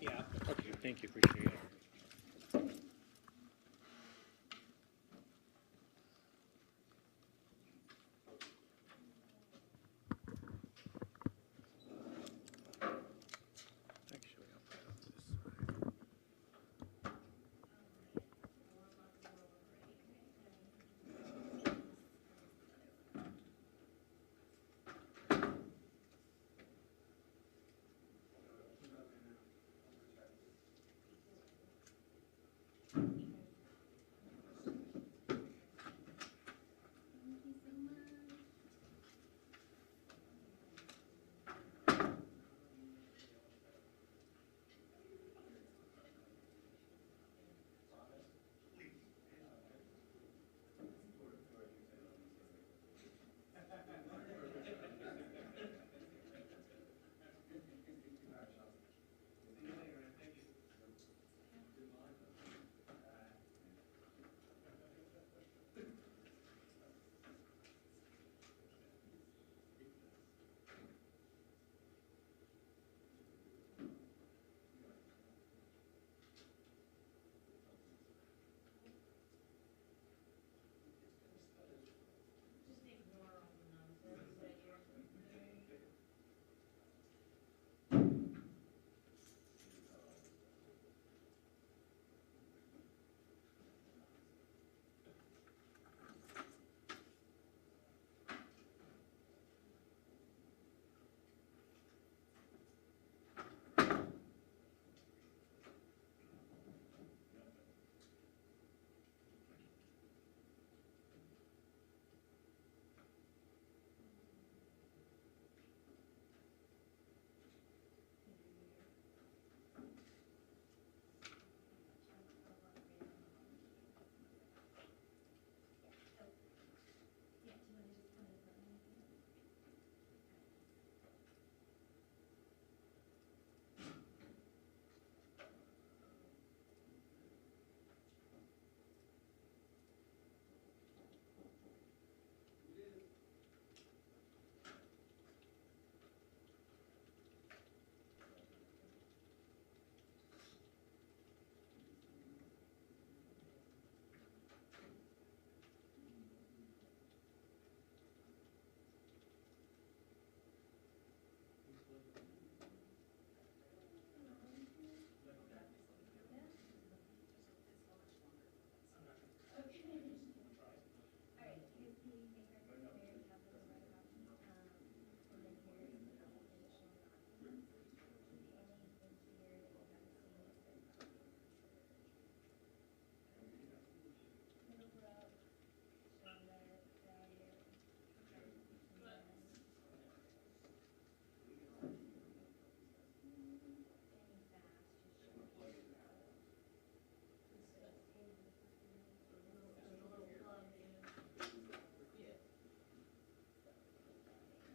Yeah. Okay, thank you, appreciate it. Actually, I'll put it up this side.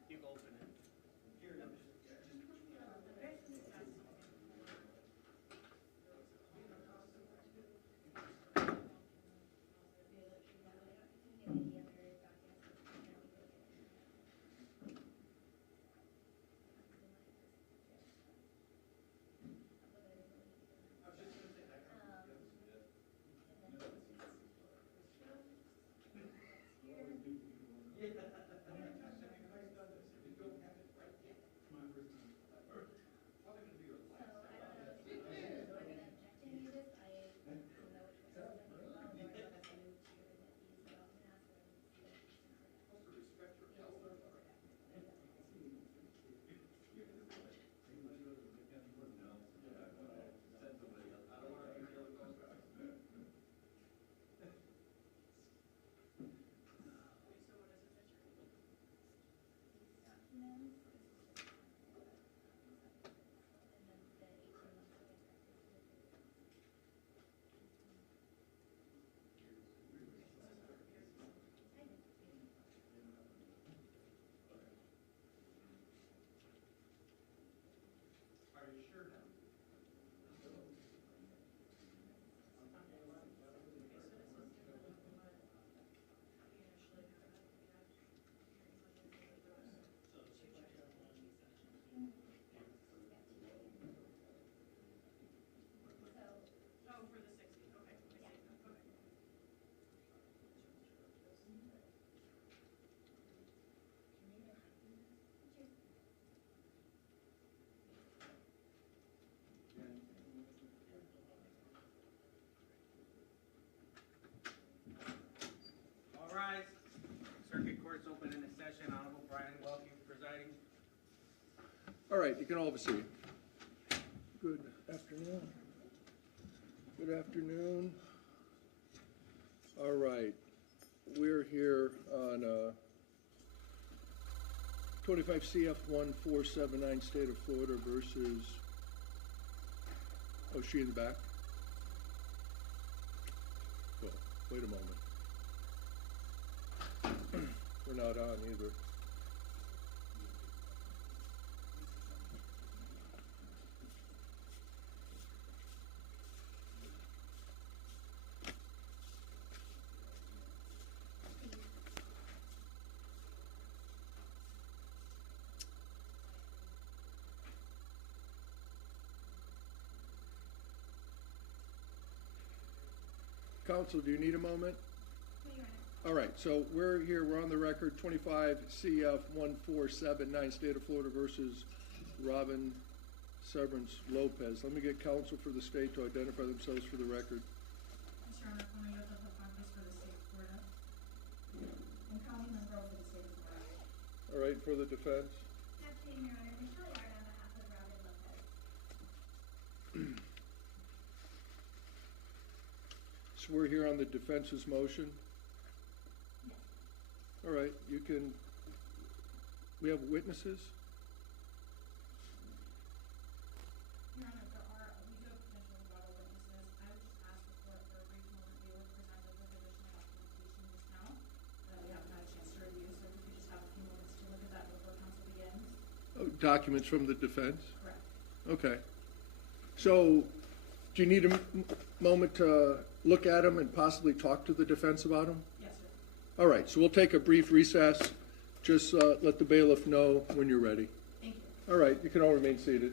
You can open it. All right, you can all have a seat. Good afternoon. Good afternoon. All right, we're here on 25 CF 1479 State of Florida versus, oh, she in the back? Cool, wait a moment. We're not on either. Counsel, do you need a moment? All right, so we're here, we're on the record, 25 CF 1479, State of Florida versus Robin Severance-Lopez. Let me get counsel for the state to identify themselves for the record. Sheriff Marcos Lopez for the state of Florida. And Colleen Monroe for the state of Florida. All right, for the defense? Afternoon, Your Honor. Michelle Yard on behalf of Robin Lopez. So we're here on the defense's motion? Yes. All right, you can, we have witnesses? Your Honor, we do have potential rebuttal witnesses. I would just ask the court for a brief moment. We were presented with additional documentation just now that we haven't had a chance to review, so if we could just have a few moments to look at that before counsel begins. Oh, documents from the defense? Correct. Okay. So, do you need a moment to look at them and possibly talk to the defense about them? Yes, sir. All right, so we'll take a brief recess. Just let the bailiff know when you're ready. Thank you. All right, you can all remain seated.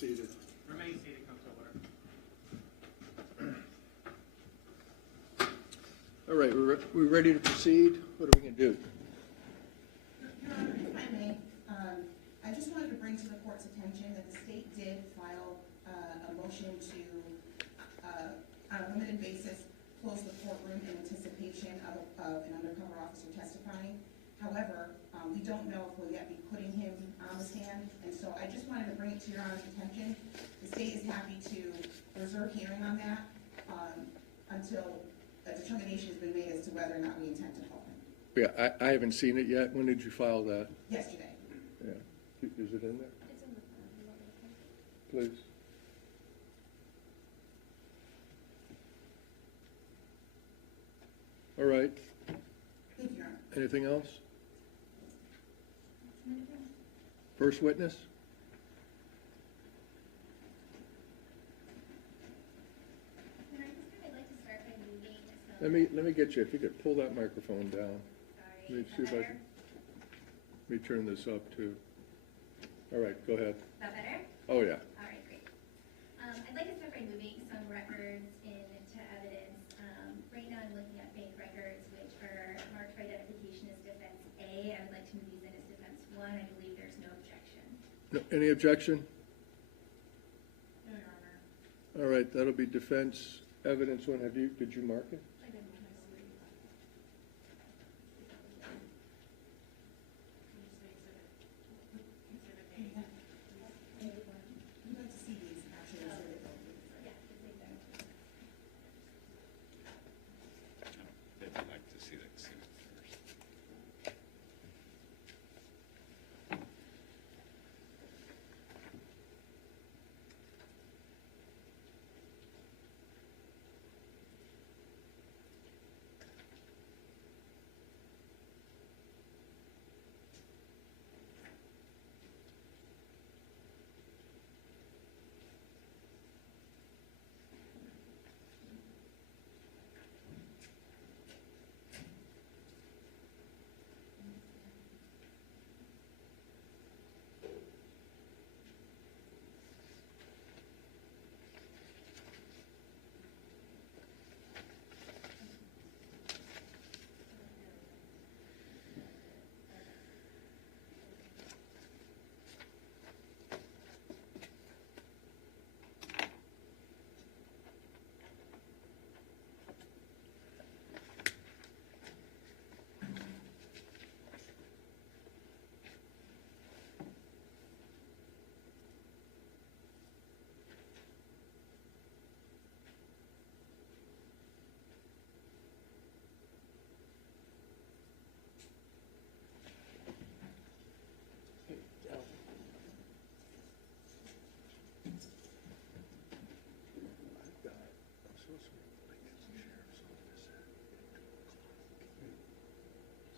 seated. Remain seated, come to order. All right, we're ready to proceed. What are we going to do? Your Honor, if I may, I just wanted to bring to the court's attention that the state did file a motion to, on a limited basis, close the courtroom in anticipation of an undercover officer testifying. However, we don't know if we'll yet be putting him on the stand, and so I just wanted to bring it to Your Honor's attention. The state is happy to reserve hearing on that until a determination has been made as to whether or not we intend to call him. Yeah, I haven't seen it yet. When did you file that? Yesterday. Yeah. Is it in there? It's in the file. You want me to print it? Please. All right. Thank you, Your Honor. Anything else? First witness? I'd like to start by moving some. Let me get you, if you could pull that microphone down. Sorry, Let me see if I can, let me turn this up too. All right, go ahead. Is that better? Oh, yeah. All right, great. I'd like to start by moving some records into evidence. Right now I'm looking at bank records which are marked for identification as defense A. I would like to move these in as defense 1. I believe there's no objection. No, any objection? No, Your Honor. All right, that'll be defense evidence one. Did you mark it? I didn't. I believe. Exhibit A. We'd like to see these actually. Yeah, it's right there. They'd like to see the exhibit first.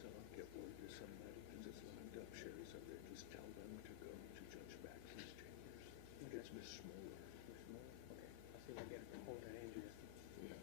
So I'll get word to somebody, because it's locked up, Sherry's up there, just tell them to go to Judge Baxley's chambers. I think it's Miss Smoller. Miss Moore? Okay, I'll see if I can hold that in here. Yeah.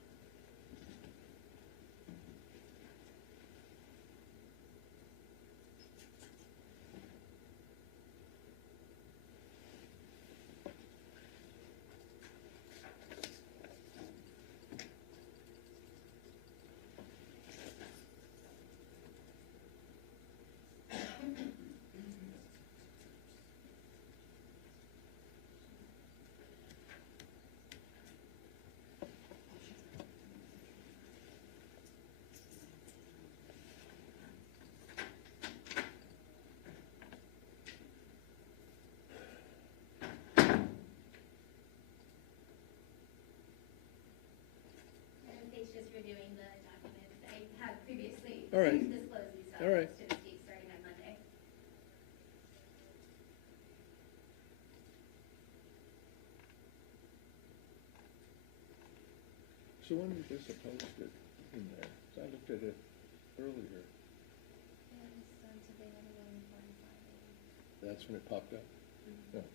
And it's just reviewing the documents. I have previously All right. disclosed these All right. documents to the state starting on Monday. So when was this posted in there? 'Cause I looked at it earlier. That's when it popped up? Okay.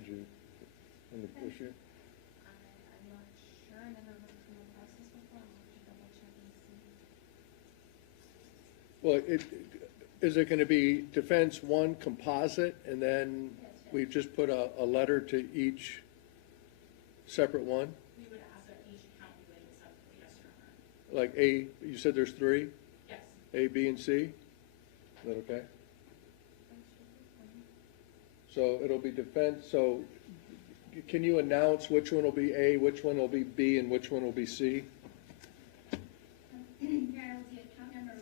did you, in the issue? I'm not sure, I never went through the process before, I'll have to double check and see. Well, is it gonna be defense one composite, and then Yes, Judge. we just put a letter to each separate one? We would ask that each account be labeled separately, yes, Your Honor. Like A, you said there's three? Yes. A, B, and C? Is that okay? So it'll be defense, so can you announce which one will be A, which one will be B, and which one will be C? Your Honor, we'll do account number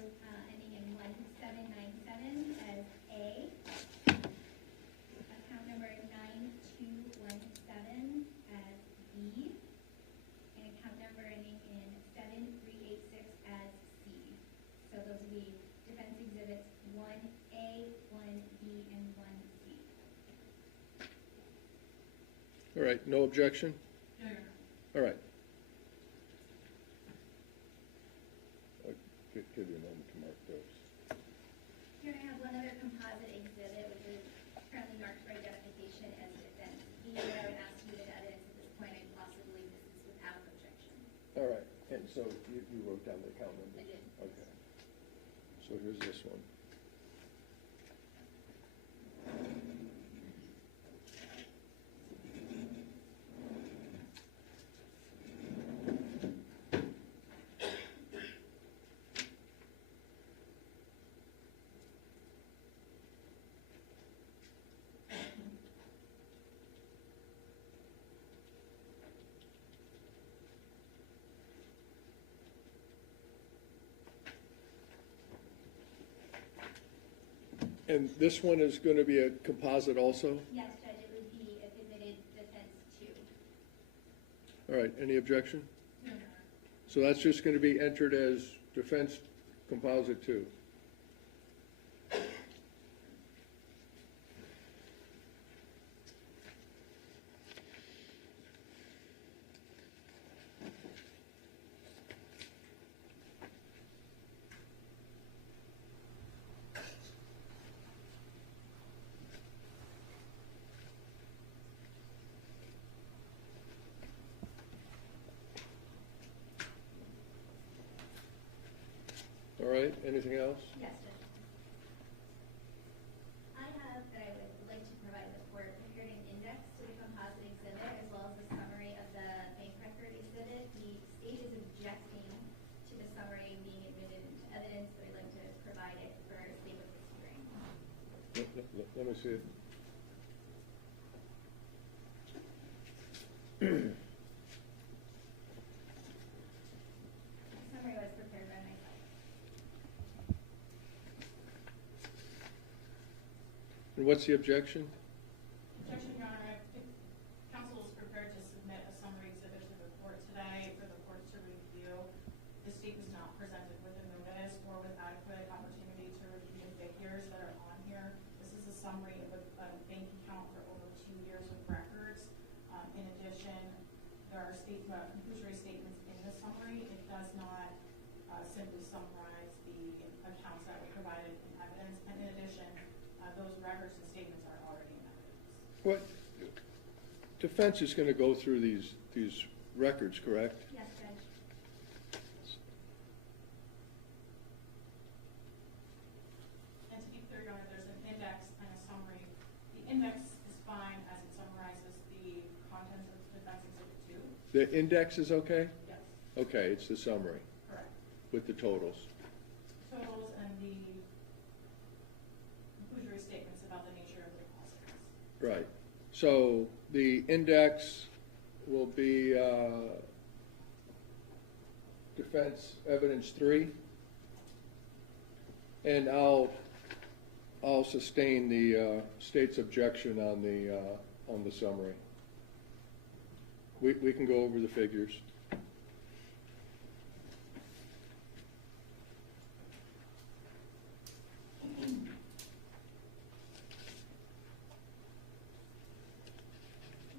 ending in 1797 as A. Account number 9217 as B. And account number ending in 7386 as C. So those will be defense exhibits 1A, 1B, and 1C. All right, no objection? No, Your Honor. All right. I'll give you a moment to mark those. Here I have one other composite exhibit, which is currently marked for identification as defense B. I would ask you to evidence at this point, and possibly this is without objection. All right, and so you wrote down the account number? I did. Okay. So here's this one. And this one is going to be a composite also? Yes, Judge, it would be admitted defense 2. All right, any objection? No, Your Honor. So that's just going to be entered as defense composite two. All right, anything else? Yes, Judge. I have that I would like to provide the court prepared an index to the composite exhibit as well as a summary of the bank record exhibit. The state is objecting to the summary being admitted into evidence, but I'd like to provide it for sake of this hearing. Let me see it. The summary was prepared by myself. And what's the objection? Objection, Your Honor. If counsel is prepared to submit a summary exhibit to the court today for the court to review, the state was not presented with a notice or with adequate opportunity to review the figures that are on here. This is a summary of a bank account for over 2 years of records. In addition, there are conclusory statements in the summary. It does not simply summarize the accounts that were provided in evidence. And in addition, those records and statements are already in evidence. What, defense is going to go through these records, correct? Yes, Judge. And to be clear, Your Honor, there's an index and a summary. The index is fine as it summarizes the contents of Defense Exhibit 2. The index is okay? Yes, Okay, it's the summary correct. with the totals. Totals and the conclusory statements about the nature of the deposits. Right. So the index will be defense evidence 3. And I'll sustain the state's objection on the summary. We can go over the figures.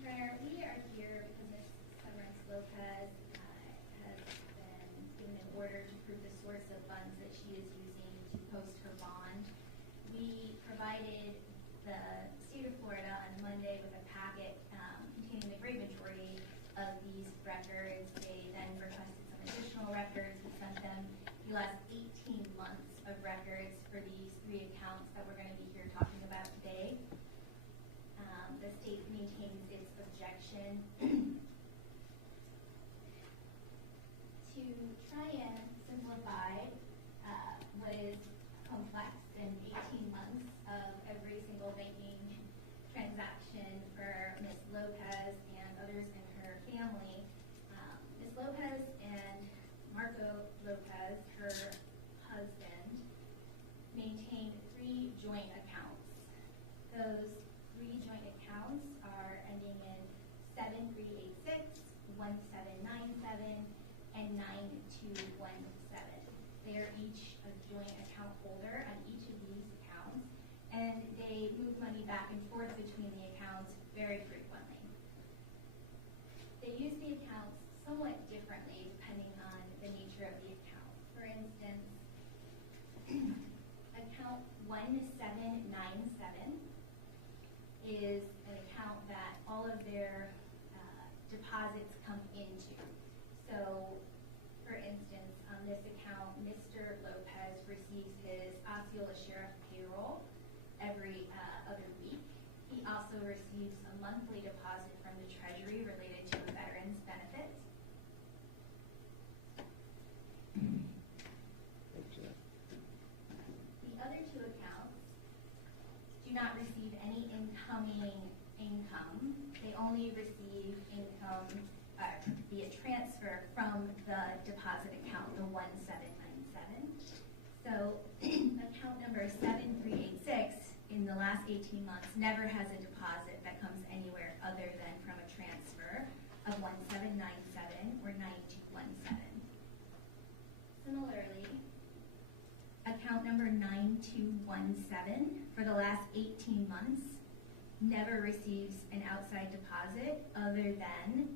Mayor, we are here because Ms. Severance-Lopez has been given an order to prove the source of funds that she is using to post her bond. We provided the state of Florida on Monday with a packet of these records. They then requested some additional records. We sent them the last 18 months of records for these 3 accounts that we're going to be here talking about today. The state maintains its objection. To try and simplify what is complex in 18 months of every single banking transaction for Ms. Lopez and others in her family, Ms. Lopez and Marco Lopez, her husband, maintained 3 joint accounts. Those 3 joint accounts are ending in 7386, 1797, and 9217. They are each a joint account holder on each of these accounts, and they move money back and forth between the accounts very frequently. They use the accounts somewhat differently depending on the nature of the account. For instance, account 1797 is an account that all of their deposits come into. So, for instance, on this account, Mr. Lopez receives his Osceola Sheriff payroll every other week. He also receives a monthly deposit from the Treasury related to a veteran's benefit. The other 2 accounts do not receive any incoming income. They only receive income via transfer from the deposit account, the 1797. So account number 7386 in the last 18 months never has a deposit that comes anywhere other than from a transfer of 1797 or 9217. Similarly, account number 9217 for the last 18 months never receives an outside deposit other than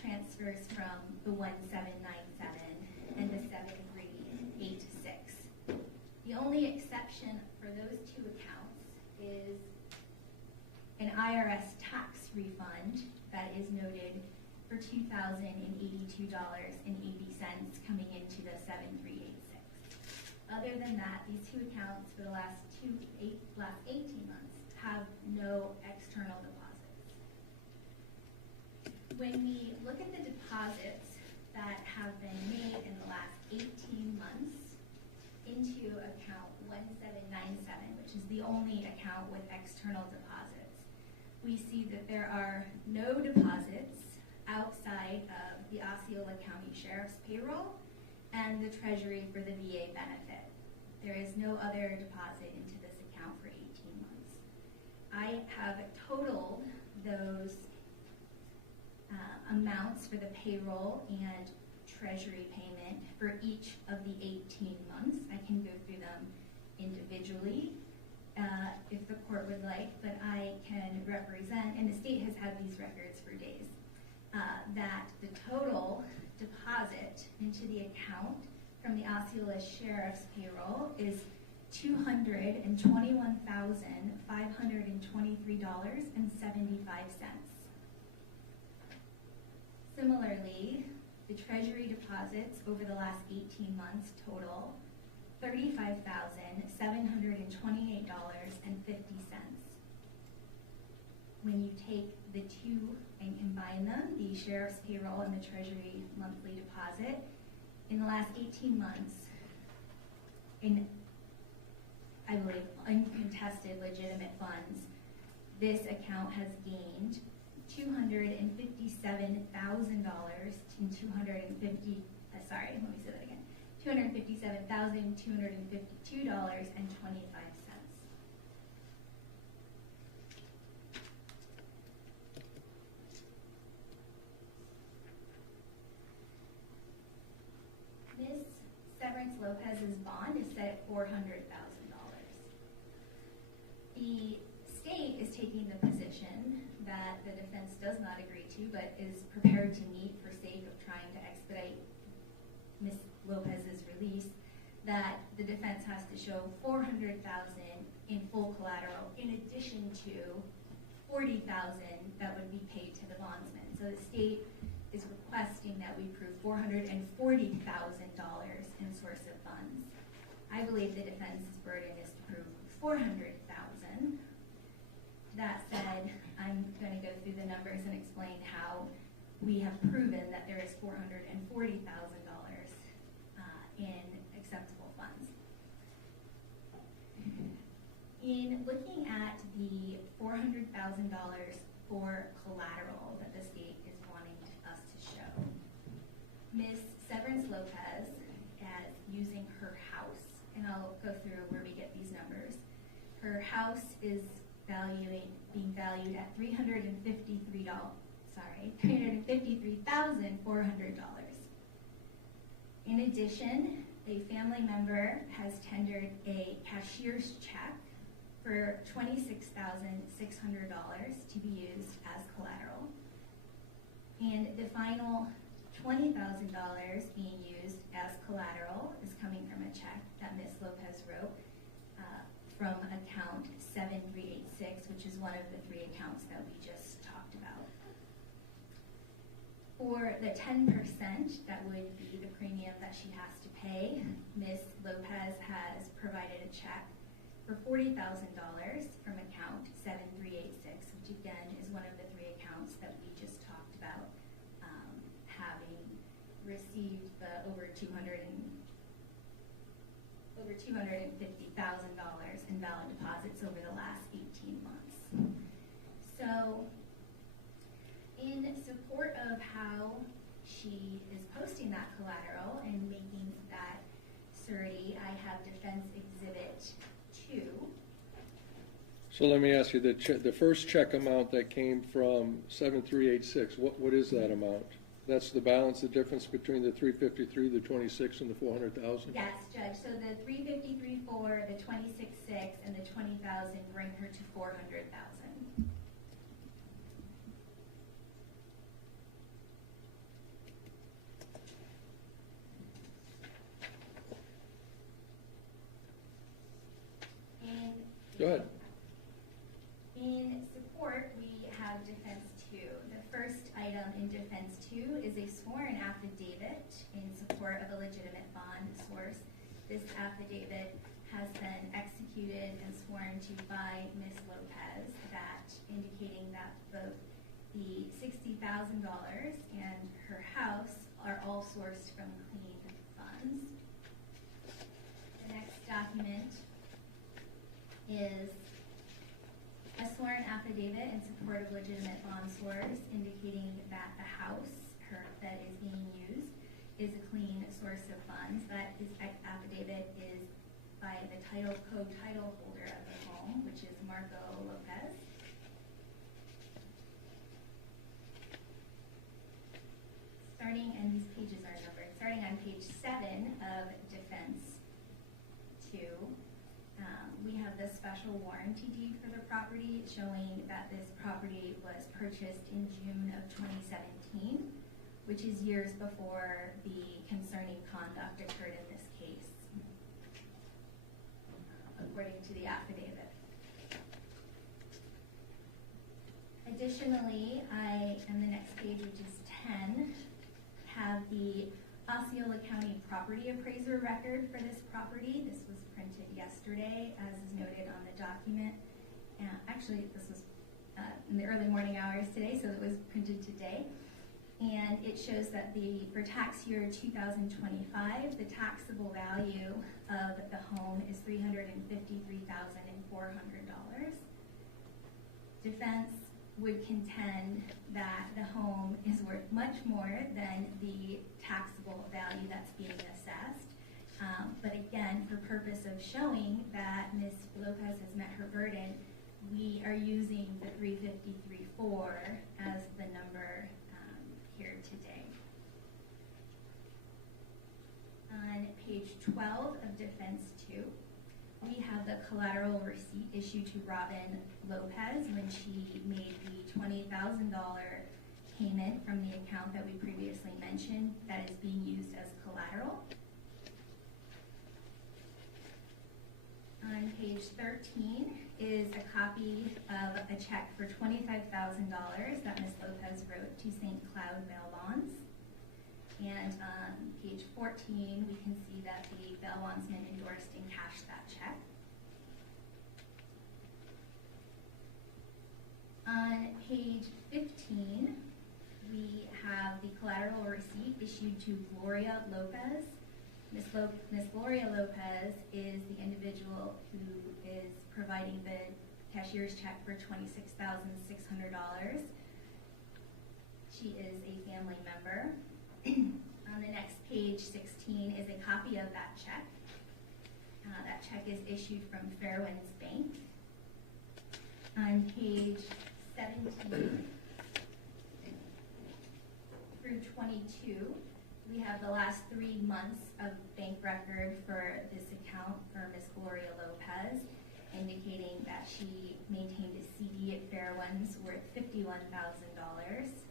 transfers from the 1797 and the 7386. The only exception for those 2 accounts is an IRS tax refund that is noted for $2,082.80 coming into the 7386. Other than that, these 2 accounts for the last 18 months have no external deposits. When we look at the deposits that have been made in the last 18 months into account 1797, which is the only account with external deposits, we see that there are no deposits outside of the Osceola County Sheriff's payroll and the Treasury for the VA benefit. There is no other deposit into this account for 18 months. I have totaled those amounts for the payroll and Treasury payment for each of the 18 months. I can go through them individually if the court would like, but I can represent, and the state has had these records for days, that the total deposit into the account from the Osceola Sheriff's payroll is $221,523.75. Similarly, the Treasury deposits over the last 18 months total $35,728.50. When you take the 2 and combine them, the Sheriff's payroll and the Treasury monthly deposit, in the last 18 months, in, I believe, uncontested legitimate funds, this account has gained $257,000 and $257,252.25. Ms. Severance-Lopez's bond is set at $400,000. The state is taking the position that the defense does not agree to, but is prepared to meet for sake of trying to expedite Ms. Lopez's release, that the defense has to show $400,000 in full collateral in addition to $40,000 that would be paid to the bondsman. So the state is requesting that we prove $440,000 in source of funds. I believe the defense's burden is to prove $400,000. That said, I'm going to go through the numbers and explain how we have proven that there is $440,000 in acceptable funds. In looking at the $400,000 for collateral that the state is wanting us to show, Ms. Severance-Lopez, as using her house, and I'll go through where we get these numbers. Her house is being valued at $353,400. In addition, a family member has tendered a cashier's check for $26,600 to be used as collateral. And the final $20,000 being used as collateral is coming from a check that Ms. Lopez wrote from account 7386, which is one of the 3 accounts that we just talked about. For the 10% that would be the premium that she has to pay, Ms. Lopez has provided a check for $40,000 from account 7386, which again is one of the 3 accounts that we just talked about, having received the over $250,000 in valid deposits over the last 18 months. So, in support of how she is posting that collateral and making that surety, I have Defense Exhibit 2. So let me ask you, the first check amount that came from 7386, what is that amount? That's the balance, the difference between the 353, the 26, and the 400,000? Yes, Judge. So the 353.4, the 26.6, and the 20,000 bring her to 400,000. Go ahead. In support, we have Defense 2. The first item in Defense 2 is a sworn affidavit in support of a legitimate bond source. This affidavit has been executed and sworn to by Ms. Lopez, that indicating that both the $60,000 and her house are all sourced from clean funds. The next document is a sworn affidavit in support of legitimate bond source, indicating that the house that is being used is a clean source of funds. That affidavit is by the co-title holder of the home, which is Marcos Lopez. And these pages are numbered. Starting on page 7 of Defense 2, we have the special warranty deed for the property, showing that this property was purchased in June of 2017, which is years before the concerning conduct occurred in this case, according to the affidavit. Additionally, on the next page, which is 10, have the Osceola County property appraiser record for this property. This was printed yesterday, as is noted on the document. Actually, this was in the early morning hours today, so it was printed today. And it shows that for tax year 2025, the taxable value of the home is $353,400. Defense would contend that the home is worth much more than the taxable value that's being assessed. But again, for purpose of showing that Ms. Lopez has met her burden, we are using the 353.4 as the number here today. On page 12 of Defense 2, we have the collateral receipt issued to Robin Lopez when she made the $20,000 payment from the account that we previously mentioned that is being used as collateral. On page 13 is a copy of a check for $25,000 that Ms. Lopez wrote to St. Cloud Bail Bonds. And on page 14, we can see that the bail bondsman endorsed and cashed that check. On page 15, we have the collateral receipt issued to Gloria Lopez. Ms. Gloria Lopez is the individual who is providing the cashier's check for $26,600. She is a family member. On the next page, 16, is a copy of that check. That check is issued from Fairwinds Bank. On page 17 through 22, we have the last 3 months of bank record for this account for Ms. Gloria Lopez, indicating that she maintained a CD at Fairwinds worth $51,000,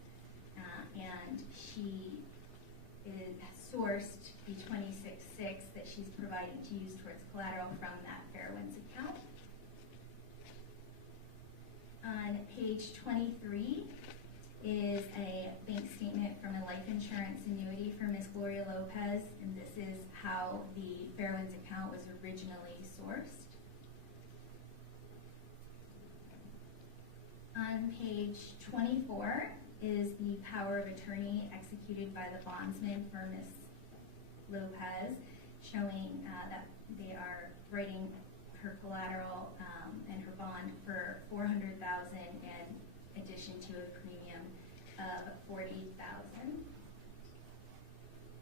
and she sourced the $26,600 that she's providing to use towards collateral from that Fairwinds account. On page 23 is a bank statement from a life insurance annuity for Ms. Gloria Lopez, and this is how the Fairwinds account was originally sourced. On page 24 is the power of attorney executed by the bondsman for Ms. Lopez, showing that they are writing her collateral and her bond for $400,000 in addition to a premium of $40,000.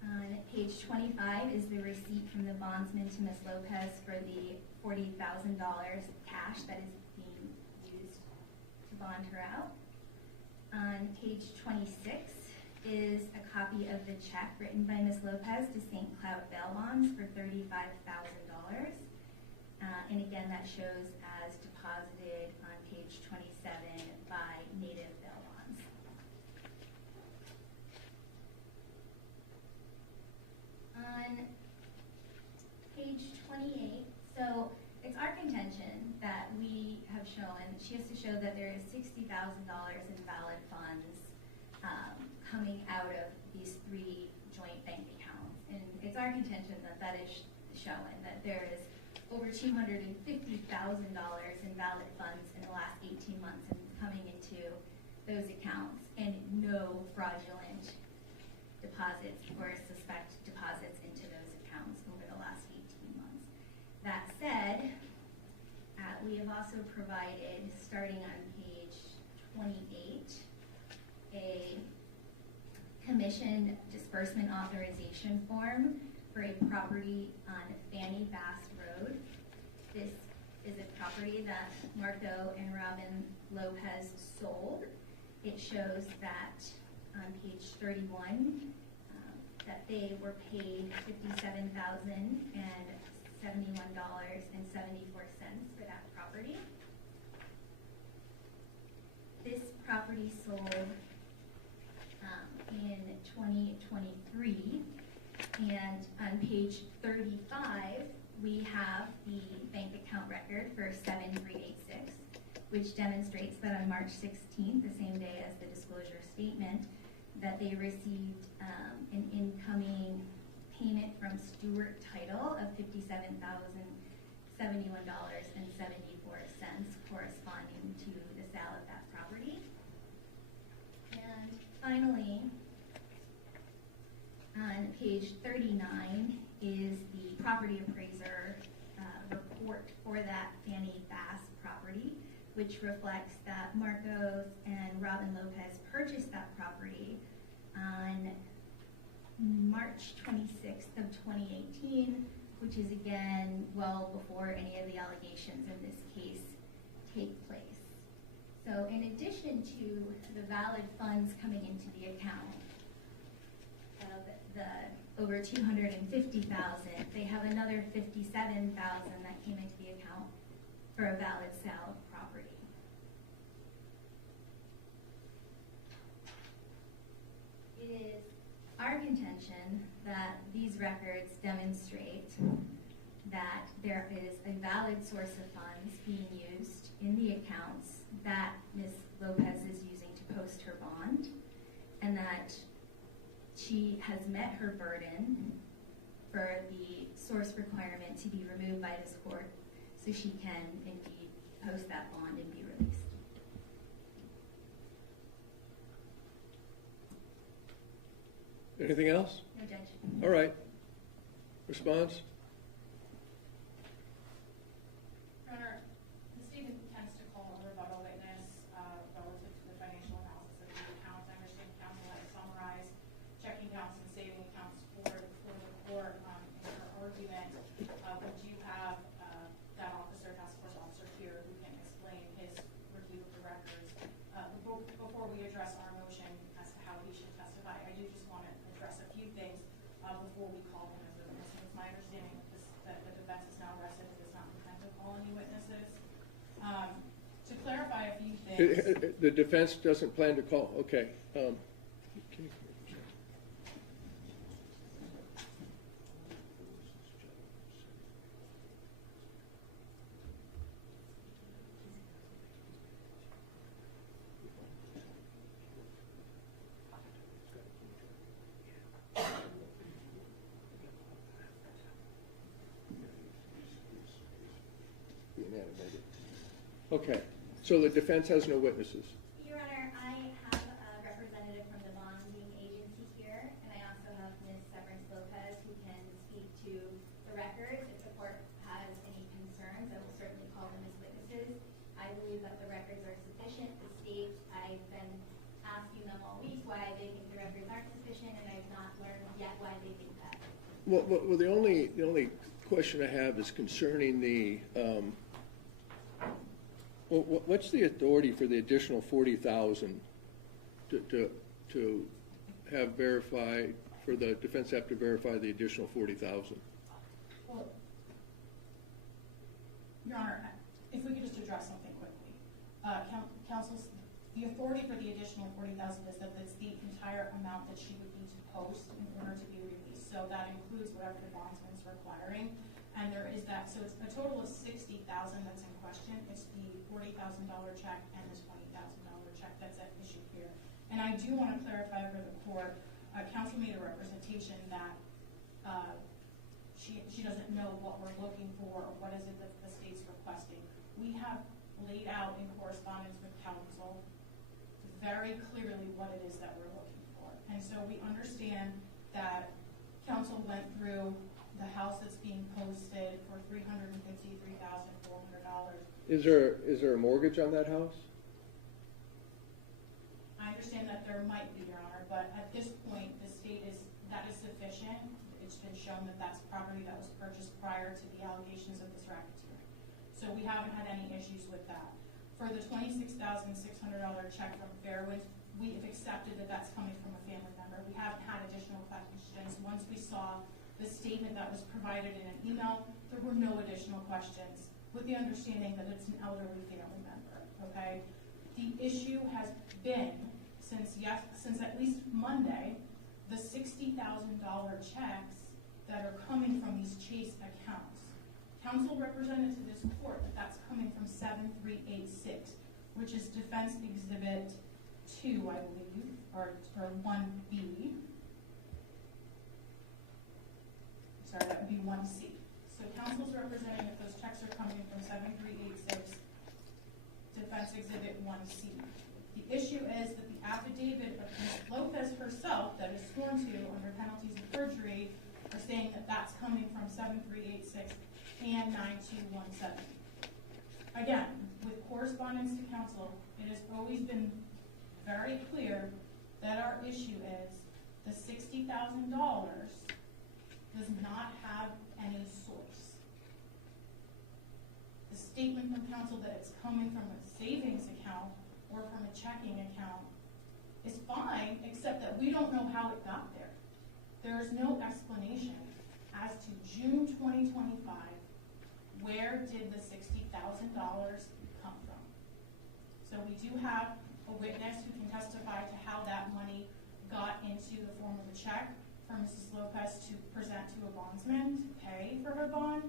On page 25 is the receipt from the bondsman to Ms. Lopez for the $40,000 cash that is being used to bond her out. On page 26 is a copy of the check written by Ms. Lopez to St. Cloud Bail Bonds for $35,000. And again, that shows as deposited on page 27 by Native Bail Bonds. On page 28, so it's our contention that we have shown, she has to show that there is $60,000 in valid funds coming out of these 3 joint bank accounts. And it's our contention that that is showing that there is over $250,000 in valid funds in the last 18 months and coming into those accounts, and no fraudulent deposits or suspect deposits into those accounts over the last 18 months. That said, we have also provided, starting on page 28, a commission disbursement authorization form for a property on Fanny Bass Road. This is a property that Marco and Robin Lopez sold. It shows that on page 31 that they were paid $57,071.74 for that property. This property sold in 2023, and on page 35 we have the bank account record for 7386, which demonstrates that on March 16th, the same day as the disclosure statement, that they received an incoming payment from Stewart Title of $57,071.74 corresponding to the sale of that property. And finally, on page 39 is the property appraiser report for that Fanny Bass property, which reflects that Marcos and Robin Lopez purchased that property on March 26th of 2018, which is again well before any of the allegations in this case take place. So in addition to the valid funds coming into the account of the over $250,000, they have another $57,000 that came into the account for a valid sale of property. It is our contention that these records demonstrate that there is a valid source of funds being used in the accounts that Ms. Lopez is using to post her bond, and that she has met her burden for the source requirement to be removed by this court, so she can indeed post that bond and be released. Anything else? No, Judge. All right. Response? Your Honor, the state intends to call a rebuttal witness relative to the financial analysis of the accounts. I understand counsel has summarized checking accounts and saving accounts for the court in her argument. We do have that officer, task force officer here, who can explain his review of the records. Before we address our motion as to how he should testify, I do just want to address a few things before we call him as a witness. It's my understanding that the defense is now rested and does not intend to call any witnesses. To clarify a few things. The defense doesn't plan to call, okay. Okay, so the defense has no witnesses. Your Honor, I have a representative from the bonding agency here, and I also have Ms. Severance-Lopez, who can speak to the records. If the court has any concerns, I will certainly call them as witnesses. I believe that the records are sufficient. The state, I've been asking them all week why they think the records aren't sufficient, and I've not learned yet why they think that. Well, the only question I have is concerning the, what's the authority for the additional 40,000 to have verified, for the defense have to verify the additional 40,000? Well, Your Honor, if we could just address something quickly. Counsel's, the authority for the additional 40,000 is that it's the entire amount that she would need to post in order to be released. So that includes whatever the bondsman's requiring. And there is that, so it's a total of 60,000 that's in question. It's the $40,000 check and this $20,000 check that's at issue here. And I do want to clarify for the court, counsel made a representation that she doesn't know what we're looking for or what is it that the state's requesting. We have laid out in correspondence with counsel very clearly what it is that we're looking for. And so we understand that counsel went through the house that's being posted for $353,400. Is there a mortgage on that house? I understand that there might be, Your Honor, but at this point, the state that is sufficient. It's been shown that that's property that was purchased prior to the allegations of this racketeering. So we haven't had any issues with that. For the $26,600 check from Fairwind, we have accepted that that's coming from a family member. We haven't had additional questions. Once we saw the statement that was provided in an email, there were no additional questions, with the understanding that it's an elderly family member, okay? The issue has been, since at least Monday, the $60,000 checks that are coming from these Chase accounts. Counsel represented to this court that that's coming from 7386, which is Defense Exhibit 2, I believe, or 1B. Sorry, that would be 1C. So counsel's representing that those checks are coming from 7386, Defense Exhibit 1C. The issue is that the affidavit of Ms. Lopez herself, that is sworn to under penalties of perjury, are saying that that's coming from 7386 and 9217. Again, with correspondence to counsel, it has always been very clear that our issue is the $60,000 does not have any source. The statement from counsel that it's coming from a savings account or from a checking account is fine, except that we don't know how it got there. There is no explanation as to June 2025, where did the $60,000 come from? So we do have a witness who can testify to how that money got into the form of a check for Mrs. Lopez to present to a bondsman to pay for her bond,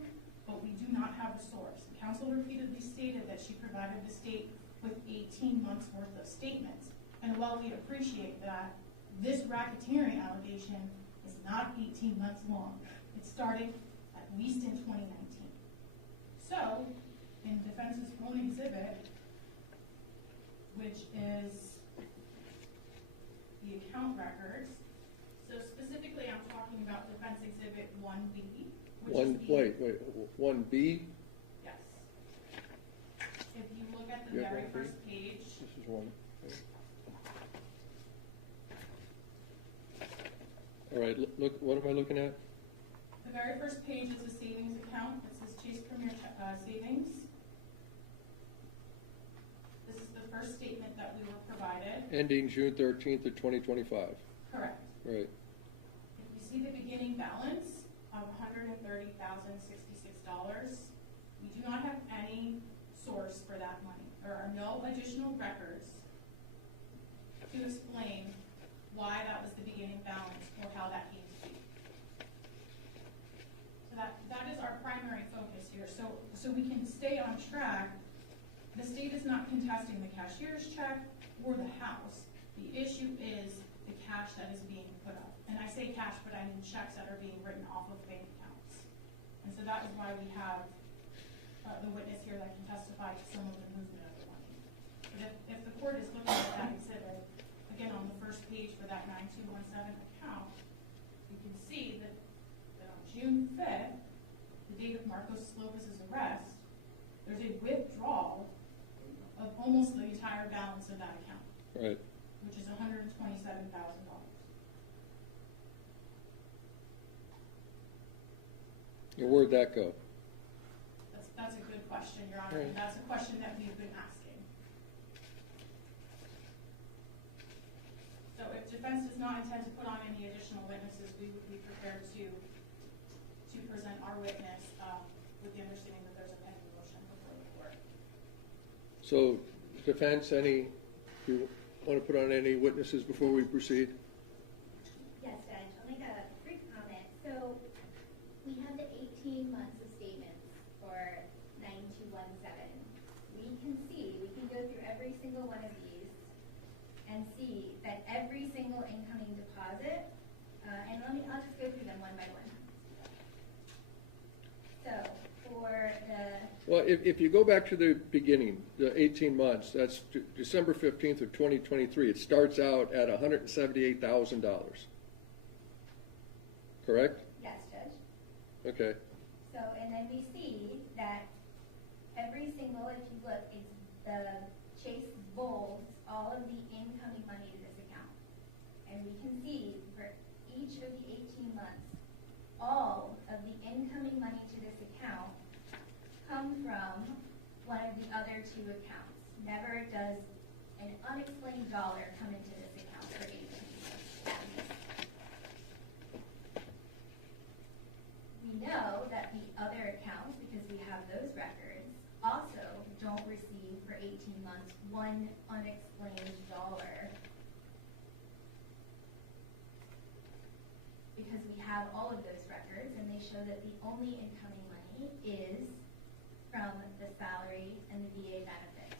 but we do not have a source. Counsel repeatedly stated that she provided the state with 18 months worth of statements. And while we appreciate that, this racketeering allegation is not 18 months long. It started at least in 2019. So, in defense's own exhibit, which is the account records, so specifically I'm talking about defense exhibit 1B, which is the... Wait, 1B? Yes. If you look at the You have very 1B? first page, This is one. All right, look, what am I looking at? the very first page is a savings account. It says Chase Premier Savings. This is the first statement that we were provided. Ending June 13th of 2025. Correct. Right. If you see the beginning balance of $130,066, we do not have any source for that money. There are no additional records to explain why that was the beginning balance or how that came to be. So that is our primary focus here. So we can stay on track. The state is not contesting the cashier's check or the house. The issue is the cash that is being put up. And I say cash, but I mean checks that are being written off of bank accounts. And so that is why we have the witness here that can testify to some of the movement of the money. But if the court is looking at that exhibit, again, on the first page for that 9217 account, you can see that on June 5th, the date of Marcos Lopez's arrest, there's a withdrawal of almost the entire balance of that account, Right. which is $127,000. And where'd that go? That's a good question, Your Honor, and that's a question that we've been asking. So if defense does not intend to put on any additional witnesses, we would be prepared to present our witness with the understanding that there's a pending motion before the court. So, defense, do you want to put on any witnesses before we proceed? Yes, Judge, I'll make a brief comment. So we have the 18 months of statements for 9217. We can go through every single one of these and see that every single incoming deposit, and I'll just go through them one by one. So for the... Well, if you go back to the beginning, the 18 months, that's December 15th of 2023, it starts out at $178,000. Correct? Yes, Judge. Okay. So, and then we see that every single, if you look, it's the Chase bolds all of the incoming money to this account. And we can see for each of the 18 months, all of the incoming money to this account come from one of the other two accounts. Never does an unexplained dollar come into this account for 18 months. We know that the other accounts, because we have those records, also don't receive for 18 months one unexplained dollar. Because we have all of those records, and they show that the only incoming money is from the salary and the VA benefit.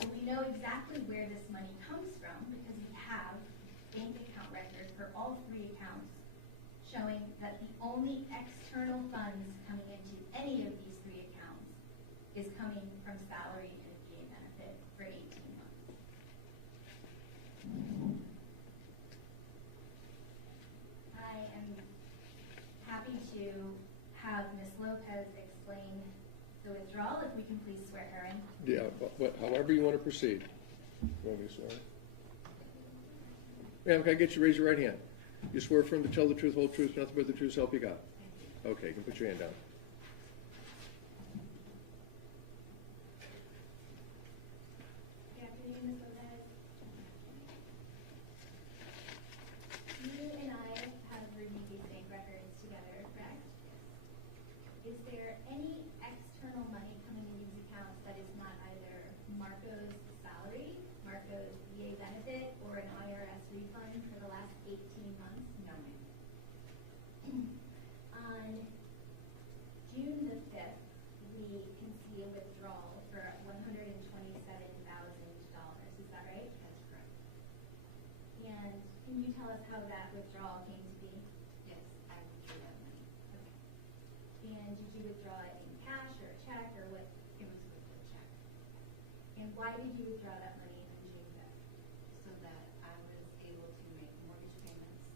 So we know exactly where this money comes from because we have bank account records for all three accounts showing that the only external funds coming into any of these three accounts is coming from salary and VA benefit for 18 months. I am happy to have Ms. Lopez explain the withdrawal, if we can please swear her in. Yeah, but however you want to proceed. You want me to swear? Ma'am, can I get you to raise your right hand? You swear firm to tell the truth, whole truth, nothing but the truth, so help you God? Okay, you can put your hand down. Good afternoon, Ms. Lopez. You and I have reviewed these bank records together, correct? Is there any external money coming into these accounts that is not either Marco's salary, Marco's VA benefit, or an IRS refund for the last 18 months? No, ma'am. On us how that withdrawal came to be? Yes, I withdrew that money. And did you withdraw it in cash or a check or what? It was with a check, And why did you withdraw that money on June 5th? so that I was able to make mortgage payments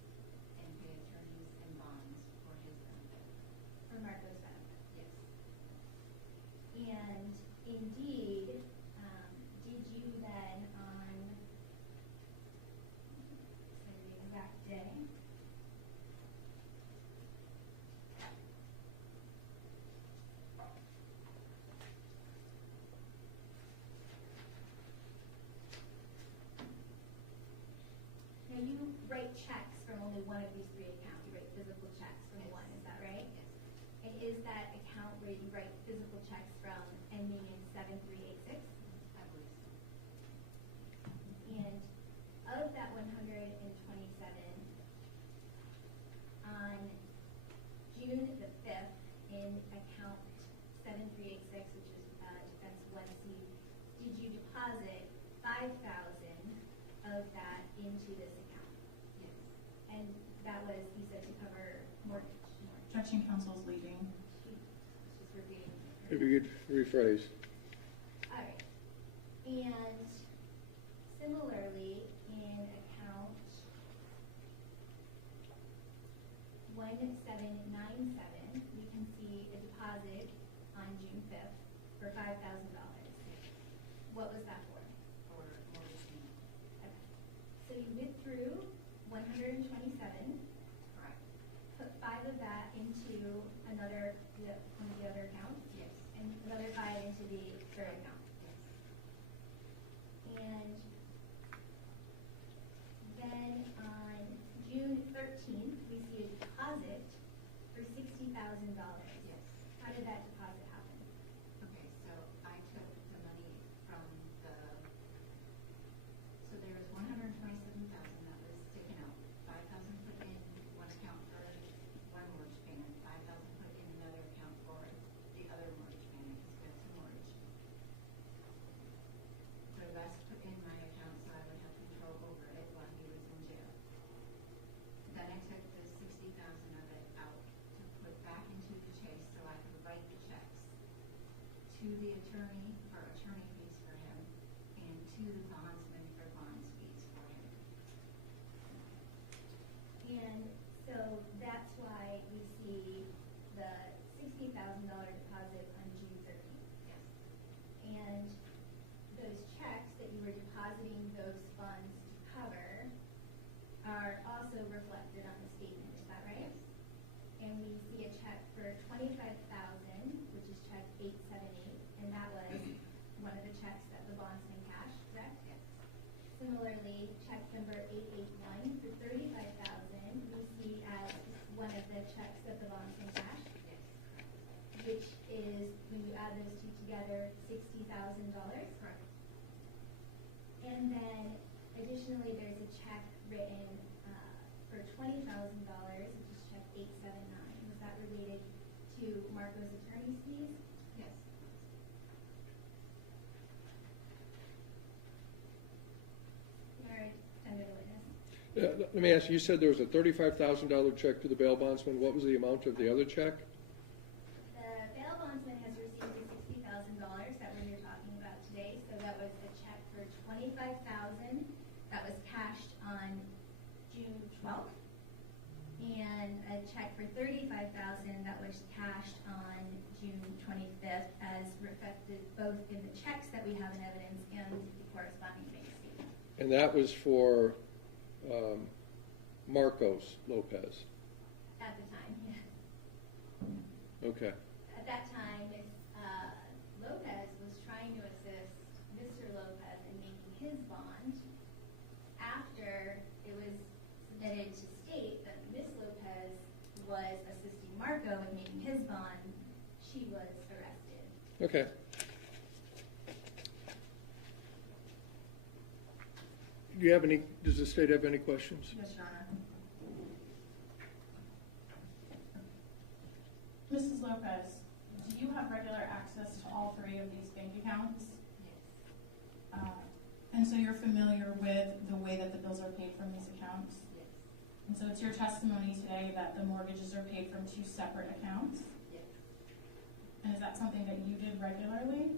and pay attorneys and bonds for his benefit. For Marco's benefit? Yes. And indeed, did you then on, say the exact day, now you write checks from only one of these three accounts, you write physical checks from Yes. one, is that right? Yes. And is that account where you write physical checks from ending in 7386? I believe so. And of that 127, on June the 5th, in account 7386, which is defense 1C, did you deposit 5,000 of that into this account? Yes. And that was, you said, to cover mortgage. Objection, counsel's leaving. Just repeating. If you could rephrase. All right. And similarly, in account 1797, we can see a deposit on June 5th for $5,000. What was that for? For mortgage payment. Okay. So you withdrew 127, Correct. put 5 of that into another, one of the other accounts, Yes. and another 5 into the third account. Yes. And then on June 13th, we see a deposit for $60,000. Yes. How did that deposit happen? Okay, so I took the money from the, so there was 127,000 that was taken out, 5,000 put in one account for one mortgage payment, 5,000 put in another account for the other mortgage payment, because we have two mortgages. The rest put in my account so I would have control over it while he was in jail. Then I took the 60,000 of it out to put back into the chase so I could write the checks to the attorney for attorney fees for him and to the bondsman for bonds fees for him. And so that's why we see the $60,000 deposit on June 13th. Yes. And those checks that you were depositing those funds to cover are also reflected on the statement, is that right? Yes. And we see a check for $25,000, which is check 878, and that was one of the checks that the bondsman cashed, correct? Yes. Similarly, check number 881 for $35,000, we see as one of the checks that the bondsman cashed, Yes. which is, when you add those two together, $60,000. Correct. And then additionally, there's a check written for $20,000, which is check 879. Was that related to Marco's attorney's fees? Yes. Or tender to witness? Let me ask you, you said there was a $35,000 check to the bail bondsman. What was the amount of the other check? The bail bondsman has received the $60,000 that we're here talking about today, so that was a check for $25,000 that was cashed on June 12th, and a check for $35,000 that was cashed on June 25th, as reflected both in the checks that we have in evidence and the corresponding bank statement. And that was for Marcos Lopez. At the time, yes. Okay. At that time, Lopez was trying to assist Mr. Lopez in making his bond. After it was submitted to state that Ms. Lopez was assisting Marco in making his bond, she was arrested. Okay. Do you have any, does the state have any questions? Yes, Your Honor. Mrs. Lopez, do you have regular access to all 3 of these bank accounts? Yes. And so you're familiar with the way that the bills are paid from these accounts? Yes. And so it's your testimony today that the mortgages are paid from two separate accounts? Yes. And is that something that you did regularly?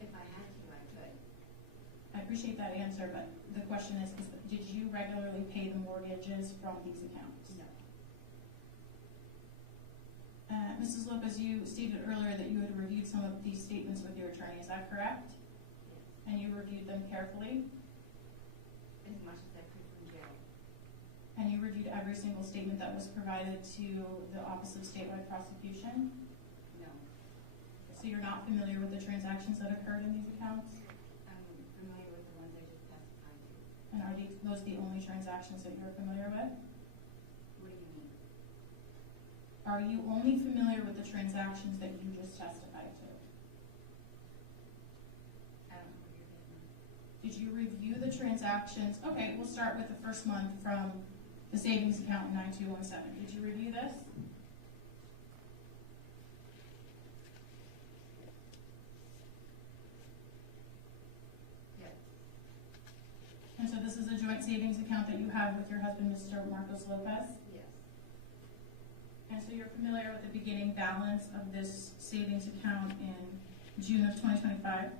If I had to, I could. I appreciate that answer, but the question is did you regularly pay the mortgages from these accounts? No. Mrs. Lopez, you stated earlier that you had reviewed some of these statements with your attorney, is that correct? Yes. And you reviewed them carefully? As much as I could from jail. And you reviewed every single statement that was provided to the Office of Statewide Prosecution? No. So you're not familiar with the transactions that occurred in these accounts? I'm familiar with the ones I just testified to. And are those the only transactions that you're familiar with? What do you mean? Are you only familiar with the transactions that you just testified to? I don't know what you're getting at. Did you review the transactions? Okay, we'll start with the first month from the savings account in 9217. Did you review this? Yes. And so this is a joint savings account that you have with your husband, Mr. Marcos Lopez? Yes. And so you're familiar with the beginning balance of this savings account in June of 2025?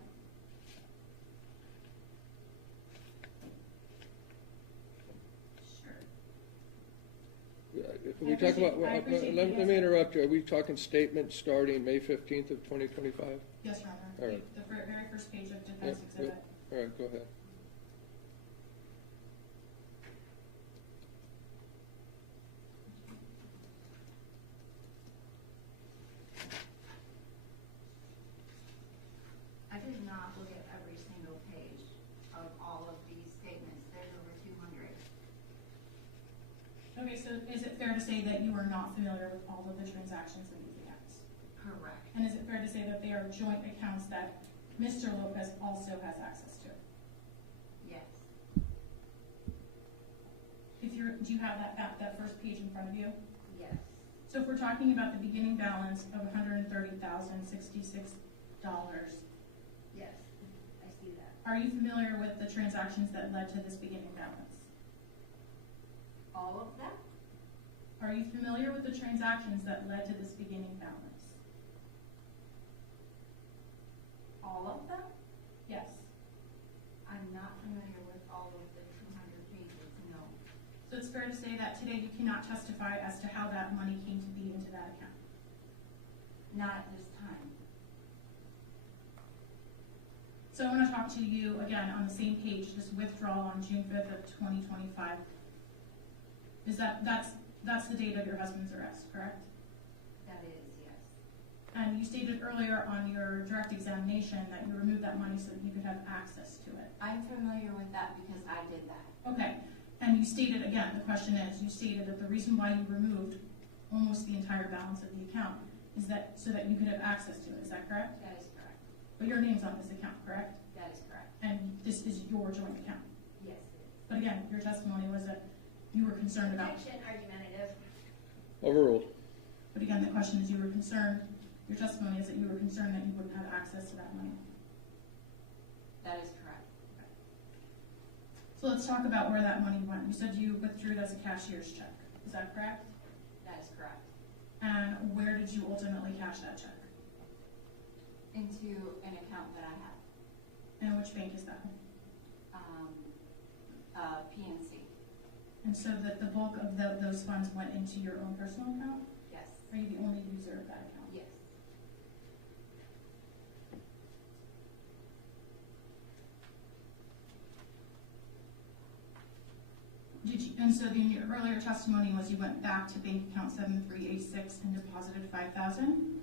Sure. Can we talk about, I appreciate let the me answer. interrupt you. Are we talking statement starting May 15th of 2025? Yes, Your Honor. All right. The very first page of Yep, defense exhibit. yep. All right, go ahead. I did not look at every single page of all of these statements. There's over 200. Okay, so is it fair to say that you are not familiar with all of the transactions in these accounts? Correct. And is it fair to say that they are joint accounts that Mr. Lopez also has access to? Yes. Do you have that first page in front of you? Yes. So if we're talking about the beginning balance of $130,066, Yes. I see that. are you familiar with the transactions that led to this beginning balance? All of them? Are you familiar with the transactions that led to this beginning balance? All of them? Yes. I'm not familiar with all of the 200 pages, no. So it's fair to say that today you cannot testify as to how that money came to be into that account? Not at this time. So I want to talk to you again on the same page, this withdrawal on June 5th of 2025. That's the date of your husband's arrest, correct? That is, yes. And you stated earlier on your direct examination that you removed that money so that you could have access to it. I'm familiar with that because I did that. Okay, and you stated, again, the question is, you stated that the reason why you removed almost the entire balance of the account is that so that you could have access to it, is that correct? That is correct. But your name's on this account, correct? That is correct. And this is your joint account. Yes, it is. But again, your testimony was that you were concerned about, Objection, argumentative. Overruled. but again, the question is you were concerned, your testimony is that you were concerned that you wouldn't have access to that money. That is correct. So let's talk about where that money went. You said you withdrew it as a cashier's check. Is that correct? That is correct. And where did you ultimately cash that check? Into an account that I have, And which bank is that? PNC. And so that the bulk of those funds went into your own personal account? Yes. Are you the only user of that account? Yes. And so your earlier testimony was you went back to bank account 7386 and deposited 5,000?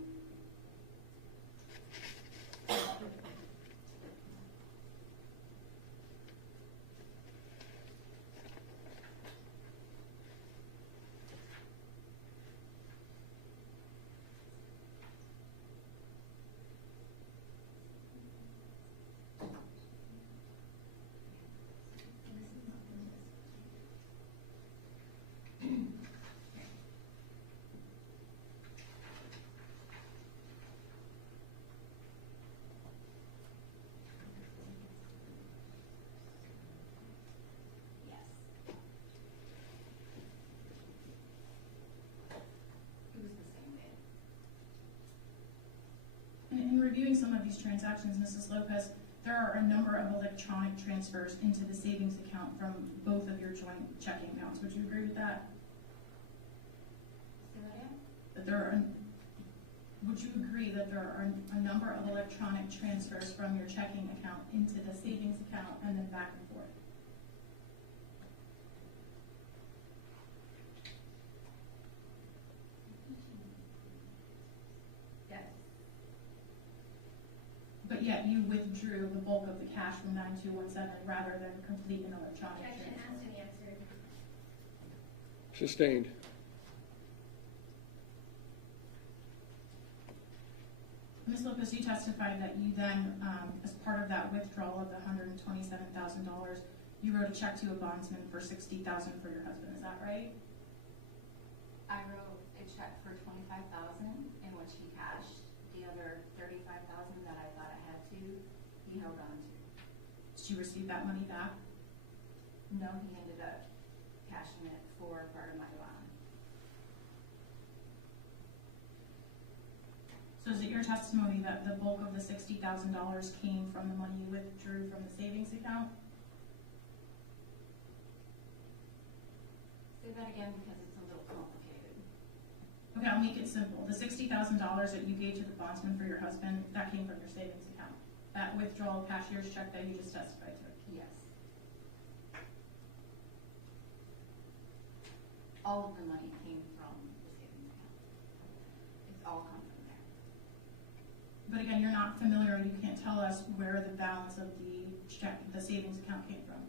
transactions, Mrs. Lopez, there are a number of electronic transfers into the savings account from both of your joint checking accounts. Would you agree with that? Say that again? That would you agree that there are a number of electronic transfers from your checking account into the savings account and then back and forth? Yes. But yet you withdrew the bulk of the cash from 9217 rather than complete an electronic Objection transfer. asked and answered. Sustained. Ms. Lopez, you testified that you then, as part of that withdrawal of the $127,000, you wrote a check to a bondsman for $60,000 for your husband. Is that right? I wrote a check for $25,000 in which he cashed. The other $35,000 that I thought I had to, he held on to. Did you receive that money back? No, he ended up cashing it for part of my bond. So is it your testimony that the bulk of the $60,000 came from the money you withdrew from the savings account? Say that again because it's a little complicated. Okay, I'll make it simple. The $60,000 that you gave to the bondsman for your husband, that came from your savings account. That withdrawal cashier's check that you just testified to. Yes. All of the money came from the savings account. It's all come from there. But again, you're not familiar, you can't tell us where the balance of the check, the savings account came from.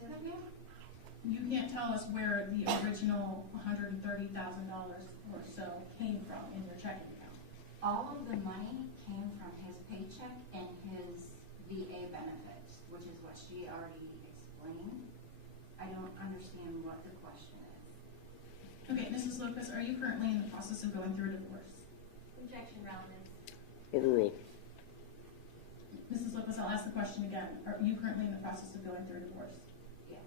Say that again? You can't tell us where the original $130,000 or so came from in your checking account. All of the money came from his paycheck and his VA benefits, which is what she already explained. I don't understand what the question is. Okay, Mrs. Lopez, are you currently in the process of going through a divorce? Objection relevant. Overruled. Mrs. Lopez, I'll ask the question again. Are you currently in the process of going through a divorce? Yes.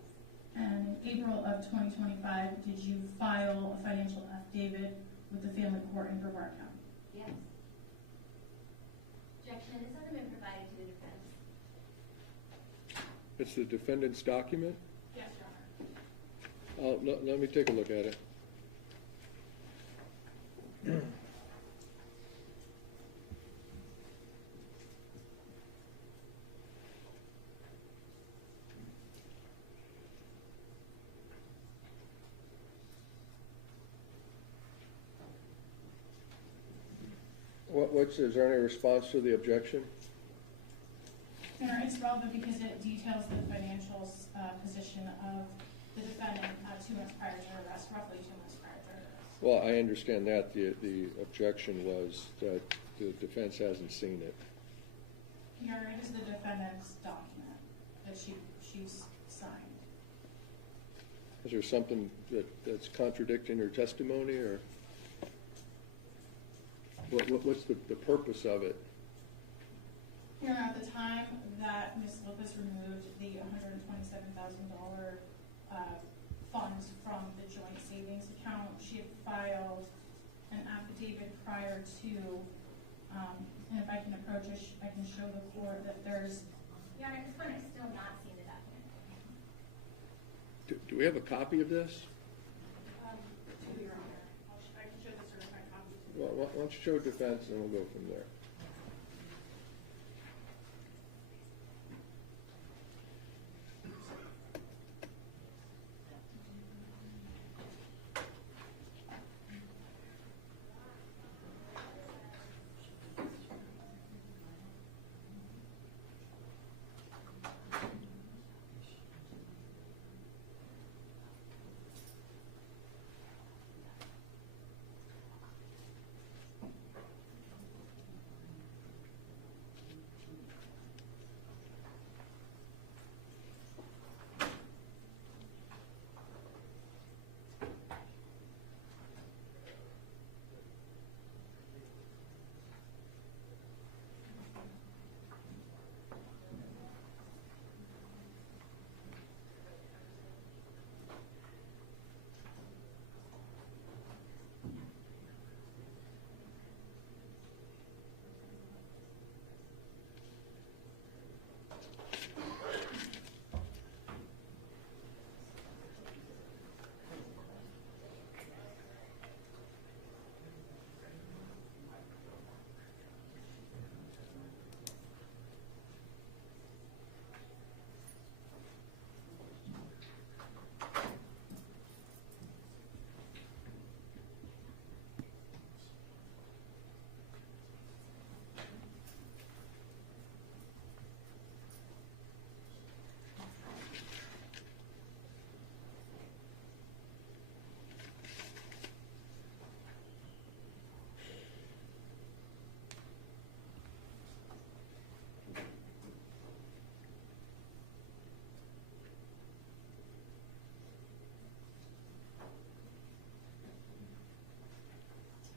And in April of 2025, did you file a financial affidavit with the family court in Brevard County? Yes. Objection, this hasn't been provided to the defense. It's the defendant's document? Yes, Your Honor. Let me take a look at it. Is there any response to the objection? Your Honor, it's relevant because it details the financial position of the defendant 2 months prior to her arrest, roughly 2 months prior to her arrest. Well, I understand that. The objection was that the defense hasn't seen it. Your Honor, it is the defendant's document that she's signed. Is there something that's contradicting her testimony, or what's the purpose of it? Your Honor, at the time that Ms. Lopez removed the $127,000 funds from the joint savings account, she had filed an affidavit prior to, and if I can approach it, I can show the court that there's. Your Honor, at this point, I've still not seen the document. Do we have a copy of this? To Your Honor, I can show the certified copy to you. Well, why don't you show defense and we'll go from there.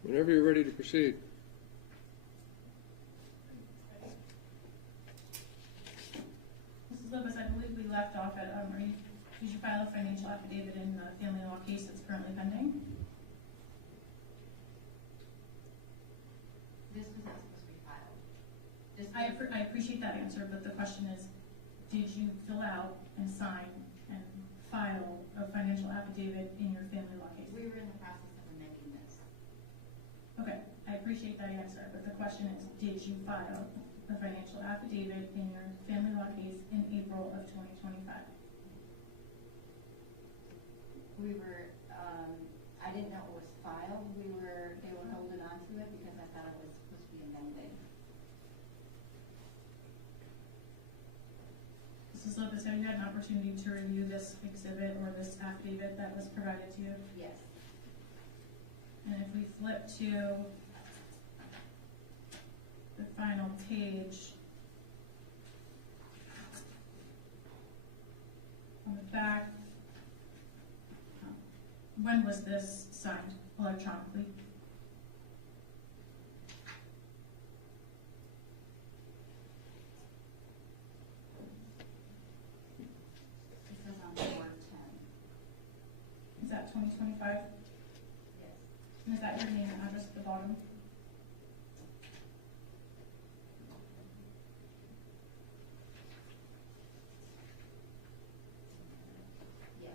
Whenever you're ready to proceed. Mrs. Lopez, I believe we left off at, did you file a financial affidavit in the family law case that's currently pending? This was not supposed to be filed. I appreciate that answer, but the question is, did you fill out and sign and file a financial affidavit in your family law case? We were in the process of amending this. Okay, I appreciate that answer, but the question is, did you file a financial affidavit in your family law case in April of 2025? We were, I didn't know it was filed. They were holding on to it because I thought it was supposed to be amended. Mrs. Lopez, have you had an opportunity to review this exhibit or this affidavit that was provided to you? Yes. And if we flip to the final page, on the back, when was this signed electronically? It says on 4/10. Is that 2025? Yes. And is that your name and address at the bottom? Yes.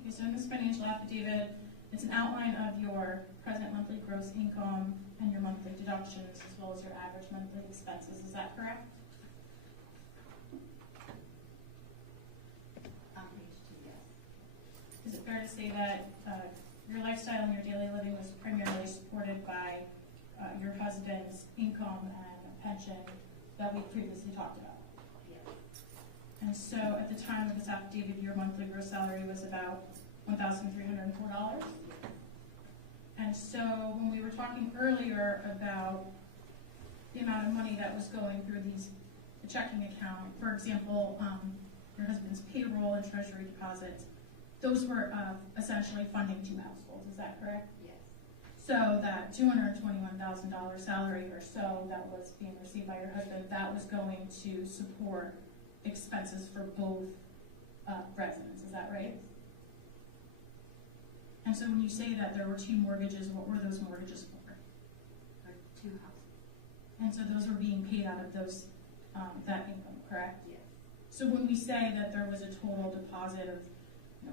Okay, so in this financial affidavit, it's an outline of your present monthly gross income and your monthly deductions, as well as your average monthly expenses. Is that correct? On page 2, yes. Is it fair to say that your lifestyle and your daily living was primarily supported by your husband's income and pension that we previously talked about? Yes. And so at the time of this affidavit, your monthly gross salary was about $1,304? And so when we were talking earlier about the amount of money that was going through the checking account, for example, your husband's payroll and treasury deposits, those were essentially funding two households, is that correct? Yes. So that $221,000 salary or so that was being received by your husband, that was going to support expenses for both residents, is that right? And so when you say that there were two mortgages, what were those mortgages for? For 2 houses. And so those were being paid out of those, that income, correct? Yes. So when we say that there was a total deposit of,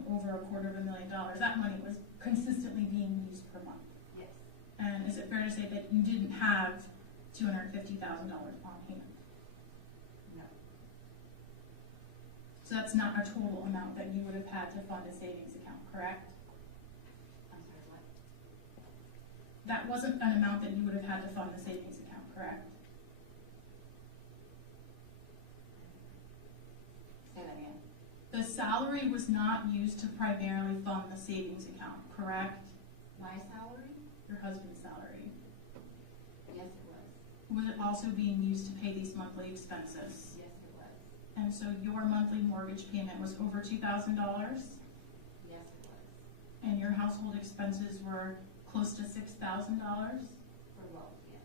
over $250,000, that money was consistently being used per month? Yes. And is it fair to say that you didn't have $250,000 on hand? No. So that's not a total amount that you would have had to fund a savings account, correct? I'm sorry, what? That wasn't an amount that you would have had to fund the savings account, correct? Say that again. The salary was not used to primarily fund the savings account, correct? My salary? Your husband's salary. Yes, it was. Was it also being used to pay these monthly expenses? Yes, it was. And so your monthly mortgage payment was over $2,000, Yes, it was. and your household expenses were close to $6,000? For both, yes.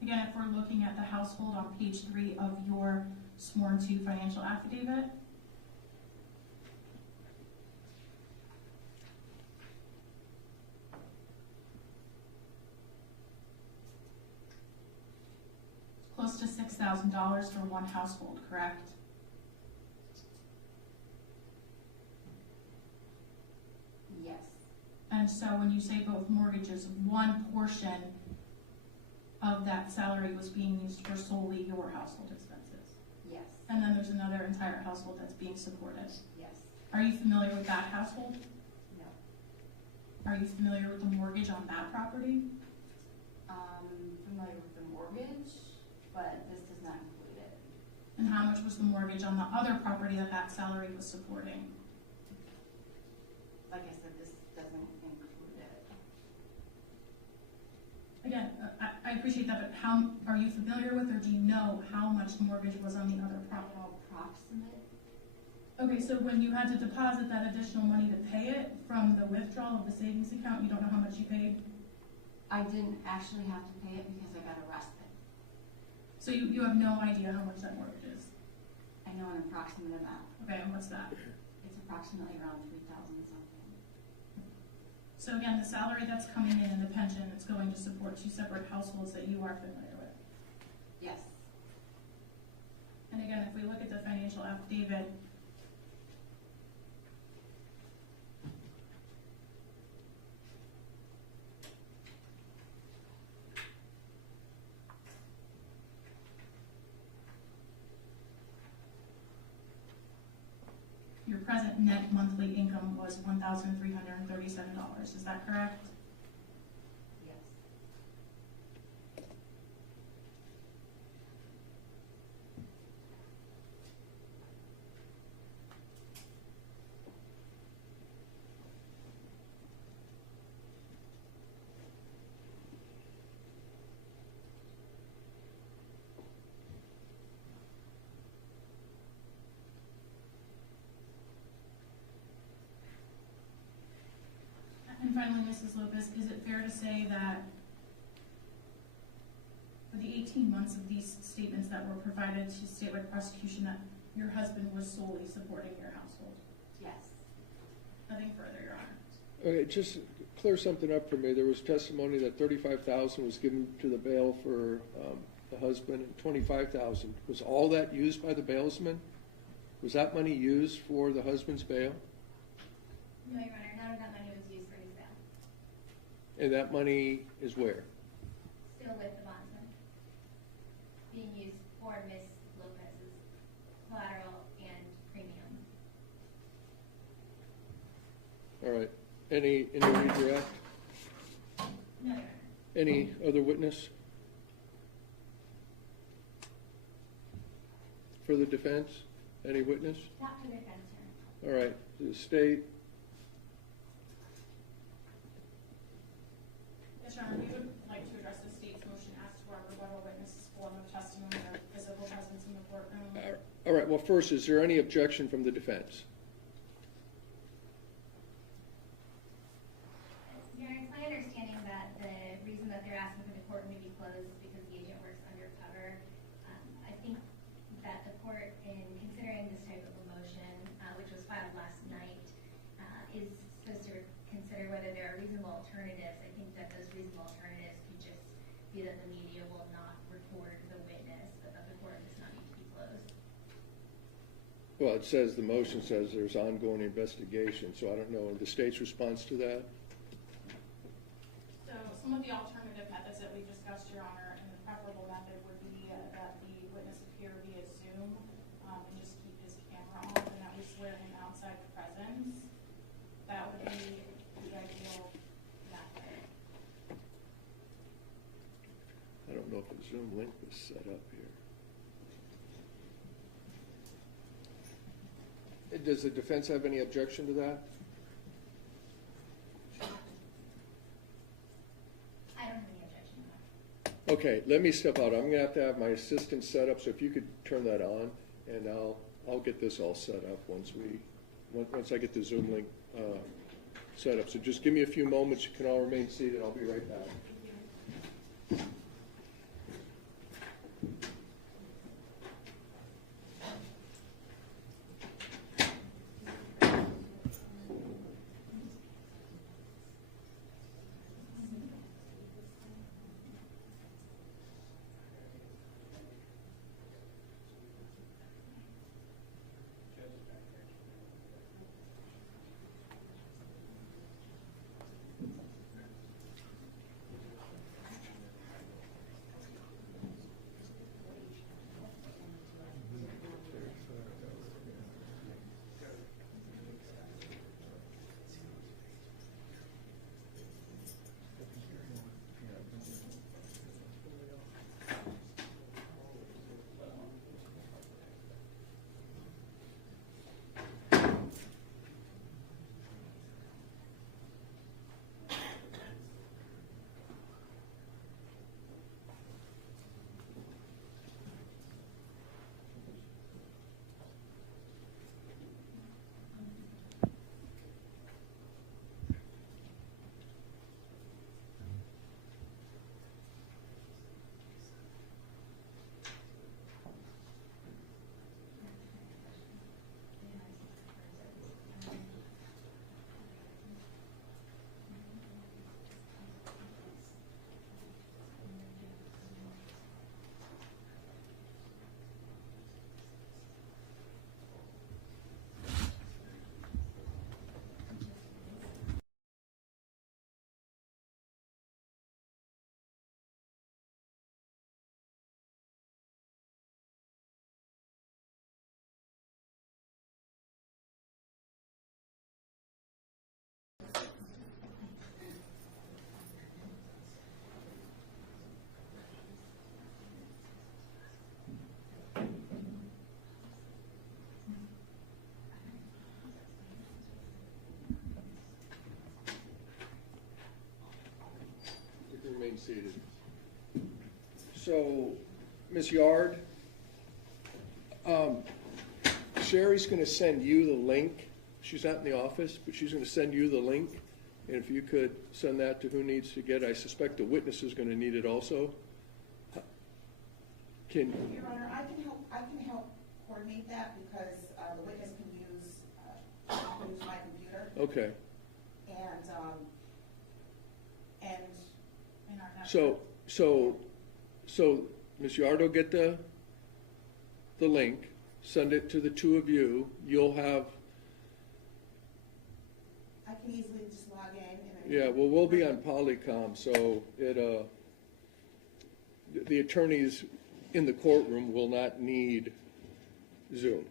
Again, if we're looking at the household on page 3 of your sworn to financial affidavit, close to $6,000 for one household, correct? Yes. And so when you say both mortgages, one portion of that salary was being used for solely your household expenses. Yes. And then there's another entire household that's being supported. Yes. Are you familiar with that household? No. Are you familiar with the mortgage on that property? Familiar with the mortgage, but this does not include it. And how much was the mortgage on the other property that that salary was supporting? Like I said, this doesn't include it. Again, I appreciate that, but how, are you familiar with or do you know how much mortgage was on the other I property? know approximate Okay, so when you had to deposit that additional money to pay it from the withdrawal of the savings account, you don't know how much you paid? I didn't actually have to pay it because I got arrested. So you have no idea how much that mortgage is? I know an approximate amount. Okay, and what's that? It's approximately around 3,000 something. So again, the salary that's coming in and the pension, it's going to support two separate households that you are familiar with. Yes. And again, if we look at the financial affidavit, your present net monthly income was $1,337, is that correct? Yes. And finally, Mrs. Lopez, is it fair to say that for the 18 months of these statements that were provided to statewide prosecution, that your husband was solely supporting your household? Yes. Nothing further, Your Honor. Okay, just clear something up for me. There was testimony that $35,000 was given to the bail for the husband and $25,000. Was all that used by the bailsman? Was that money used for the husband's bail? No, Your Honor, none of that money was used for his bail. And that money is where? Still with the bondsman. Being used for Ms. Lopez's collateral and premium. All right. Any redirect? No, Your Honor. Any other witness? For the defense? Any witness? Not for the defense, Your Honor. All right. The state? Yes, Your Honor, we would like to address the state's motion as to our rebuttal witness's form of testimony or physical presence in the courtroom. All right. Well, first, is there any objection from the defense? Your Honor, it's my understanding that the reason that they're asking for the courtroom to be closed is because the agent works undercover. I think that the court, in considering this type of a motion, which was filed last night, is supposed to consider whether there are reasonable alternatives. I think that those reasonable alternatives could just be that the media will not record the witness, but that the court does not need to be closed. Well, it says, the motion says there's ongoing investigation, so I don't know the state's response to that. So some of the alternative methods that we discussed, Your Honor, and the preferable method would be that the witness appear via Zoom and just keep his camera on, and that we swear him outside the presence. That would be the ideal method. I don't know if the Zoom link was set up here. Does the defense have any objection to that? I don't have any objection to that. Okay, let me step out. I'm gonna have my assistant set up, so if you could turn that on, and I'll get this all set up once I get the Zoom link set up. So just give me a few moments. You can all remain seated. I'll be right back. seated. So, Ms. Yard, Sherry's gonna send you the link. She's not in the office, but she's gonna send you the link. And if you could send that to who needs to get it, I suspect the witness is gonna need it also. Can, Your Honor, I can help coordinate that because the witness can use my computer okay, and In our network. so Ms. Yard will get the link, send it to the two of you. You'll have, I can easily just log in and then. yeah, well, we'll be on Polycom, so the attorneys in the courtroom will not need Zoom.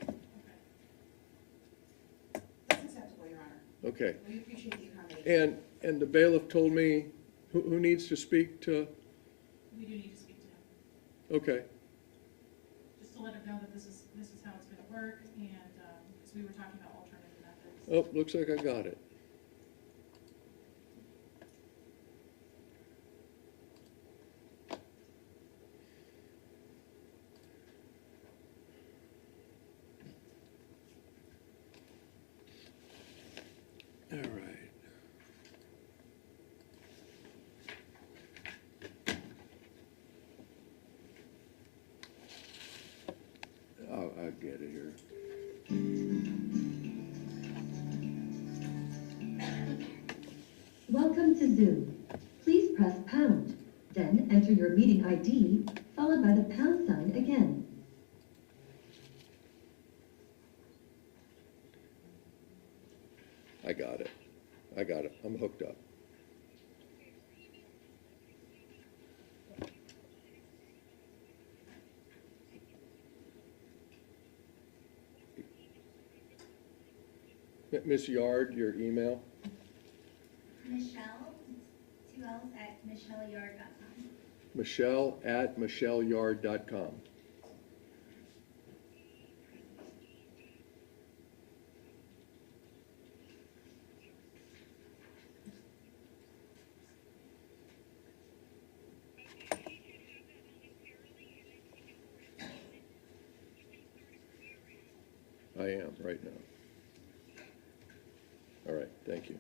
That's acceptable, Your Honor. Okay. We appreciate the accommodation. And the bailiff told me, who needs to speak to, We do need to speak to him, okay, just to let him know that this is how it's gonna work, and, because we were talking about alternative methods. oh, looks like I got it. All right. I'll get it here. Welcome to Zoom. Please press pound, then enter your meeting ID, followed by the pound sign again. I got it. I'm hooked up. Miss Yard, your email? Michelle, 2 L's at michelleyard.com. Michelle@michelleyard.com. I am, right now. All right, thank you.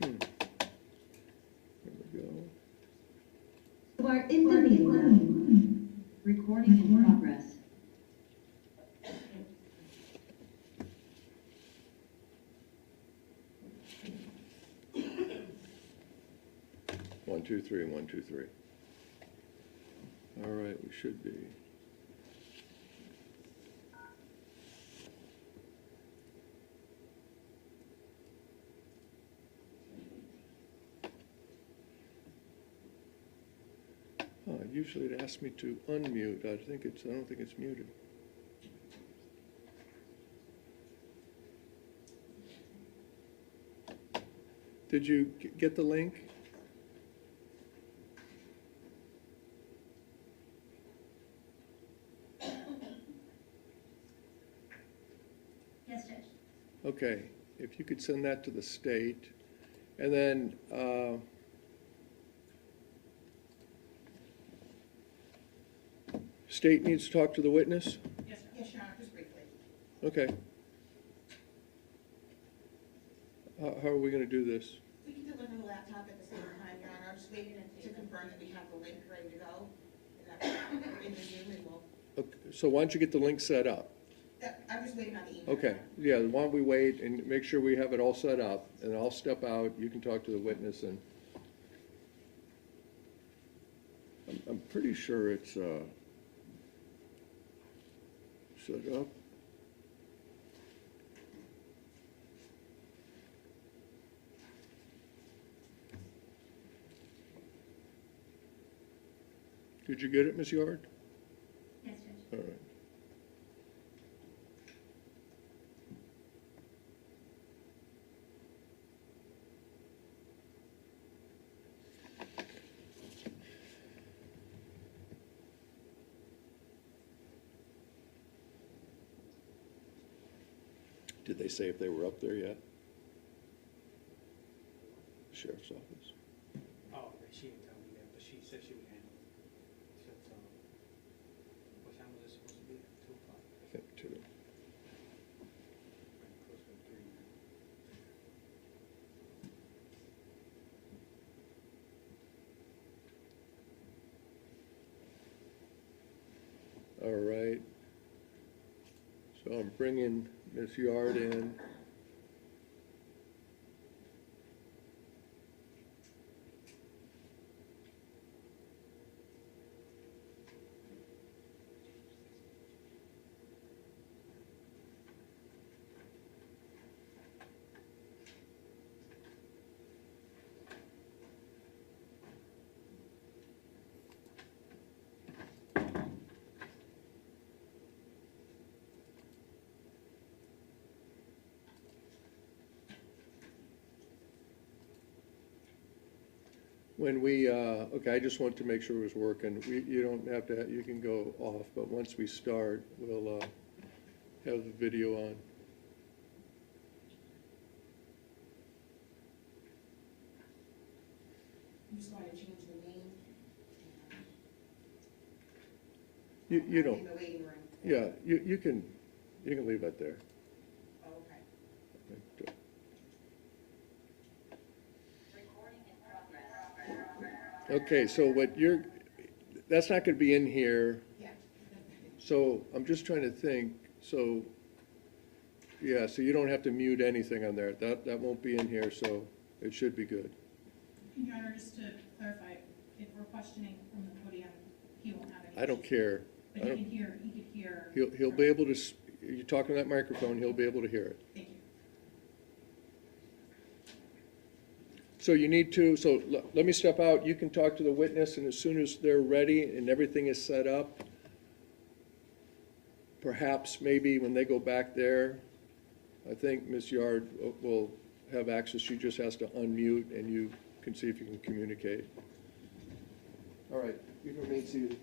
Here we go. You are in the meeting now. Recording in progress. One, two, three, 1, 2, 3. All right, we should be. Usually it asks me to unmute. I don't think it's muted. Did you get the link? Yes, Judge. Okay, if you could send that to the state, and then, state needs to talk to the witness? Yes, sir. Yes, Your Honor, just briefly. Okay. How are we gonna do this? We can deliver the laptop at the same time, Your Honor. I'm just waiting to confirm that we have the link ready to go. And that we're in the Zoom and we'll, Okay, so why don't you get the link set up? I'm just waiting on the email. Okay, yeah, why don't we wait and make sure we have it all set up, and I'll step out, you can talk to the witness, and I'm pretty sure it's, set up. Did you get it, Ms. Yard? Yes, Judge. All right. Did they say if they were up there yet? Sheriff's office. Oh, she didn't tell me that, but she said she would handle it. So, what time was it supposed to be? 2 o'clock? I think two. Right, close to 3 now. All right. So I'm bringing Ms. Yard in. When we, okay, I just want to make sure it was working. You don't have to, you can go off, but once we start, we'll have the video on. You just want to change the name? You don't, In the waiting room? yeah, you can leave that there. Oh, okay. Okay, so what that's not gonna be in here, Yeah. so I'm just trying to think, so, yeah, so you don't have to mute anything on there, that won't be in here, so it should be good. Your Honor, just to clarify, if we're questioning from the podium, he won't have any. I don't care. But I he don't- could hear. He'll be able to, you talk on that microphone, he'll be able to hear it. Thank you. So you need to, so let me step out, you can talk to the witness, and as soon as they're ready and everything is set up, perhaps maybe when they go back there, I think Ms. Yard will have access, she just has to unmute, and you can see if you can communicate. All right, you can remain seated.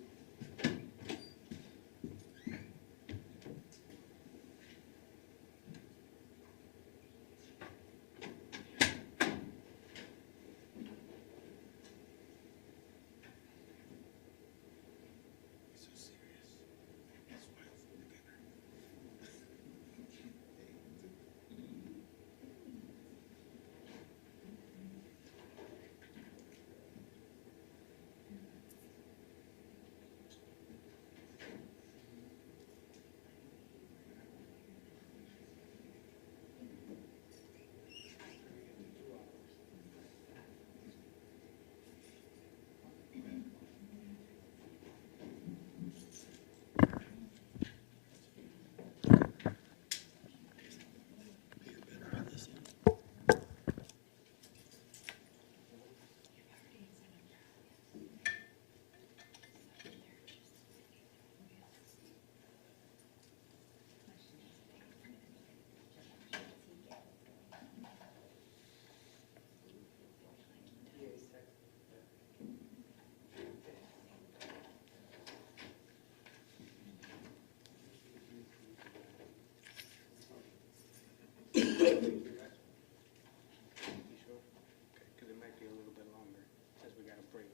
Because it might be a little bit longer, since we got a break.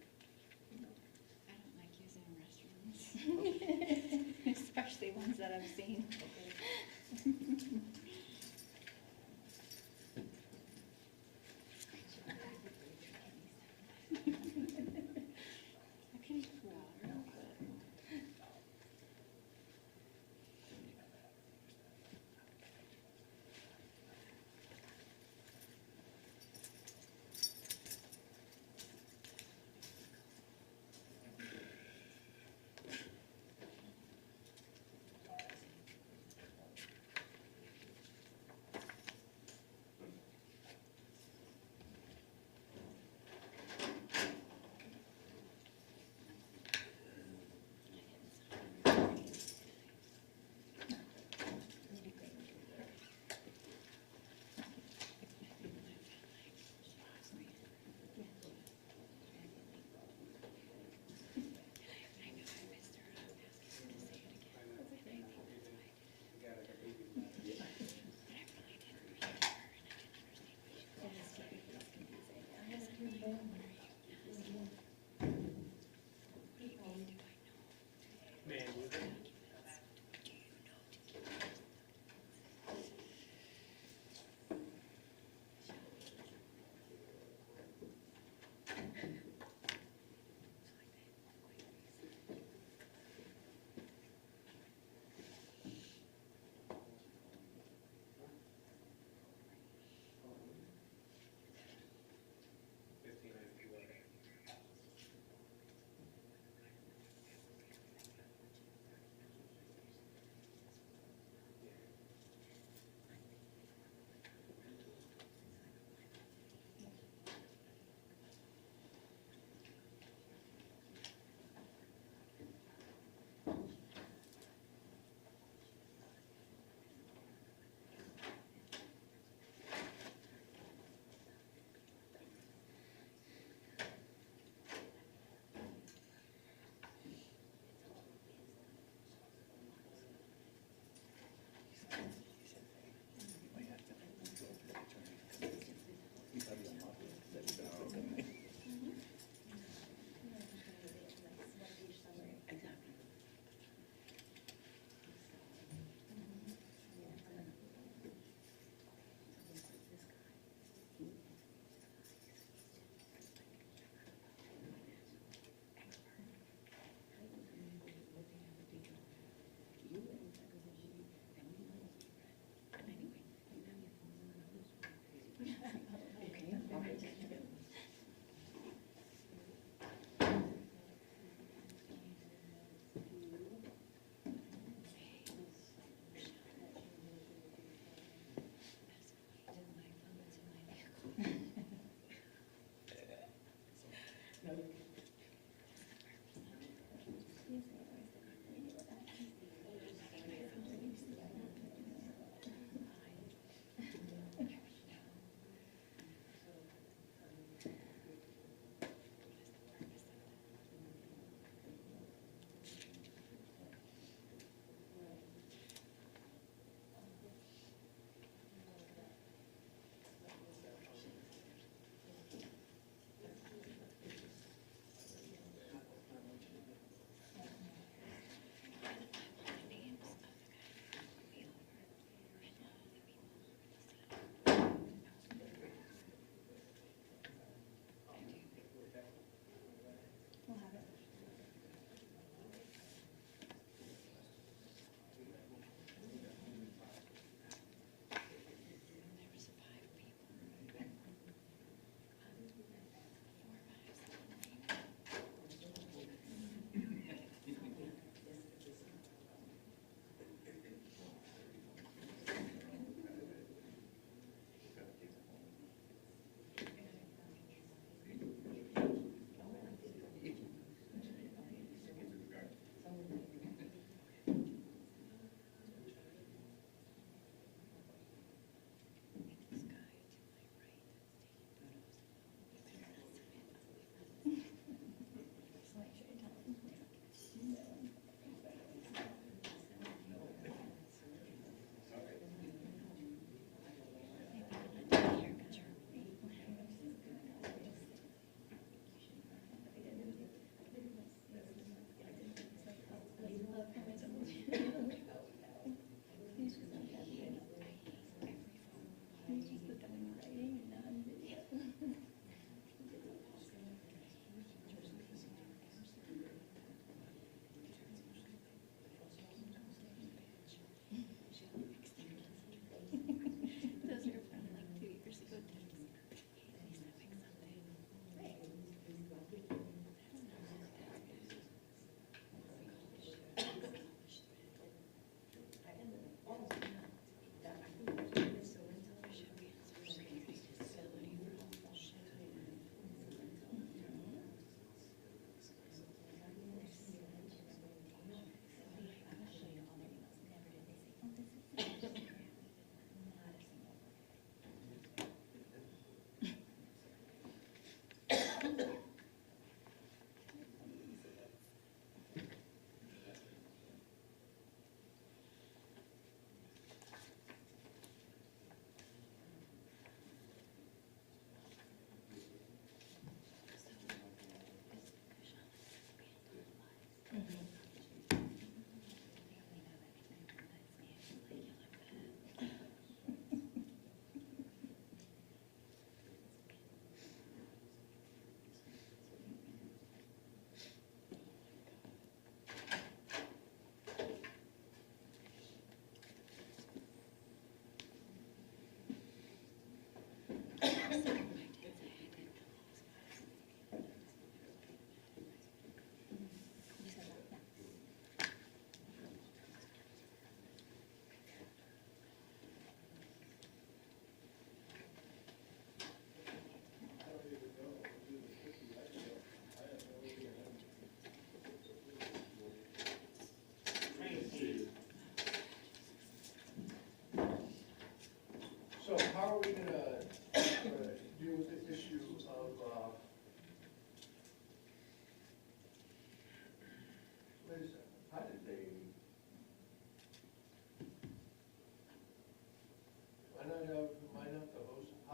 I don't like using restrooms, especially ones that I've seen. I can do water, but.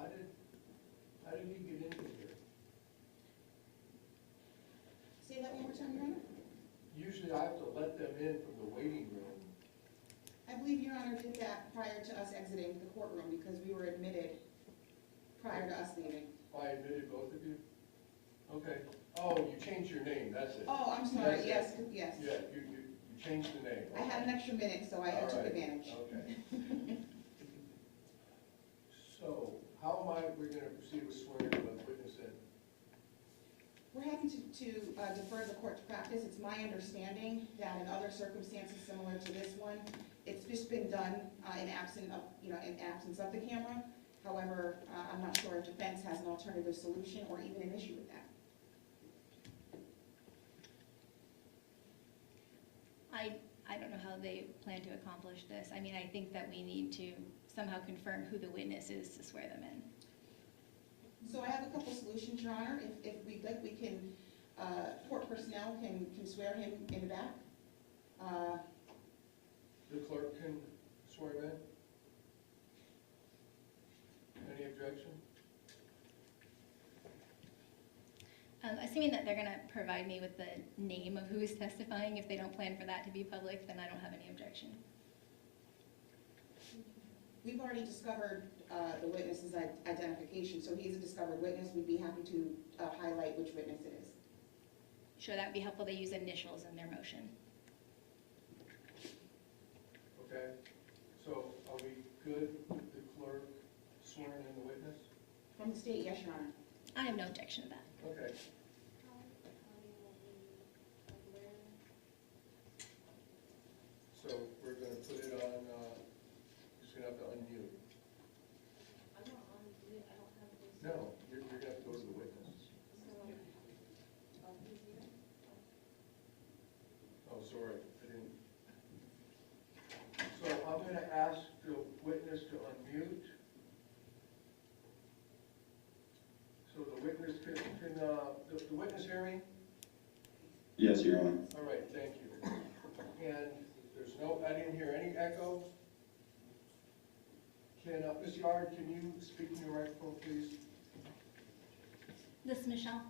How did he get into here? Say that one more time, Your Honor. Usually I have to let them in from the waiting room. I believe Your Honor did that prior to us exiting the courtroom because we were admitted prior to us leaving. I admitted both of you? Okay. Oh, you changed your name, that's it. Oh, I'm sorry, Yes, yes. Yeah, you changed the name. I had an extra minute, so I All took right. advantage. Okay. So, how we're gonna proceed with swearing the witness in? We're having to defer the court's practice. It's my understanding that in other circumstances similar to this one, it's just been done in absence of the camera. However, I'm not sure if defense has an alternative solution or even an issue with that. I don't know how they plan to accomplish this. I mean, I think that we need to somehow confirm who the witness is to swear them in. So I have a couple solutions, Your Honor. If we'd like, we can, court personnel can swear him in the back. The clerk can swear him in? Any objection? Assuming that they're gonna provide me with the name of who is testifying, if they don't plan for that to be public, then I don't have any objection. We've already discovered the witness's identification, so he's a discovered witness. We'd be happy to highlight which witness it is. Sure, that would be helpful. They use initials in their motion. Okay. So, are we good with the clerk swearing in the witness? From the state, yes, Your Honor. I have no objection to that. Okay. So we're gonna put it on, just gonna have to unmute. I'm not on mute, I don't have this. No, you're gonna have to go to the witness. Oh, sorry, I didn't. So I'm gonna ask the witness to unmute. So the witness can the witness hear me? Yes, Your Honor. All right, thank you. And there's I didn't hear any echo. Can, Ms. Yard, can you speak in your microphone, please? This is Michelle.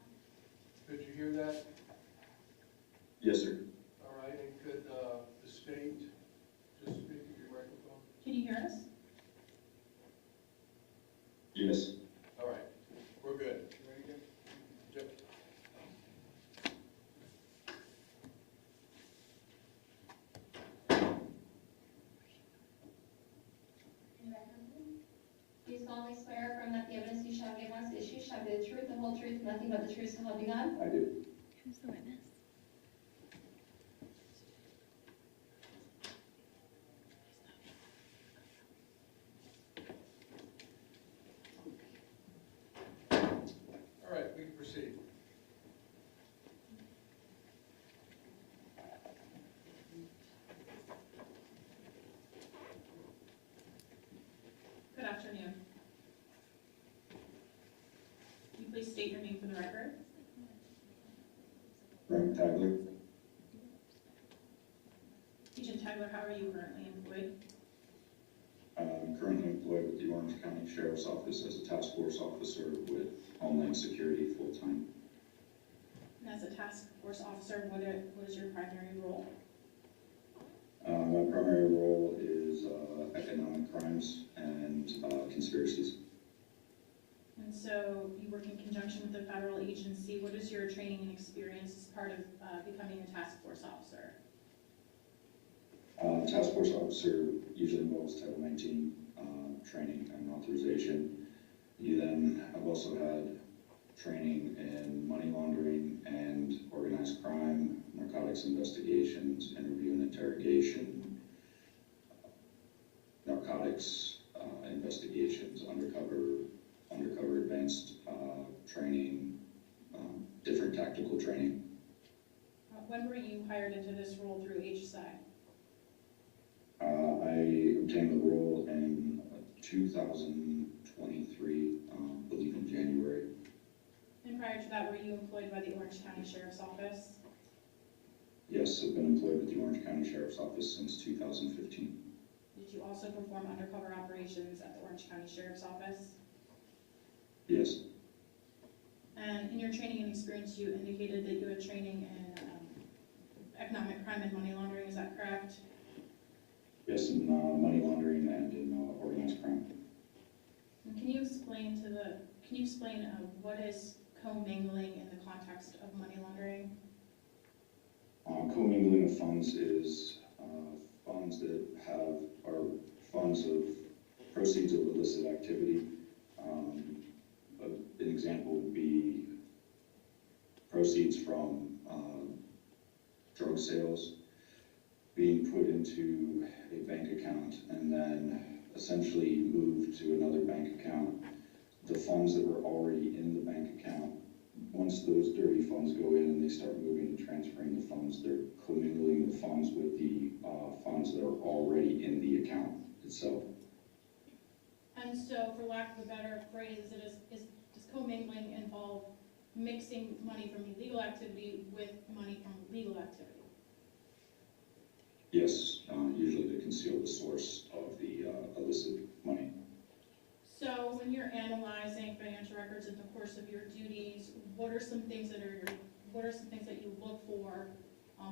Could you hear that? Yes, sir. All right, and could the state just speak in your microphone? Can you hear us? Yes. All right, we're good. Ready to go? Yep. Do you solemnly swear affirm that the evidence you shall give us issue shall be the truth, the whole truth, nothing but the truth, so help you God? I do. Who's the witness? All right, we can proceed. Good afternoon. Can you please state your name for the record? Frank Tagler. Agent Tagler, how are you currently employed? I'm currently employed with the Orange County Sheriff's Office as a task force officer with Homeland Security full-time. And as a task force officer, what is your primary role? My primary role is economic crimes and conspiracies. And so you work in conjunction with a federal agency. What is your training and experience as part of becoming a task force officer? Task force officer usually involves Title 19 training and authorization. I've also had training in money laundering and organized crime, narcotics investigations, interview and interrogation, narcotics investigations, undercover advanced training, different tactical training. When were you hired into this role through HSI? I obtained the role in 2023, I believe in January. And prior to that, were you employed by the Orange County Sheriff's Office? Yes, I've been employed with the Orange County Sheriff's Office since 2015. Did you also perform undercover operations at the Orange County Sheriff's Office? Yes, And in your training and experience, you indicated that you had training in economic crime and money laundering, is that correct? yes, in money laundering and in organized crime. And can you explain what is commingling in the context of money laundering? Commingling of funds is funds that are funds of proceeds of illicit activity. An example would be proceeds from drug sales being put into a bank account and then essentially moved to another bank account. The funds that were already in the bank account, once those dirty funds go in and they start moving and transferring the funds, they're commingling the funds with the funds that are already in the account itself. And so, for lack of a better phrase, does commingling involve mixing money from illegal activity with money from legal activity? Yes, usually to conceal the source of the illicit money. So, when you're analyzing financial records in the course of your duties, what are some things that you look for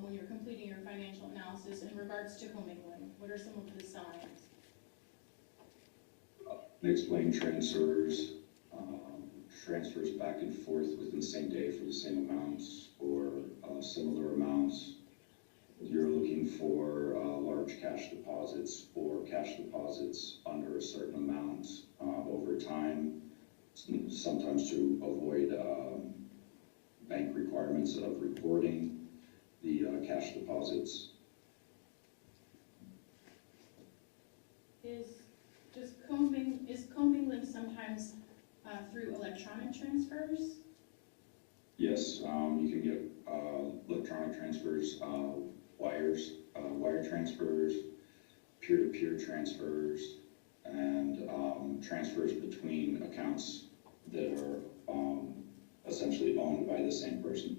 when you're completing your financial analysis in regards to commingling? What are some of the signs? Explain transfers, transfers back and forth within the same day for the same amounts or similar amounts. You're looking for large cash deposits or cash deposits under a certain amount over time, sometimes to avoid bank requirements of reporting the cash deposits. Is commingling sometimes through electronic transfers? Yes, you can get electronic transfers, wire transfers, peer-to-peer transfers, and transfers between accounts that are essentially owned by the same person.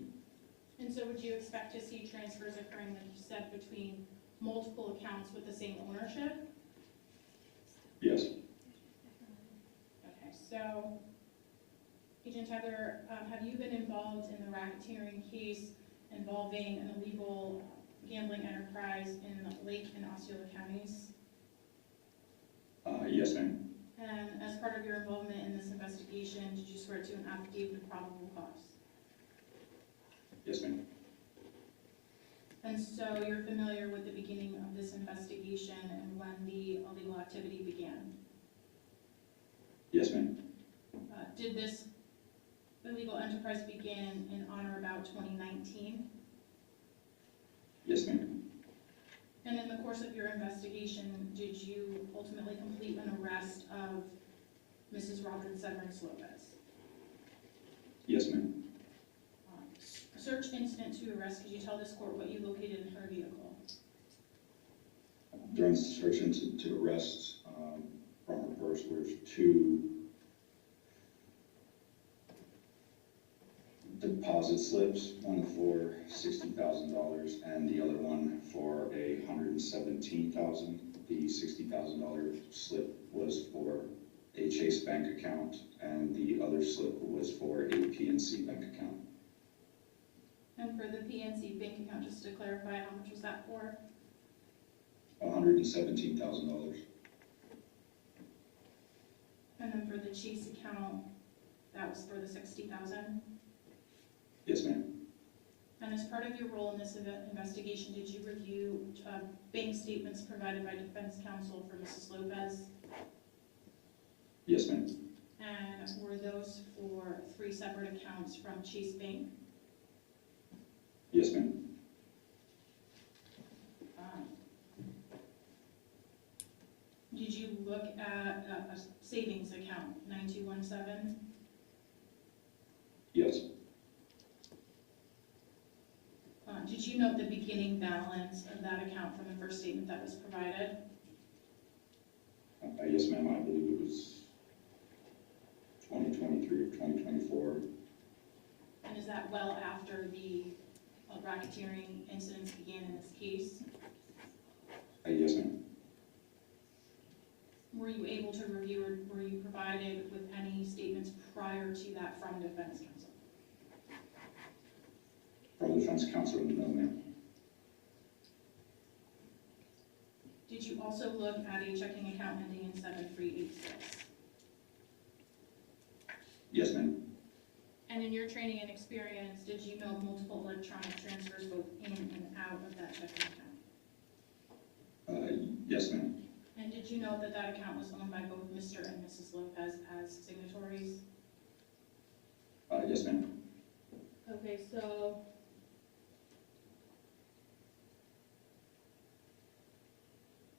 And so would you expect to see transfers occurring, like you said, between multiple accounts with the same ownership? Yes. Okay, so Agent Heather, have you been involved in the racketeering case involving an illegal gambling enterprise in Lake and Osceola counties? Yes, ma'am. And as part of your involvement in this investigation, did you swear to an affidavit of probable cause? Yes, ma'am. And so you're familiar with the beginning of this investigation and when the illegal activity began? Yes, ma'am. Did this illegal enterprise begin in on or about 2019? Yes, ma'am. And in the course of your investigation, did you ultimately complete an arrest of Mrs. Robin Severance-Lopez? Yes, ma'am. Search incident to arrest, could you tell this court what you located in her vehicle? During the search incident to arrest, from her purse were two deposit slips, one for $60,000 and the other one for $117,000. The $60,000 slip was for a Chase bank account and the other slip was for a PNC bank account. And for the PNC bank account, just to clarify, how much was that for? $117,000. And then for the Chase account, that was for the $60,000? Yes, ma'am. And as part of your role in this investigation, did you review bank statements provided by defense counsel for Mrs. Lopez? Yes, ma'am. And were those for 3 separate accounts from Chase Bank? Yes, ma'am. Did you look at a savings account, 9217? Yes. Did you note the beginning balance of that account from the first statement that was provided? Yes, ma'am. I believe it was 2023 or 2024. And is that well after the racketeering incidents began in this case? Yes, ma'am. Were you able to review or were you provided with any statements prior to that from defense counsel? From defense counsel, no, ma'am. Did you also look at a checking account ending in 7386? Yes, ma'am. And in your training and experience, did you know multiple electronic transfers both in and out of that checking account? Yes, ma'am. And did you know that that account was owned by both Mr. and Mrs. Lopez as signatories? Yes, ma'am. Okay, so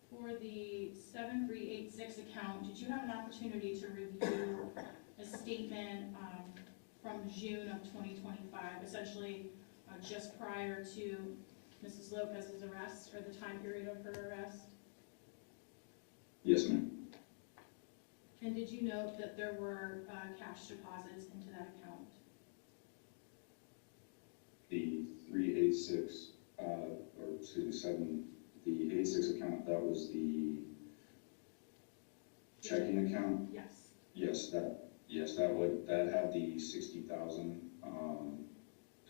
for the 7386 account, did you have an opportunity to review a statement from June of 2025, essentially just prior to Mrs. Lopez's arrest or the time period of her arrest? Yes, ma'am. And did you note that there were cash deposits into that account? The 386, or excuse me, 7, the 86 account, that was the checking account? Yes. That had the 60,000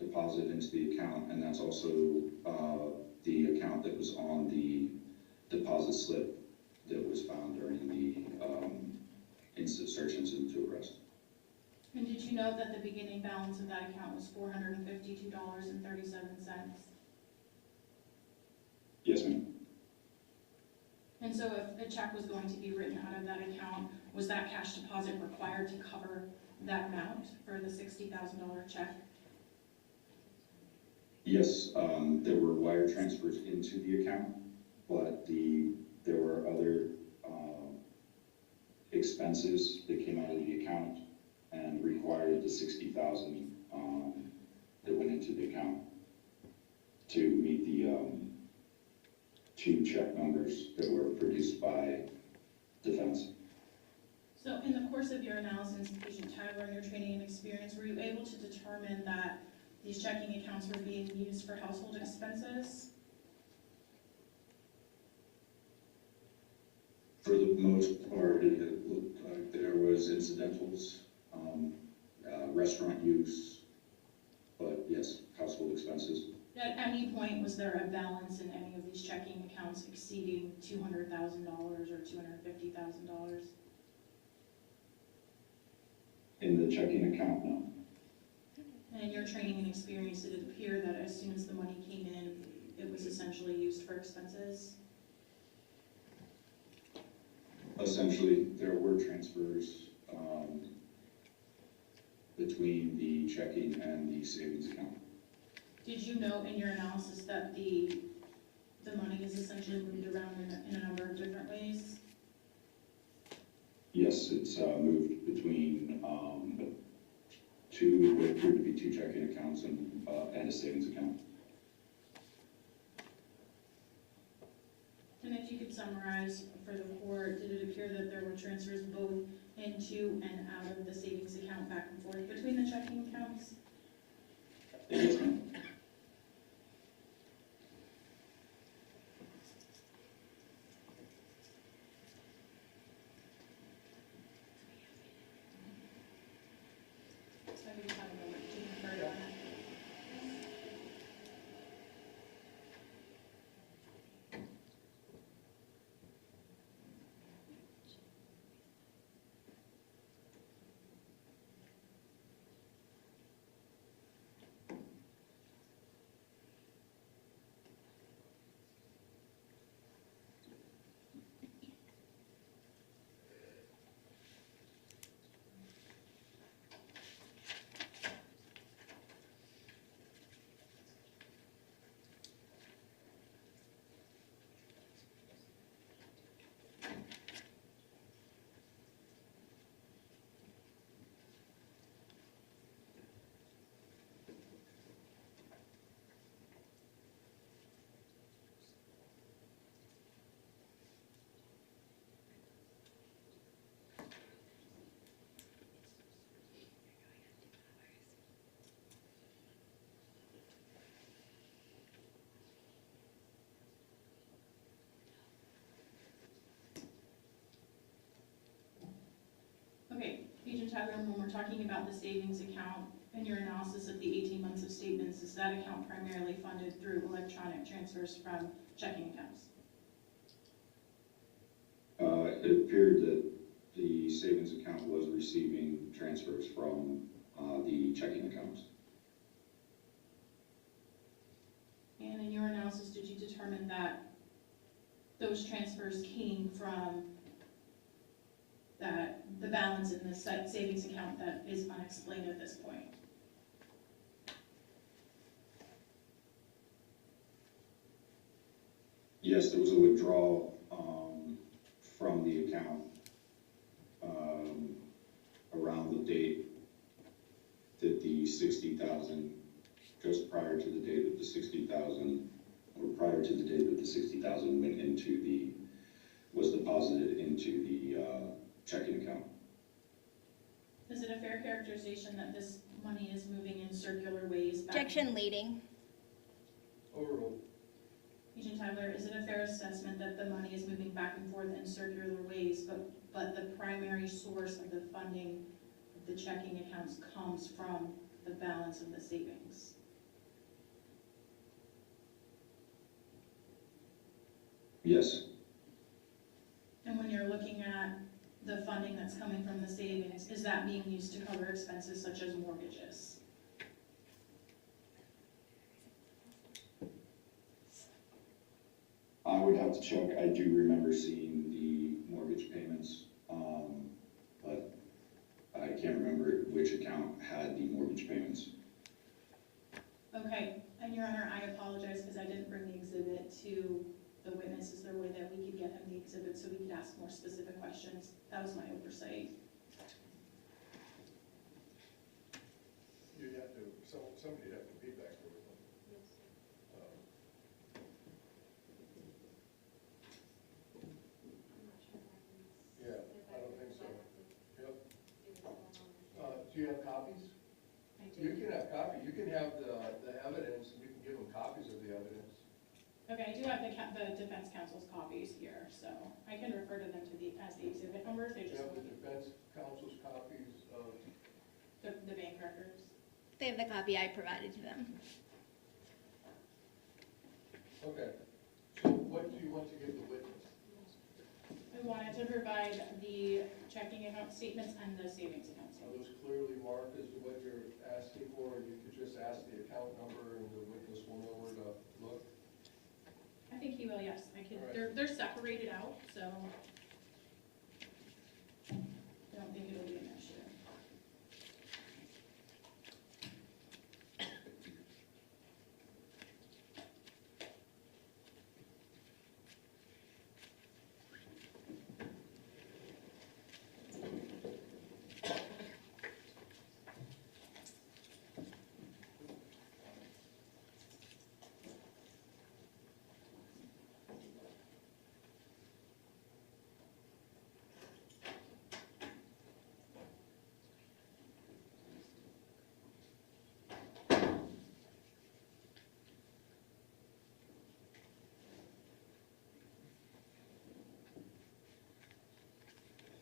deposit into the account, and that's also the account that was on the deposit slip that was found during the search incident to arrest. And did you note that the beginning balance of that account was $452.37? Yes, ma'am. And so if a check was going to be written out of that account, was that cash deposit required to cover that amount for the $60,000 check? Yes, there were wire transfers into the account, but there were other expenses that came out of the account and required the 60,000 that went into the account to meet the two check numbers that were produced by defense. So in the course of your analysis, Agent Tyler, and your training and experience, were you able to determine that these checking accounts were being used for household expenses? For the most part, it looked like there was incidentals, restaurant use, but yes, household expenses. At any point, was there a balance in any of these checking accounts exceeding $200,000 or $250,000? In the checking account, no. And in your training and experience, did it appear that as soon as the money came in, it was essentially used for expenses? Essentially, there were transfers between the checking and the savings account. Did you note in your analysis that the money is essentially moved around in a number of different ways? Yes, it's moved between two, what appeared to be two checking accounts and a savings account. And if you could summarize for the court, did it appear that there were transfers both into and out of the savings account back and forth between the checking accounts? Yes, ma'am. So I didn't have a moment to confer on that. Tyler, when we're talking about the savings account and your analysis of the 18 months of statements, is that account primarily funded through electronic transfers from checking accounts? It appeared that the savings account was receiving transfers from the checking accounts. And in your analysis, did you determine that those transfers came from the balance in the savings account that is unexplained at this point? Yes, there was a withdrawal from the account around the date that the 60,000, just prior to the date that the 60,000, or prior to the date that the 60,000 went into was deposited into the checking account. Is it a fair characterization that this money is moving in circular ways back? Objection leading. Overruled. Agent Tyler, is it a fair assessment that the money is moving back and forth in circular ways, but the primary source of the funding of the checking accounts comes from the balance of the savings? Yes. And when you're looking at the funding that's coming from the savings, is that being used to cover expenses such as mortgages? I would have to check. I do remember seeing the mortgage payments, but I can't remember which account had the mortgage payments. Okay, and Your Honor, I apologize because I didn't bring the exhibit to the witness. Is there a way that we could get him the exhibit so we could ask more specific questions? That was my oversight. You'd have to, somebody'd have to be back there with them. Yeah, I don't think so. Yep. Do you have copies? I do. You can have copies. You can have the evidence, and you can give them copies of the evidence. Okay, I do have the defense counsel's copies here, so I can refer to them as the exhibit numbers. They Do you just have the want defense counsel's copies of? the bank records. They have the copy I provided to them. Okay. So what do you want to give the witness? I wanted to provide the checking account statements and the savings account Are statements. those clearly marked as to what you're asking for, or you could just ask the account number and the witness will know where to look? I think he will, yes. I could. All right. They're separated out, so I don't think it'll be an issue.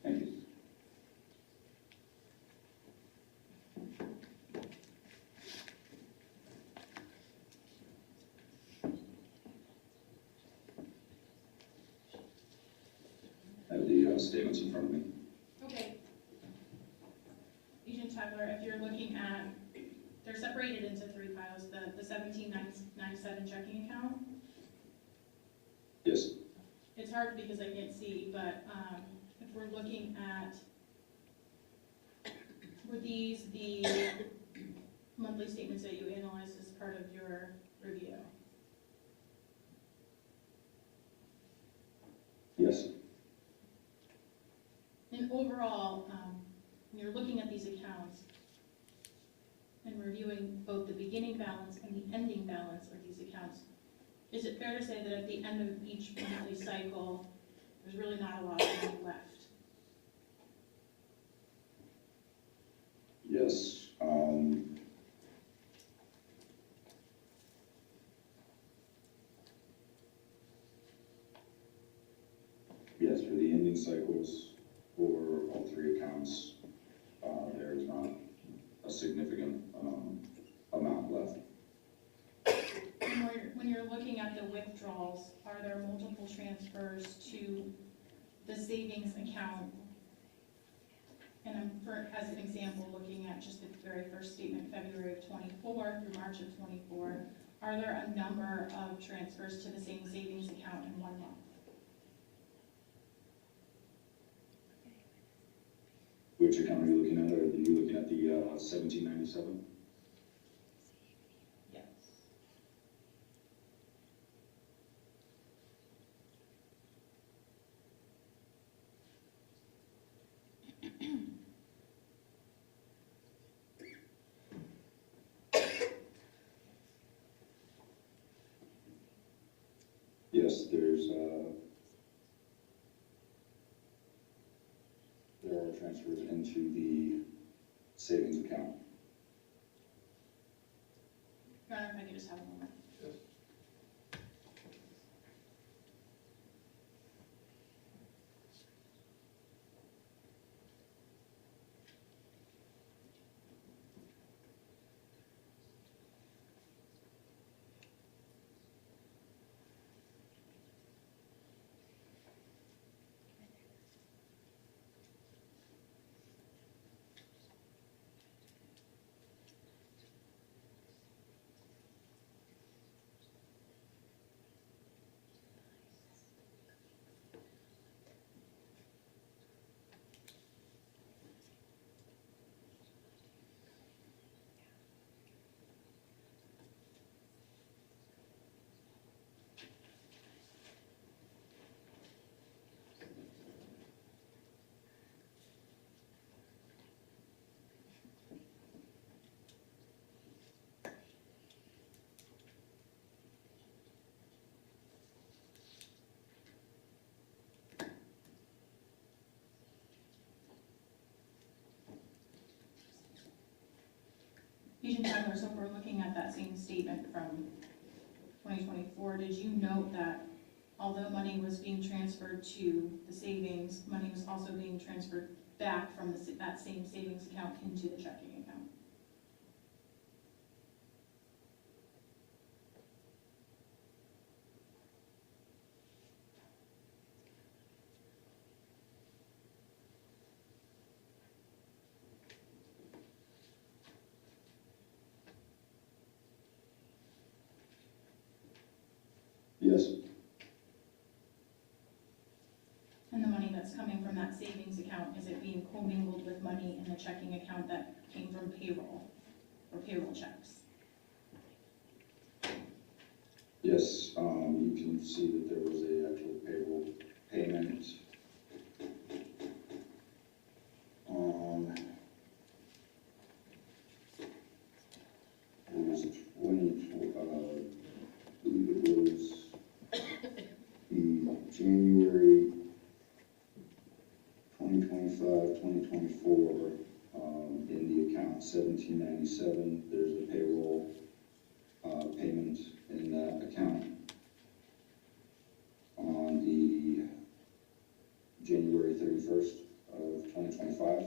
Thank you. I have the statements in front of me. Okay. Agent Tyler, if you're looking at, they're separated into three files, the 17997 checking account. Yes. It's hard because I can't see, but if we're looking at, were these the monthly statements that you analyzed as part of your review? Yes. And overall, when you're looking at these accounts and reviewing both the beginning balance and the ending balance of these accounts, is it fair to say that at the end of each monthly cycle, there's really not a lot of money left? Yes. Yes, for the ending cycles for all three accounts, multiple transfers to the savings account. And I'm, as an example, looking at just the very first statement, February of '24 through March of '24, are there a number of transfers to the same savings account in 1 month? Which account are you looking at? Are you looking at the 1797? Yes. Yes, there are transfers into the savings account. Your Honor, if I could just have a moment. Agent Tyler, so if we're looking at that same statement from 2024, did you note that although money was being transferred to the savings, money was also being transferred back from that same savings account into the checking account? Yes. And the money that's coming from that savings account, is it being commingled with money in the checking account that came from payroll or payroll checks? Yes, you can see that there was a actual payroll payment on, it was 24, I believe it was the January 2025, 2024, in the account 1797, there's a payroll payment in that account on the January 31st of 2025.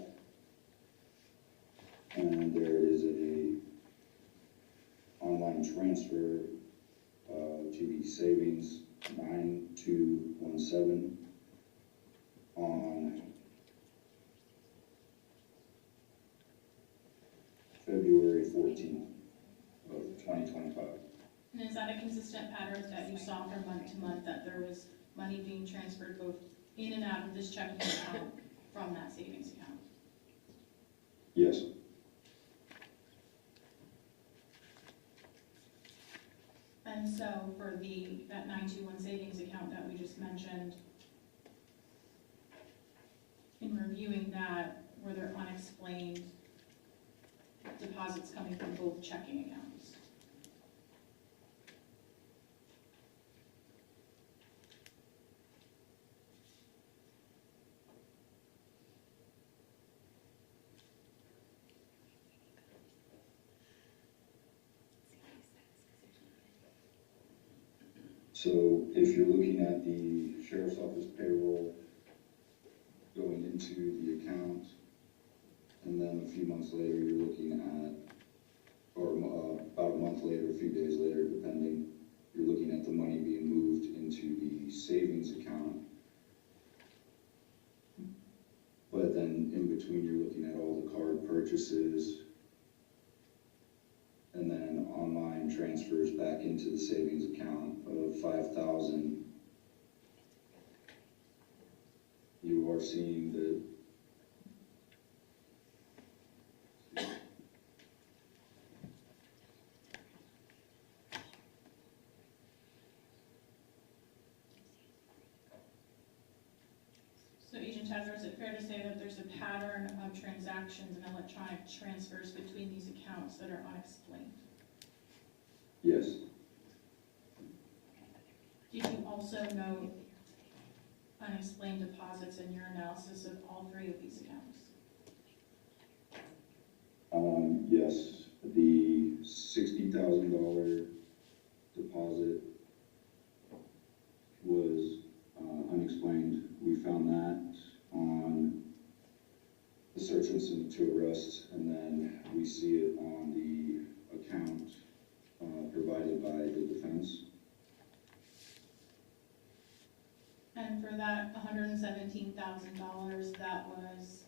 And there is a online transfer to the savings 9217 on February 14th of 2025. And is that a consistent pattern that you saw from month to month, that there was money being transferred both in and out of this checking account from that savings account? Yes. And so for that 921 savings account that we just mentioned, in reviewing that, were there unexplained deposits coming from both checking accounts? So if you're looking at the Sheriff's Office payroll going into the account, and then a few months later, you're looking at, or about a month later, a few days later, depending, you're looking at the money being moved into the savings between, you're looking at all the card purchases, and then online transfers back into the savings account of 5,000. You are seeing the So Agent Tazzer, is it fair to say that there's a pattern of transactions and electronic transfers between these accounts that are unexplained? yes, Did you also note unexplained deposits in your analysis of all three of these accounts? yes, the $60,000 deposit was unexplained. We found that on the search incident to arrest, and then we see it on the account provided by the defense. And for that $117,000 that was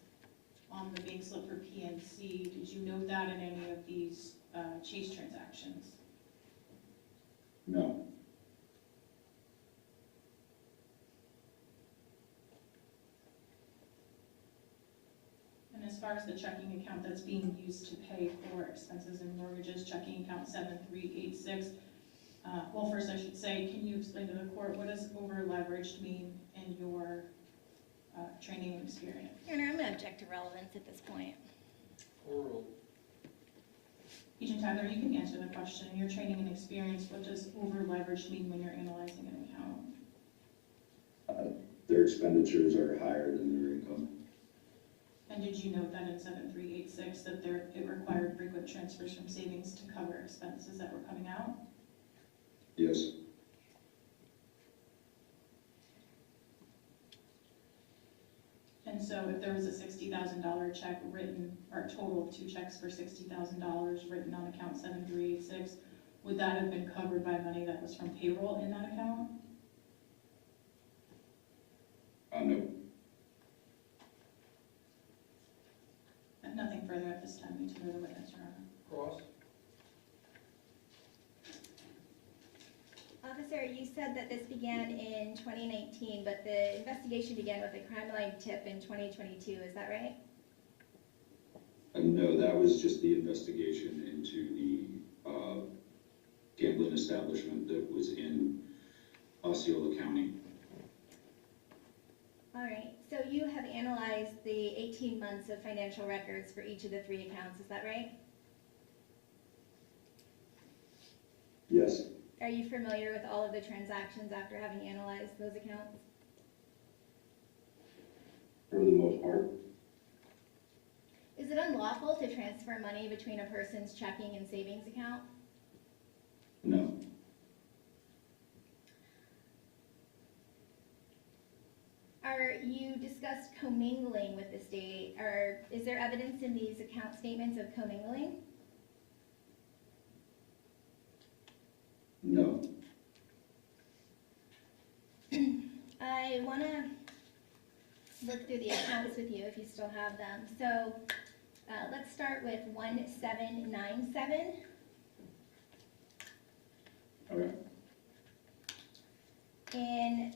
on the bank slip for PNC, did you note that in any of these Chase transactions? No. And as far as the checking account that's being used to pay for expenses and mortgages, checking account 7386, well, first I should say, can you explain to the court what does over-leveraged mean in your training and experience? Your Honor, I'm going to object to relevance at this point. Oral. Agent Tyler, you can answer the question. In your training and experience, what does over-leveraged mean when you're analyzing an account? Their expenditures are higher than their income. And did you note that in 7386 that it required frequent transfers from savings to cover expenses that were coming out? Yes. And so if there was a $60,000 check written, or a total of 2 checks for $60,000 written on account 7386, would that have been covered by money that was from payroll in that account? No. Nothing further at this time. You to hear the witness, Your Honor. Cross. Officer, you said that this began in 2019, but the investigation began with a crime line tip in 2022. Is that right? No, that was just the investigation into the gambling establishment that was in Osceola County. All right. So you have analyzed the 18 months of financial records for each of the 3 accounts. Is that right? Yes. Are you familiar with all of the transactions after having analyzed those accounts? For the most part. Is it unlawful to transfer money between a person's checking and savings account? No. You discussed commingling with the state. Is there evidence in these account statements of commingling? No. I want to look through the accounts with you if you still have them. So let's start with 1797. Okay. In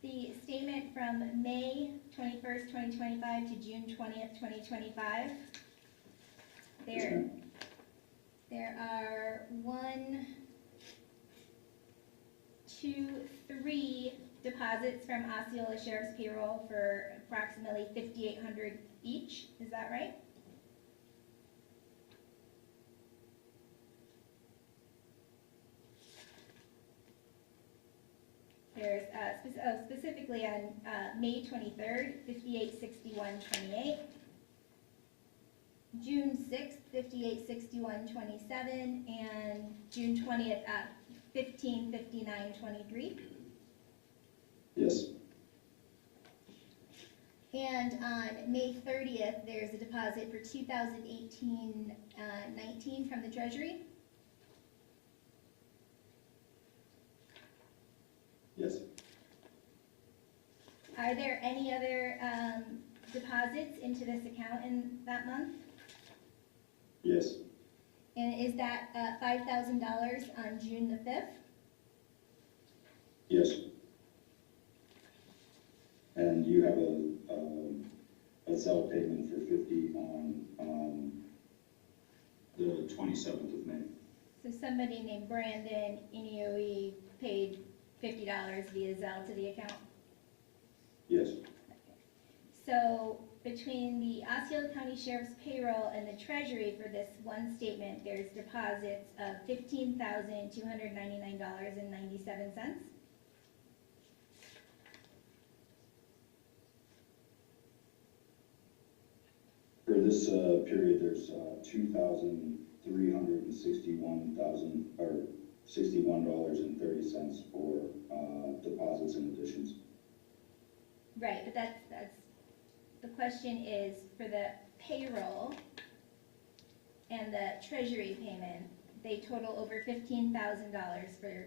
the statement from May 21st, 2025 to June 20th, 2025, there are 1, 2, 3 deposits from Osceola Sheriff's payroll for approximately $5,800 each. Is that right? There's specifically on May 23rd, 5861.28. June 6th, 5861.27, and June 20th at 1559.23. Yes. And on May 30th, there's a deposit for 2018-19 from the Treasury. Yes. Are there any other deposits deposits into this account in that month? Yes, And is that $5,000 on June the 5th? yes. And you have a Zelle payment for 50 on the 27th of May. So somebody named Brandon Inouye paid $50 via Zelle to the account? Yes, So between the Osceola County Sheriff's payroll and the treasury for this one statement, there's deposits of $15,299.97. for this period, there's $2,361,000 or $61.30 for deposits and additions. Right, but that's, the question is for the payroll and the treasury payment, they total over $15,000 for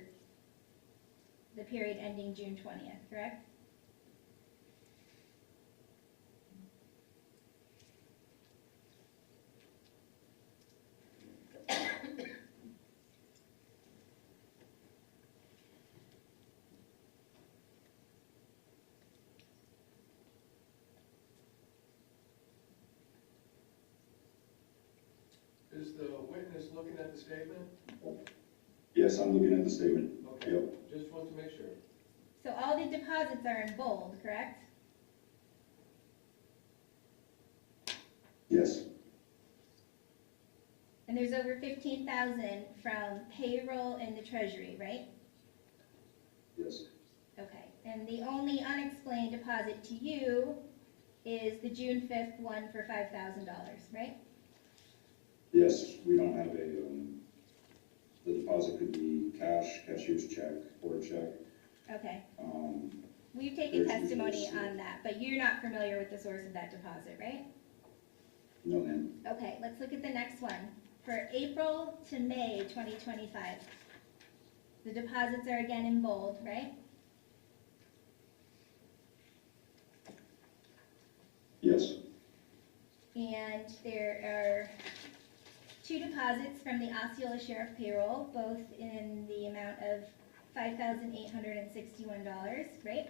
the period ending June 20th, correct? Is the witness looking at the statement? Yes, I'm looking at the statement. Okay, Yep. just want to make sure. So all the deposits are in bold, correct? Yes, And there's over 15,000 from payroll and the treasury, right? yes, Okay, and the only unexplained deposit to you is the June 5th one for $5,000, right? yes. We don't have the deposit could be cash, cashier's check, or check. Okay, Um, we've taken There's testimony usually a- on that, but you're not familiar with the source of that deposit, right? no, ma'am. Okay, let's look at the next one. For April to May 2025, the deposits are again in bold, right? Yes, And there are two deposits from the Osceola Sheriff payroll, both in the amount of $5,861, right?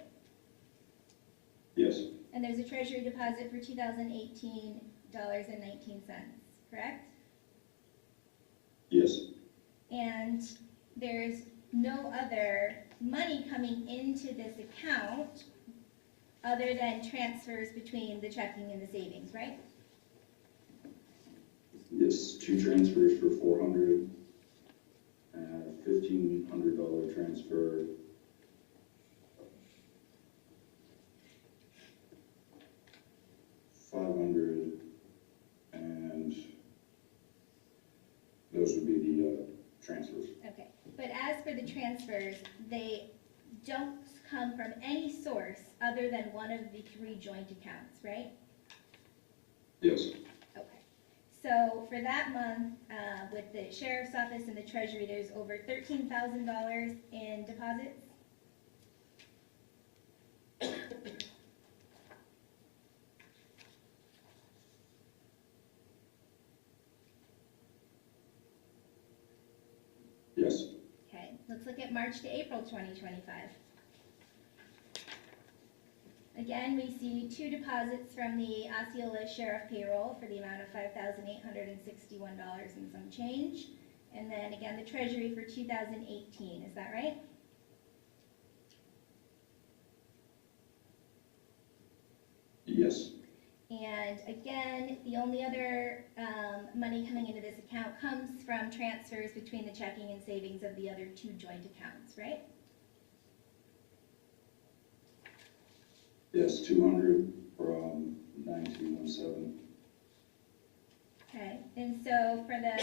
yes, And there's a treasury deposit for $2,018.19, correct? yes, And there's no other money coming into this account other than transfers between the checking and the savings, right? yes. 2 transfers for 400, $1,500 transfer. $500, and those would be the transfers. Okay, but as for the transfers, they don't come from any source other than one of the 3 joint accounts, right? Yes, Okay. So for that month, with the sheriff's office and the treasury, there's over $13,000 in deposits? yes, Okay, let's look at March to April 2025. Again, we see 2 deposits from the Osceola Sheriff payroll for the amount of $5,861 and some change. And then again, the treasury for 2018, is that right? yes, And again, the only other money coming into this account comes from transfers between the checking and savings of the other 2 joint accounts, right? yes. 200 from 9217. Okay, and so for the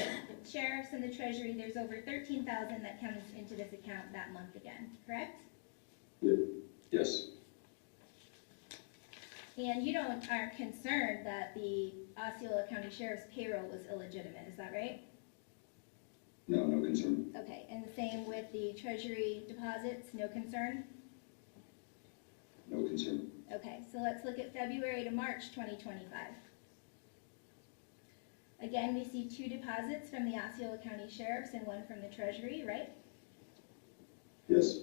sheriffs and the treasury, there's over 13,000 that comes into this account that month again, correct? Yes, And you aren't concerned that the Osceola County Sheriff's payroll was illegitimate, is that right? no, no concern. Okay, and the same with the treasury deposits, no concern? No concern. Okay, so let's look at February to March 2025. Again, we see 2 deposits from the Osceola County Sheriff's and 1 from the Treasury, right? Yes,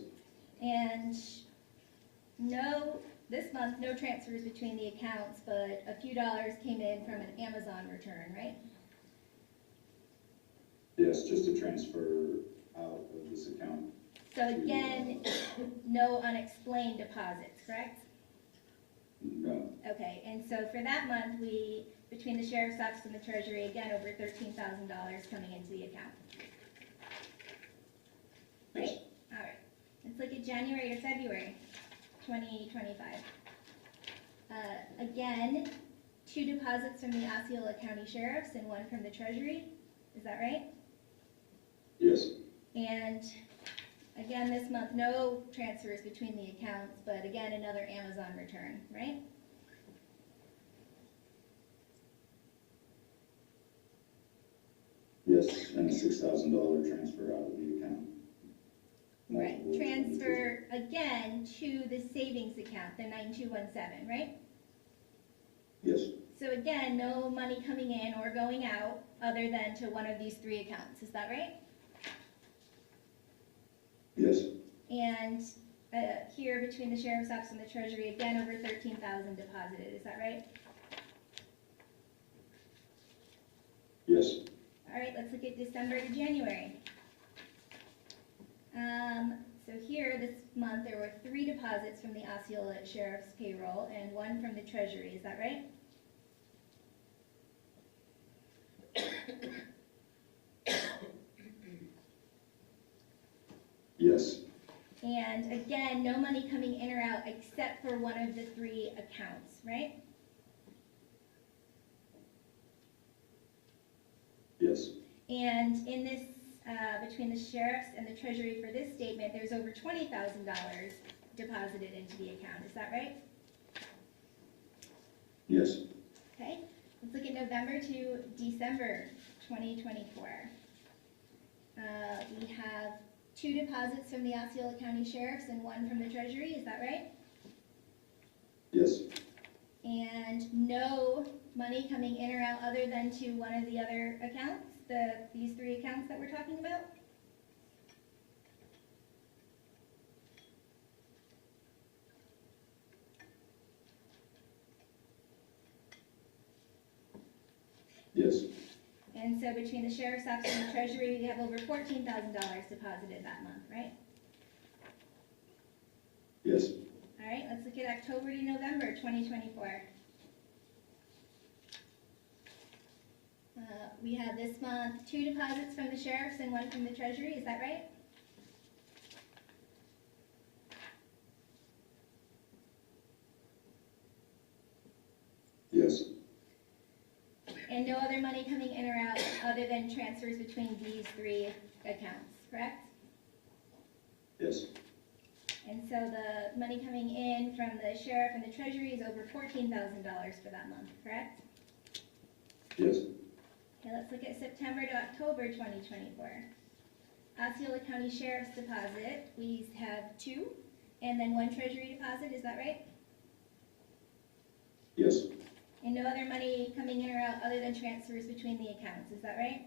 And this month, no transfers between the accounts, but a few dollars came in from an Amazon return, right? yes, just a transfer out of this account. So again, no unexplained deposits, correct? No, Okay, and so for that month, between the Sheriff's Office and the Treasury, again, over $13,000 coming into the account. yes, Right? All right. Let's look at January to February 2025. Again, 2 deposits from the Osceola County Sheriff's and 1 from the Treasury. Is that right? yes, And again, this month, no transfers between the accounts, but again, another Amazon return, right? yes, and a $6,000 transfer out of the account. Right. Multiple Transfer again to the savings account, the 9217, right? Yes, So again, no money coming in or going out other than to one of these 3 accounts. Is that right? yes, And here between the Sheriff's Office and the Treasury, again, over $13,000 deposited. Is that right? yes, All right, let's look at December to January. So here, this month, there were 3 deposits from the Osceola Sheriff's payroll and 1 from the Treasury. Is that right? yes, And again, no money coming in or out except for one of the 3 accounts, right? yes, And in this, between the sheriff's and the treasury for this statement, there's over $20,000 deposited into the account. Is that right? yes, Okay. Let's look at November to December 2024. We have 2 deposits from the Osceola County Sheriff's and 1 from the treasury. Is that right? yes, And no money coming in or out other than to one of the other accounts, these 3 accounts that we're talking about? yes, And so between the Sheriff's Office and the Treasury, we have over $14,000 deposited that month, right? yes, All right, let's look at October to November 2024. We have this month 2 deposits from the Sheriff's and 1 from the Treasury. Is that right? yes, And no other money coming in or out other than transfers between these 3 accounts, correct? yes, And so the money coming in from the sheriff and the treasury is over $14,000 for that month, correct? yes, Okay, let's look at September to October 2024. Osceola County Sheriff's deposit, we have 2, and then 1 treasury deposit, is that right? yes, And no other money coming in or out other than transfers between the accounts, is that right?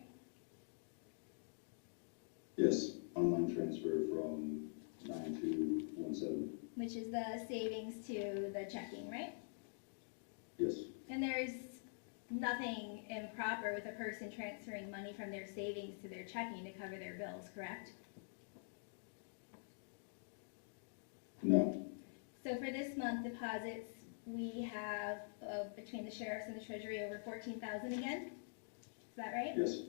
yes, online transfer from 9217, Which is the savings to the checking, right? yes, And there's nothing improper with a person transferring money from their savings to their checking to cover their bills, correct? no, So for this month deposits, we have between the sheriff's and the treasury over $14,000 again. Is that right? yes,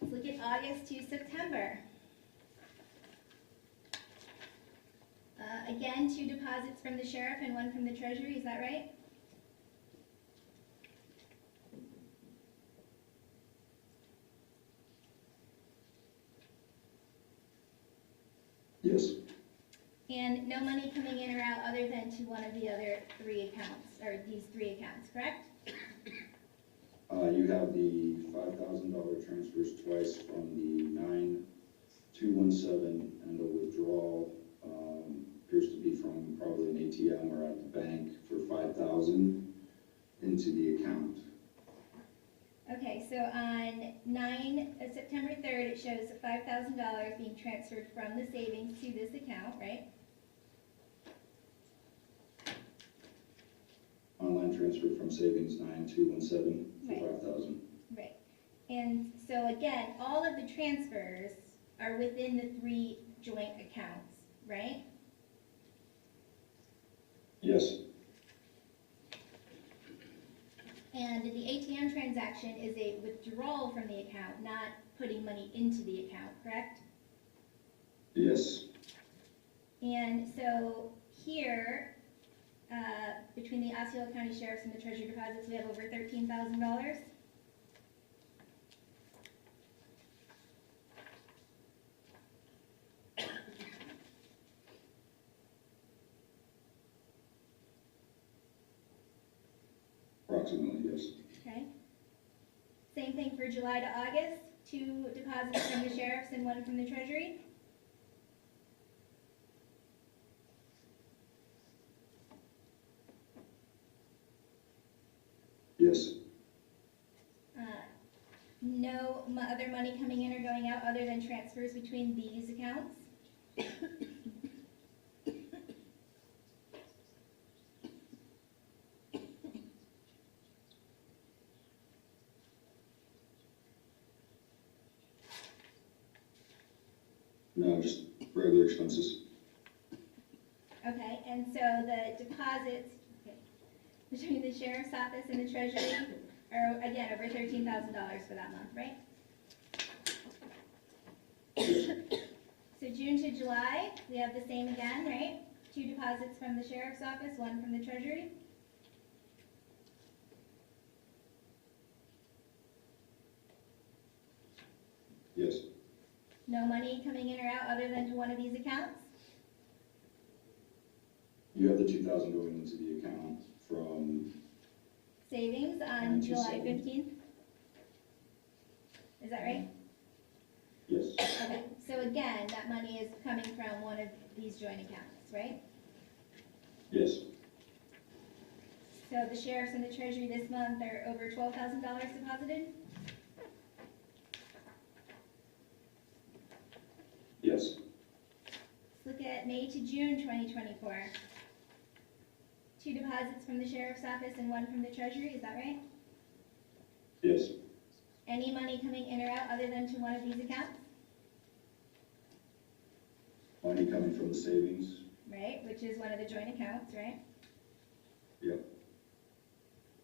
Let's look at August to September. Again, 2 deposits from the sheriff and 1 from the treasury. Is that right? yes, And no money coming in or out other than to one of the other 3 accounts, or these 3 accounts, correct? You have the $5,000 transfers twice from the 9217 and the withdrawal appears to be from ATM or at the bank for 5,000 into the account. Okay, so on September 3rd, it shows $5,000 being transferred from the savings to this account, right? Online transfer from savings 9217 for Right. 5,000. Right. And so again, all of the transfers are within the 3 joint accounts, right? Yes, And the ATM transaction is a withdrawal from the account, not putting money into the account, correct? yes, And so here, between the Osceola County Sheriff's and the Treasury deposits, we have over $13,000. approximately, yes. Okay. Same thing for July to August, 2 deposits from the Sheriff's and 1 from the Treasury. Yes, No other money coming in or going out other than transfers between these accounts. no, just regular expenses. Okay, and so the deposits, okay, between the Sheriff's Office and the Treasury are, again, over $13,000 for that month, right? So June to July, we have the same again, right? 2 deposits from the Sheriff's Office, 1 from the Treasury. Yes, No money coming in or out other than to one of these accounts. you have the 2,000 going into the account from, Savings on And July 2/7. 15th. Is that right? yes, Okay, so again, that money is coming from one of these joint accounts, right? yes, So the Sheriff's and the Treasury this month are over $12,000 deposited. yes, Let's look at May to June 2024. 2 deposits from the Sheriff's Office and 1 from the Treasury, is that right? yes, Any money coming in or out other than to one of these accounts, money coming from the savings, right? Which is one of the joint accounts, right? yep,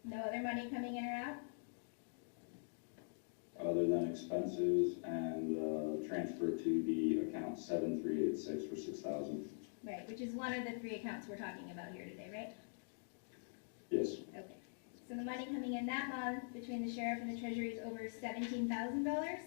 No other money coming in or out? other than expenses and transfer to the account 7386 for 6,000. Right, which is one of the 3 accounts we're talking about here today, right? Yes, Okay. So the money coming in that month between the Sheriff and the Treasury is over $17,000.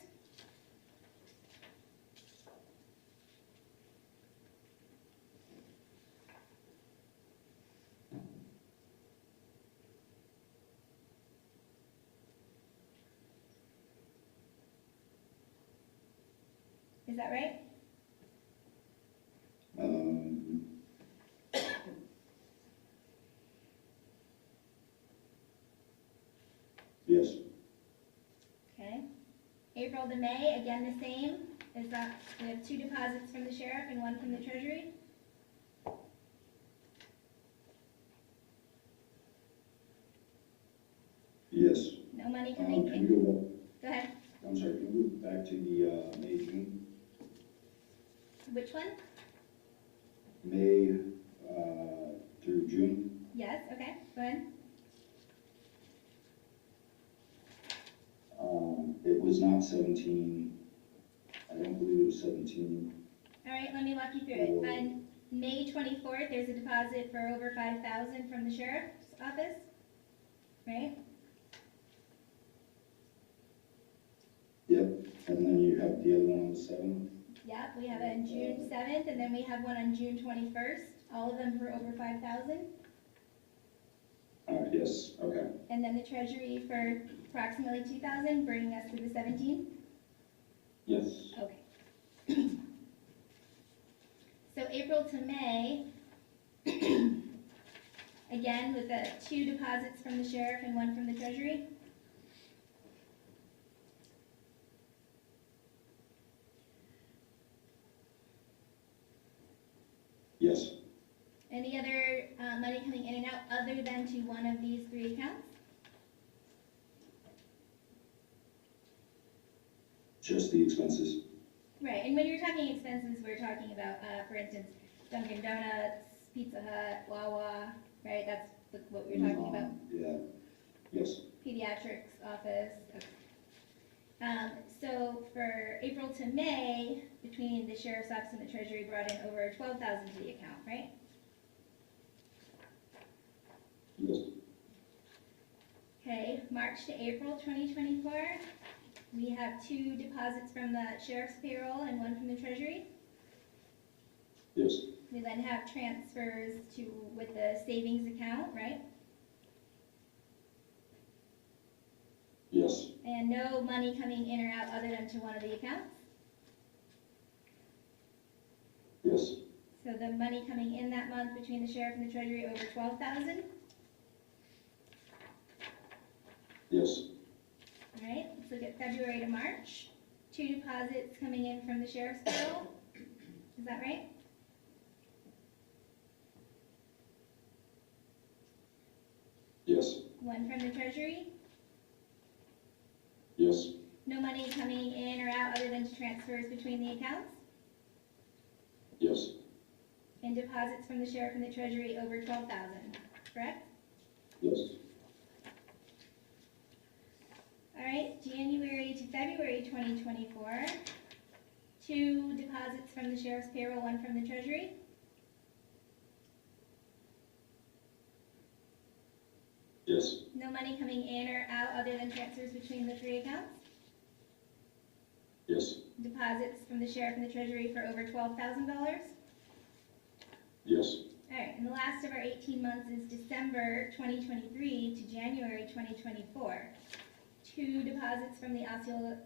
Is that right? um, yes, Okay. April to May, again the same. Is that, we have 2 deposits from the Sheriff and 1 from the Treasury. yes. No money coming Can in. we go back, Go ahead. I'm sorry, can we go back to the May, June? Which one? May through June? Yes, okay, go ahead. It was not 17, I don't believe it was 17. All right, let me walk you through it. On May 24th, there's a deposit for over $5,000 from the Sheriff's Office, right? Yep, and then you have the other one on the 7th? Yep, we have it on June 7th, and then we have one on June 21st, all of them for over $5,000. Yes, okay, And then the Treasury for approximately $2,000, bringing us to the 17th. yes, Okay. So April to May, again with the 2 deposits from the sheriff and 1 from the treasury. Yes. Any other money coming in and out other than to one of these 3 accounts? Just the expenses. Right, and when you're talking expenses, we're talking about, for instance, Dunkin' Donuts, Pizza Hut, Wawa, right? That's what we're talking about. Yeah. Yes. Pediatrics office. Okay. So for April to May, between the sheriff's office and the treasury brought in over 12,000 to the account, right? Yes. Okay, March to April 2024, we have 2 deposits from the sheriff's payroll and 1 from the treasury. Yes. We then have transfers to, with the savings account, right? Yes. And no money coming in or out other than to one of the accounts. Yes. So the money coming in that month between the sheriff and the treasury over 12,000. Yes. All right, let's look at February to March. 2 deposits coming in from the sheriff's payroll. Is that right? Yes. 1 from the treasury. Yes. No money coming in or out other than to transfers between the accounts. Yes. And deposits from the sheriff and the treasury over 12,000, correct? Yes. All right, January to February 2024, 2 deposits from the sheriff's payroll, 1 from the treasury. Yes. No money coming in or out other than transfers between the 3 accounts. Yes. Deposits from the sheriff and the treasury for over $12,000. Yes. All right, and the last of our 18 months is December 2023 to January 2024. 2 deposits from the Osceola,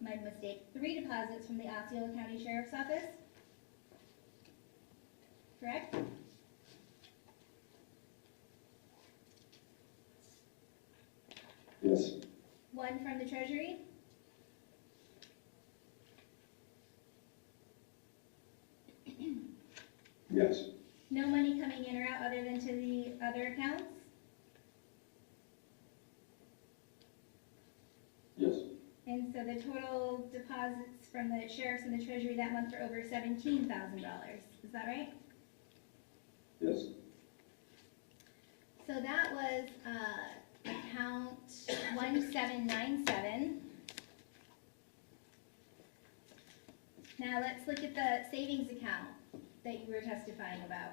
my mistake, 3 deposits from the Osceola County Sheriff's Office. Correct? Yes. 1 from the treasury. Yes. No money coming in or out other than to the other accounts. Yes. And so the total deposits from the sheriff's and the treasury that month are over $17,000. Is that right? Yes. So that was account 1797. Now let's look at the savings account that you were testifying about.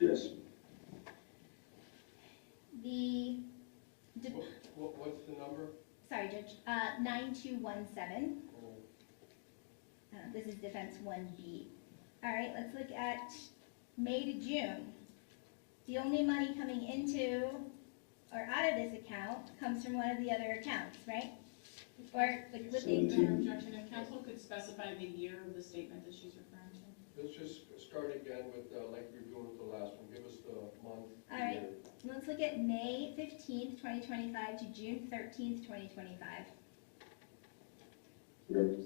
Yes. The, What's the number? sorry, Judge, 9217. This is defense 1B. All right, let's look at May to June. The only money coming into or out of this account comes from one of the other accounts, right? Or like with the, Objection, if counsel could specify the year of the statement that she's referring to. Let's just start again with, like we were doing with the last one. Give us the month. all right, let's look at May 15th, 2025 to June 13th, 2025. Yep.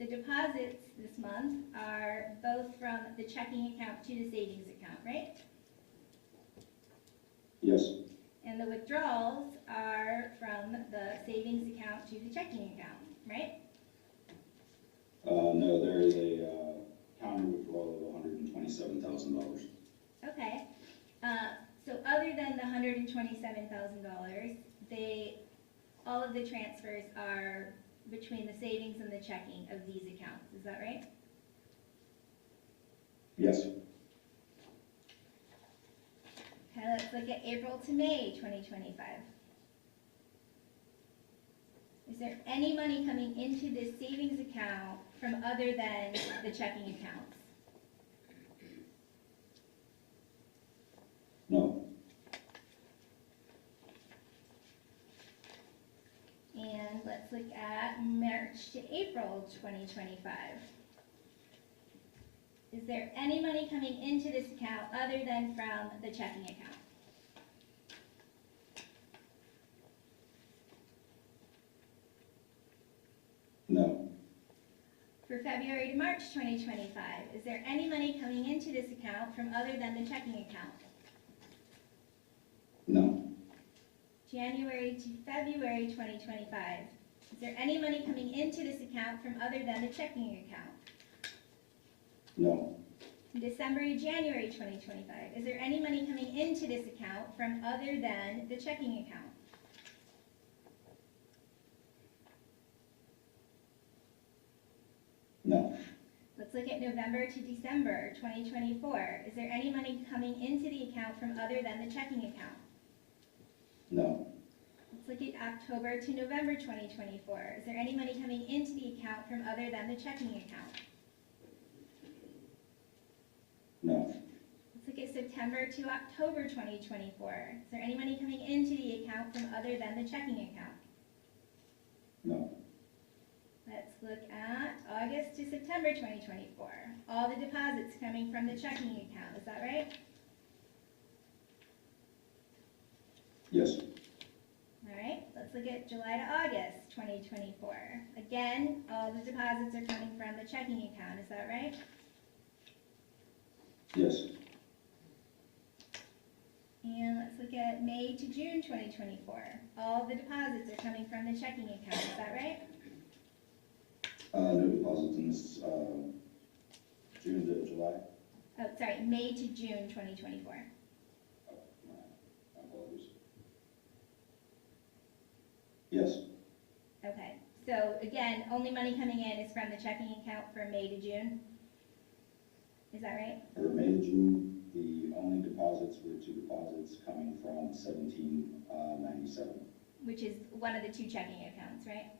The deposits this month are both from the checking account to the savings account, right? Yes. And the withdrawals are from the savings account to the checking account, right? No, there is a counter withdrawal of $127,000. Okay. So other than the $127,000, all of the transfers are between the savings and the checking of these accounts. Is that right? Yes. Okay, let's look at April to May 2025. Is there any money coming into this savings account from other than the checking accounts? No. And let's look at March to April 2025. Is there any money coming into this account other than from the checking account? For February to March 2025, is there any money coming into this account from other than the checking account? No. January to February 2025, is there any money coming into this account from other than the checking account? No. December to January 2025, is there any money coming into this account from other than the checking account? No. Let's look at November to December 2024. Is there any money coming into the account from other than the checking account? No. Let's look at October to November 2024. Is there any money coming into the account from other than the checking account? No. Let's look at September to October 2024. Is there any money coming into the account from other than the checking account? No. Let's look at August to September 2024. All the deposits coming from the checking account, is that right? Yes. All right, let's look at July to August 2024. Again, all the deposits are coming from the checking account, is that right? Yes. And let's look at May to June 2024. All the deposits are coming from the checking account, is that right? No deposits in this, June to July. Oh, sorry, May to June 2024. Oh, my apologies. Yes. Okay, so again, only money coming in is from the checking account for May to June? Is that right? For May to June, the only deposits were two deposits coming from 1797. Which is one of the two checking accounts, right?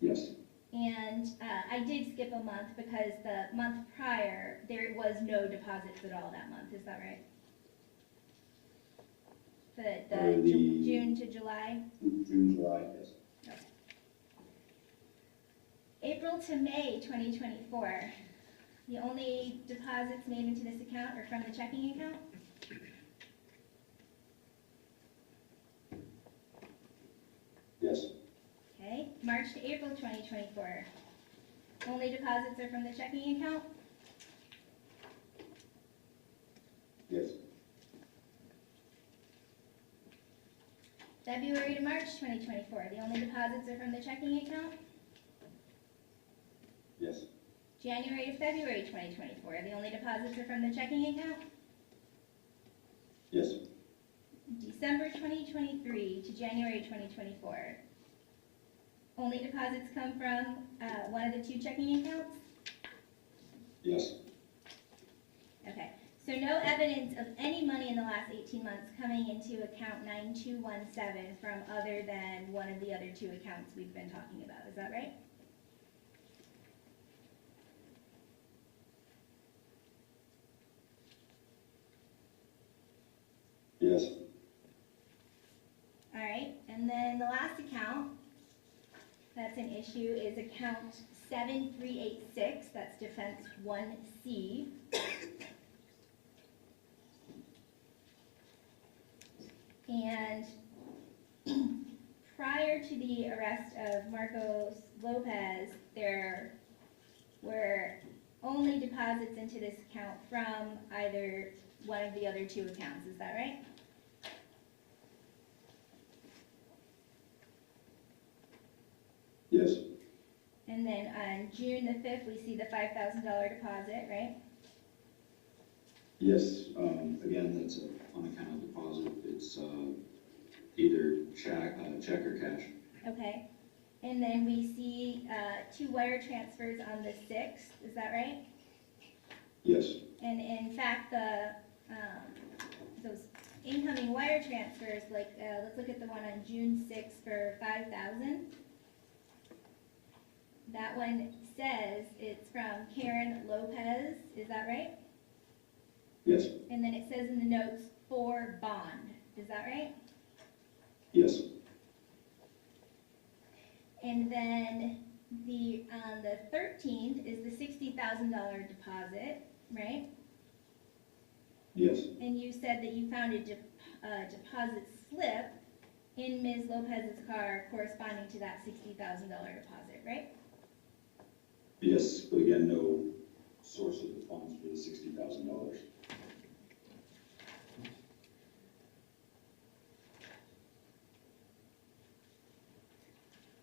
Yes. And I did skip a month because the month prior, there was no deposits at all that month, is that right? June to July? June, July, yes. Okay. April to May 2024, the only deposits made into this account are from the checking account? Yes. Okay, March to April 2024, only deposits are from the checking account? Yes. February to March 2024, the only deposits are from the checking account? Yes. January to February 2024, the only deposits are from the checking account? Yes. December 2023 to January 2024, only deposits come from one of the two checking accounts? Yes. Okay, so no evidence of any money in the last 18 months coming into account 9217 from other than one of the other two accounts we've been talking about, is that right? Yes. All right, and then the last account that's an issue is account 7386, that's Defense 1C. And prior to the arrest of Marcos Lopez, there were only deposits into this account from either one of the other two accounts, is that right? Yes. And then on June the 5th, we see the $5,000 deposit, right? Yes, again, that's an on-account deposit. It's either check or cash. Okay. And then we see two wire transfers on the 6th, is that right? Yes. And in fact, those incoming wire transfers, like let's look at the one on June 6th for $5,000. That one says it's from Karen Lopez, is that right? Yes. And then it says in the notes for bond, is that right? Yes. And then on the 13th is the $60,000 deposit, right? Yes. And you said that you found a deposit slip in Ms. Lopez's car corresponding to that $60,000 deposit, right? Yes, but again, no source of the funds for the $60,000.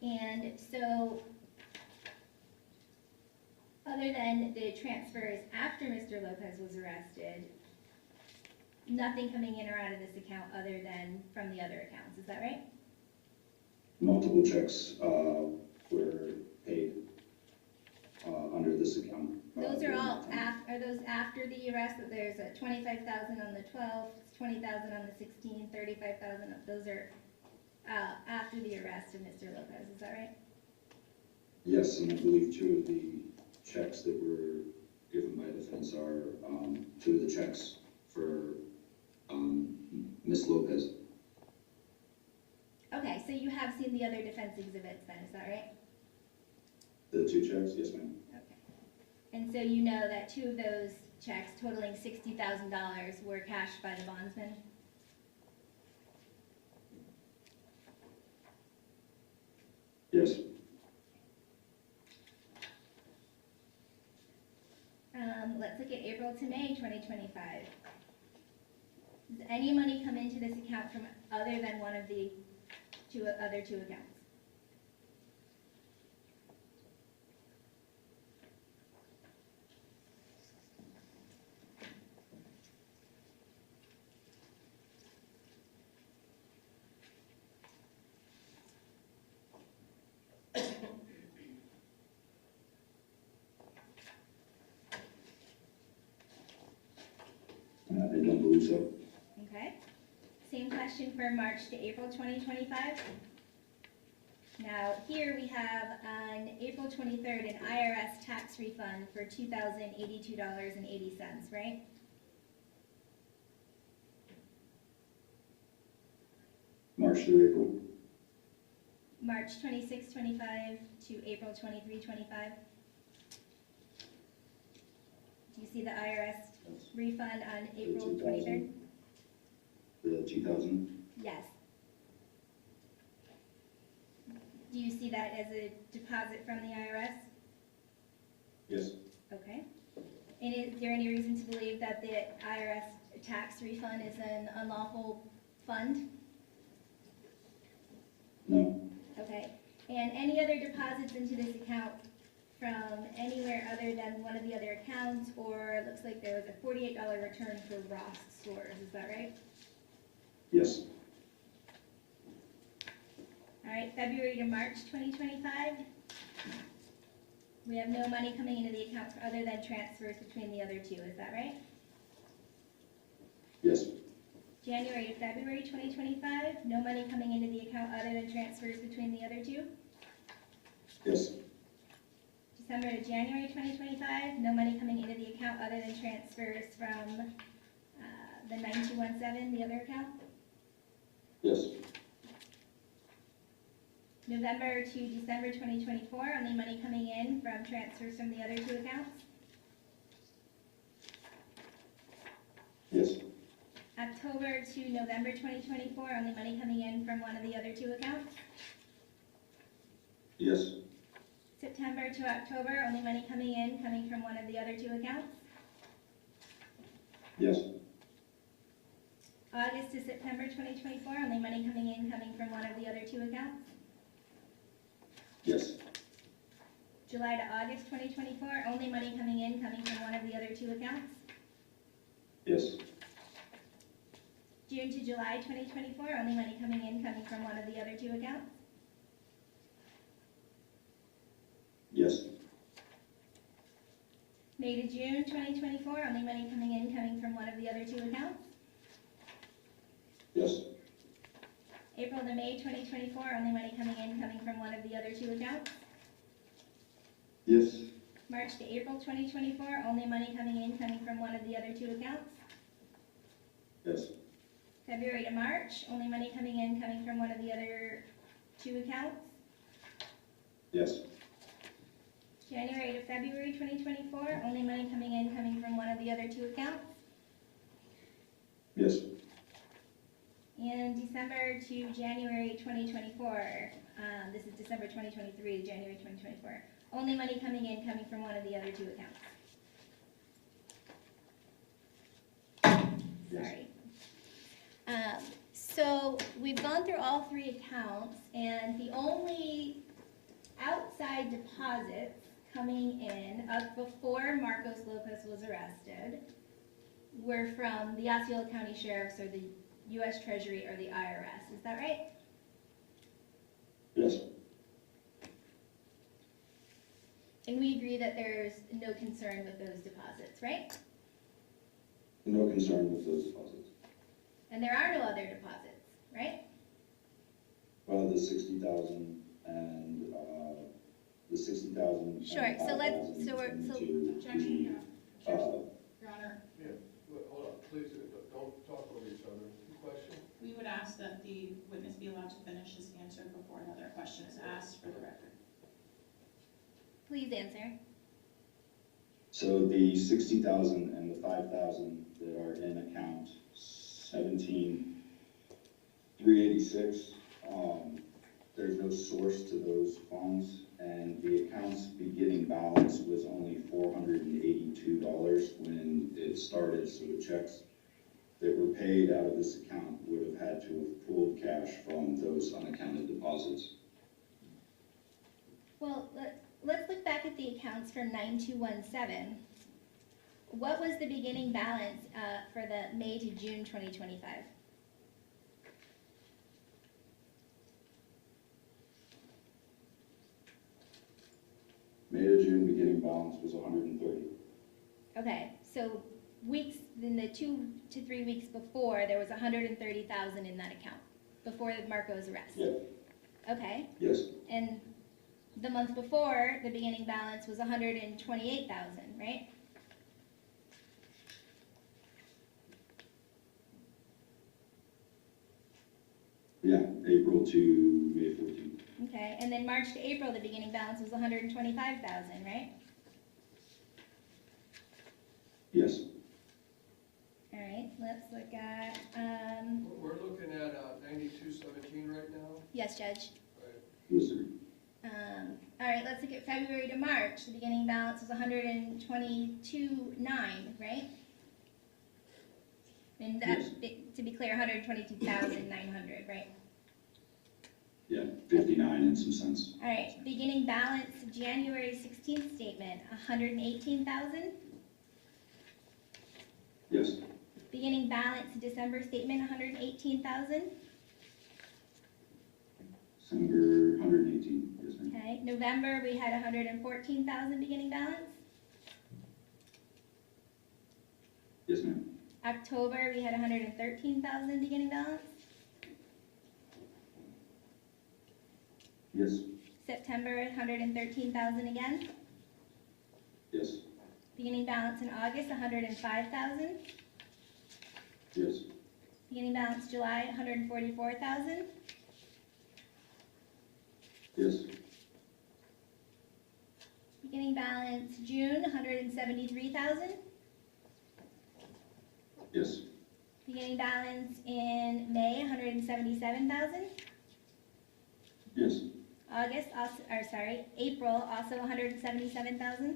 And so, other than the transfers after Mr. Lopez was arrested, nothing coming in or out of this account other than from the other accounts, is that right? Multiple checks were paid under this account. Those are during all, that time. are those after the arrest? That there's a 25,000 on the 12th, 20,000 on the 16th, 35,000, those are after the arrest of Mr. Lopez, is that right? Yes, and I believe two of the checks that were given by defense are two of the checks for Ms. Lopez. Okay, so you have seen the other defense exhibits then, is that right? The two checks, yes, ma'am. Okay. And so you know that two of those checks totaling $60,000 were cashed by the bondsman? Yes. Let's look at April to May 2025. Does any money come into this account from other than one of the other two accounts? I don't believe so. Okay. Same question for March to April 2025. Now, here we have on April 23rd, an IRS tax refund for $2,082.80, right? March through April. March 26, 25 to April 23, 25. Do you see the IRS refund on April 23rd? The 2,000? Yes. Do you see that as a deposit from the IRS? Yes. Okay. And is there any reason to believe that the IRS tax refund is an unlawful fund? No. Okay. And any other deposits into this account from anywhere other than one of the other accounts, or it looks like there was a $48 return for Ross stores, is that right? Yes. All right, February to March 2025. We have no money coming into the accounts other than transfers between the other two, is that right? Yes. January to February 2025, no money coming into the account other than transfers between the other two. Yes. December to January 2025, no money coming into the account other than transfers from the 9217, the other account. Yes. November to December 2024, only money coming in from transfers from the other two accounts. Yes. October to November 2024, only money coming in from one of the other two accounts. Yes. September to October, only money coming in, coming from one of the other two accounts. Yes. August to September 2024, only money coming in, coming from one of the other two accounts. Yes. July to August 2024, only money coming in, coming from one of the other two accounts. Yes. June to July 2024, only money coming in, coming from one of the other two accounts. Yes. May to June 2024, only money coming in, coming from one of the other two accounts. Yes. April to May 2024, only money coming in, coming from one of the other two accounts. Yes. March to April 2024, only money coming in, coming from one of the other two accounts. Yes. February to March, only money coming in, coming from one of the other two accounts. Yes. January to February 2024, only money coming in, coming from one of the other two accounts. Yes. And December to January 2024, this is December 2023 to January 2024, Only money coming from one of the other two accounts. Yes. Sorry. So we've gone through all three accounts, and the only outside deposits coming in up before Marcos Lopez was arrested were from the Osceola County Sheriff's or the U.S. Treasury or the IRS. Is that right? Yes. And we agree that there's no concern with those deposits, right? No concern with those deposits. And there are no other deposits, right? Well, the 60,000 and, the 60,000. Sure, so let's- so we're- so- Objection, Your Uh, Your Honor, Yeah, hold on, please, don't talk over each other. Question? we would ask that the witness be allowed to finish his answer before another question is asked for the record. Please answer. So the 60,000 and the 5,000 that are in account 17,386, there's no source to those funds, and the account's beginning balance was only $482 when it started, so the checks that were paid out of this account would have had to have pulled cash from those unaccounted deposits. Well, let's look back at the accounts from 9217. What was the beginning balance for the May to June 2025? May to June beginning balance was 130. Okay, so weeks, in the 2 to 3 weeks before, there was 130,000 in that account, before Marco's arrest. Yeah. Okay, Yes. and the month before, the beginning balance was 128,000, right? Yeah, April to May 14th. Okay, and then March to April, the beginning balance was 125,000, right? Yes. All right, let's look at, We're looking at 9217 right now. yes, Judge. Yes, sir. All right, let's look at February to March. The beginning balance was 122,900, right? And that, to be clear, 122,900, right? Yeah, 59 and some cents. All right, beginning balance, January 16th statement, 118,000. Yes. Beginning balance, December statement, 118,000. December 118, yes, ma'am. Okay, November, we had 114,000 beginning balance. Yes, ma'am. October, we had 113,000 beginning balance. Yes. September, 113,000 again. Yes. Beginning balance in August, 105,000. Yes. Beginning balance July, 144,000. Yes. Beginning balance June, 173,000. Yes. Beginning balance in May, 177,000. Yes. August, also, or sorry, April, also 177,000.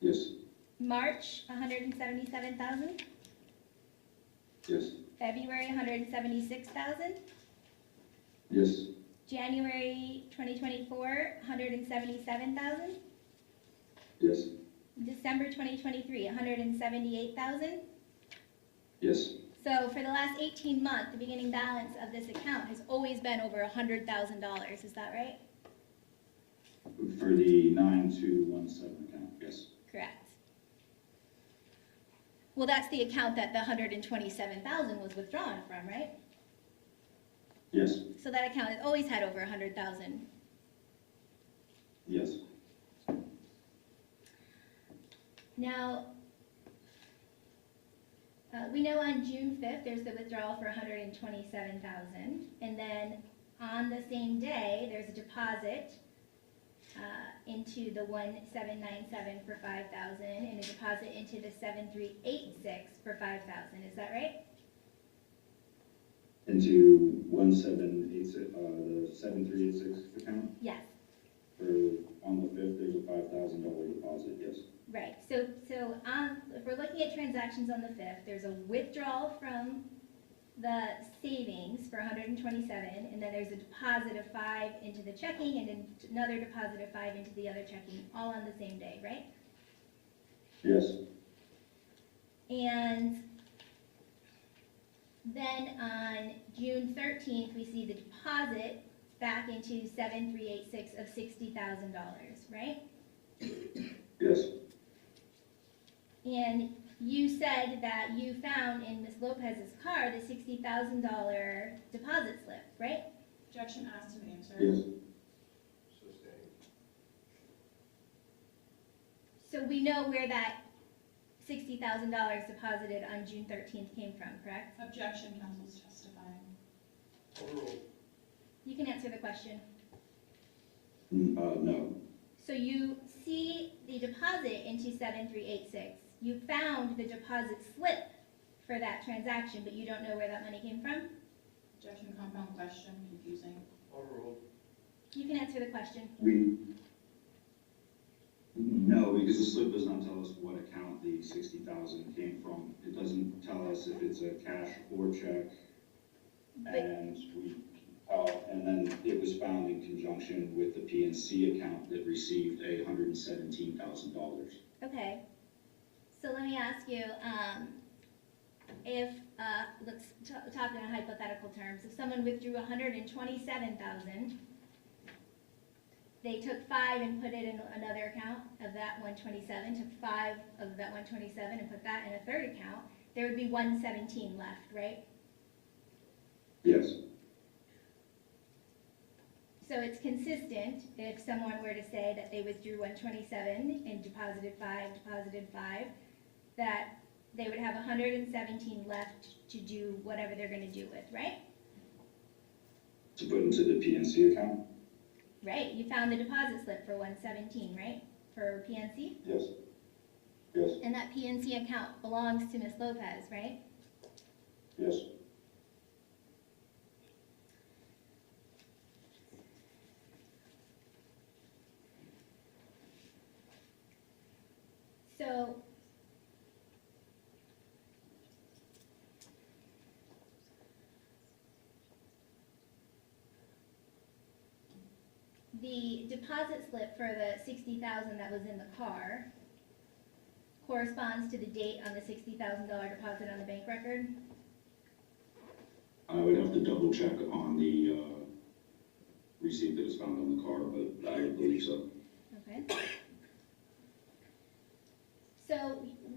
Yes. March, 177,000. Yes. February, 176,000. Yes. January 2024, 177,000. Yes. December 2023, 178,000. Yes. So for the last 18 months, the beginning balance of this account has always been over $100,000. Is that right? For the 9217 account, yes. Correct. Well, that's the account that the 127,000 was withdrawn from, right? Yes. So that account has always had over 100,000. Yes. Now, we know on June 5th, there's the withdrawal for 127,000. And then on the same day, there's a deposit into the 1797 for 5,000 and a deposit into the 7386 for 5,000. Is that right? Into 1787 the 7386 account, Yes, on the 5th, there's a $5,000 deposit, yes. right. So if we're looking at transactions on the 5th, there's a withdrawal from the savings for 127, and then there's a deposit of 5 into the checking, and then another deposit of 5 into the other checking, all on the same day, right? Yes, And then on June 13th, we see the deposit back into 7386 of $60,000, right? yes, And you said that you found in Ms. Lopez's car the $60,000 deposit slip, right? Objection asked and answered. yes, So we know where that $60,000 deposited on June 13th came from, correct? Objection, counsel's testifying. You can answer the question. no, So you see the deposit into 7386. You found the deposit slip for that transaction, but you don't know where that money came from? Objection, compound question, confusing. You can answer the question. No, because the slip does not tell us what account the 60,000 came from. It doesn't tell us if it's a cash or check. And then it was found in conjunction with the PNC account that received $117,000. Okay. So let me ask you, if, let's talk in hypothetical terms. If someone withdrew 127,000, they took 5 and put it in another account of that 127, took 5 of that 127 and put that in a third account, there would be 117 left, right? Yes, So it's consistent if someone were to say that they withdrew 127 and deposited 5, that they would have 117 left to do whatever they're going to do with, right? to put into the PNC account? Right, you found the deposit slip for 117, right? For PNC? Yes, yes, And that PNC account belongs to Ms. Lopez, right? yes. So the deposit slip for the 60,000 that was in the car corresponds to the date on the $60,000 deposit on the bank record? I would have to double check on the receipt that was found on the car, but I believe so. Okay. So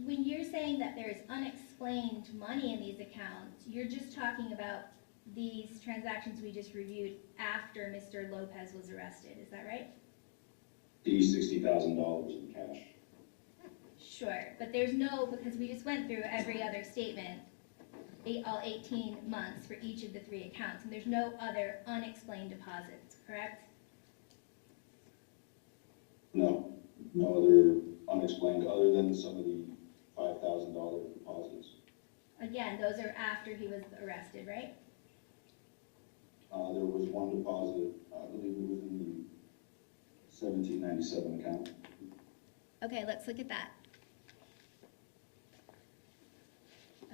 when you're saying that there's unexplained money in these accounts, you're just talking about these transactions we just reviewed after Mr. Lopez was arrested, is that right? The $60,000 in cash. Sure, but there's no, because we just went through every other statement, all 18 months for each of the 3 accounts, and there's no other unexplained deposits, correct? No, no other unexplained, other than some of the $5,000 deposits. Again, those are after he was arrested, right? There was one deposit, I believe it was in the 1797 account. Okay, let's look at that.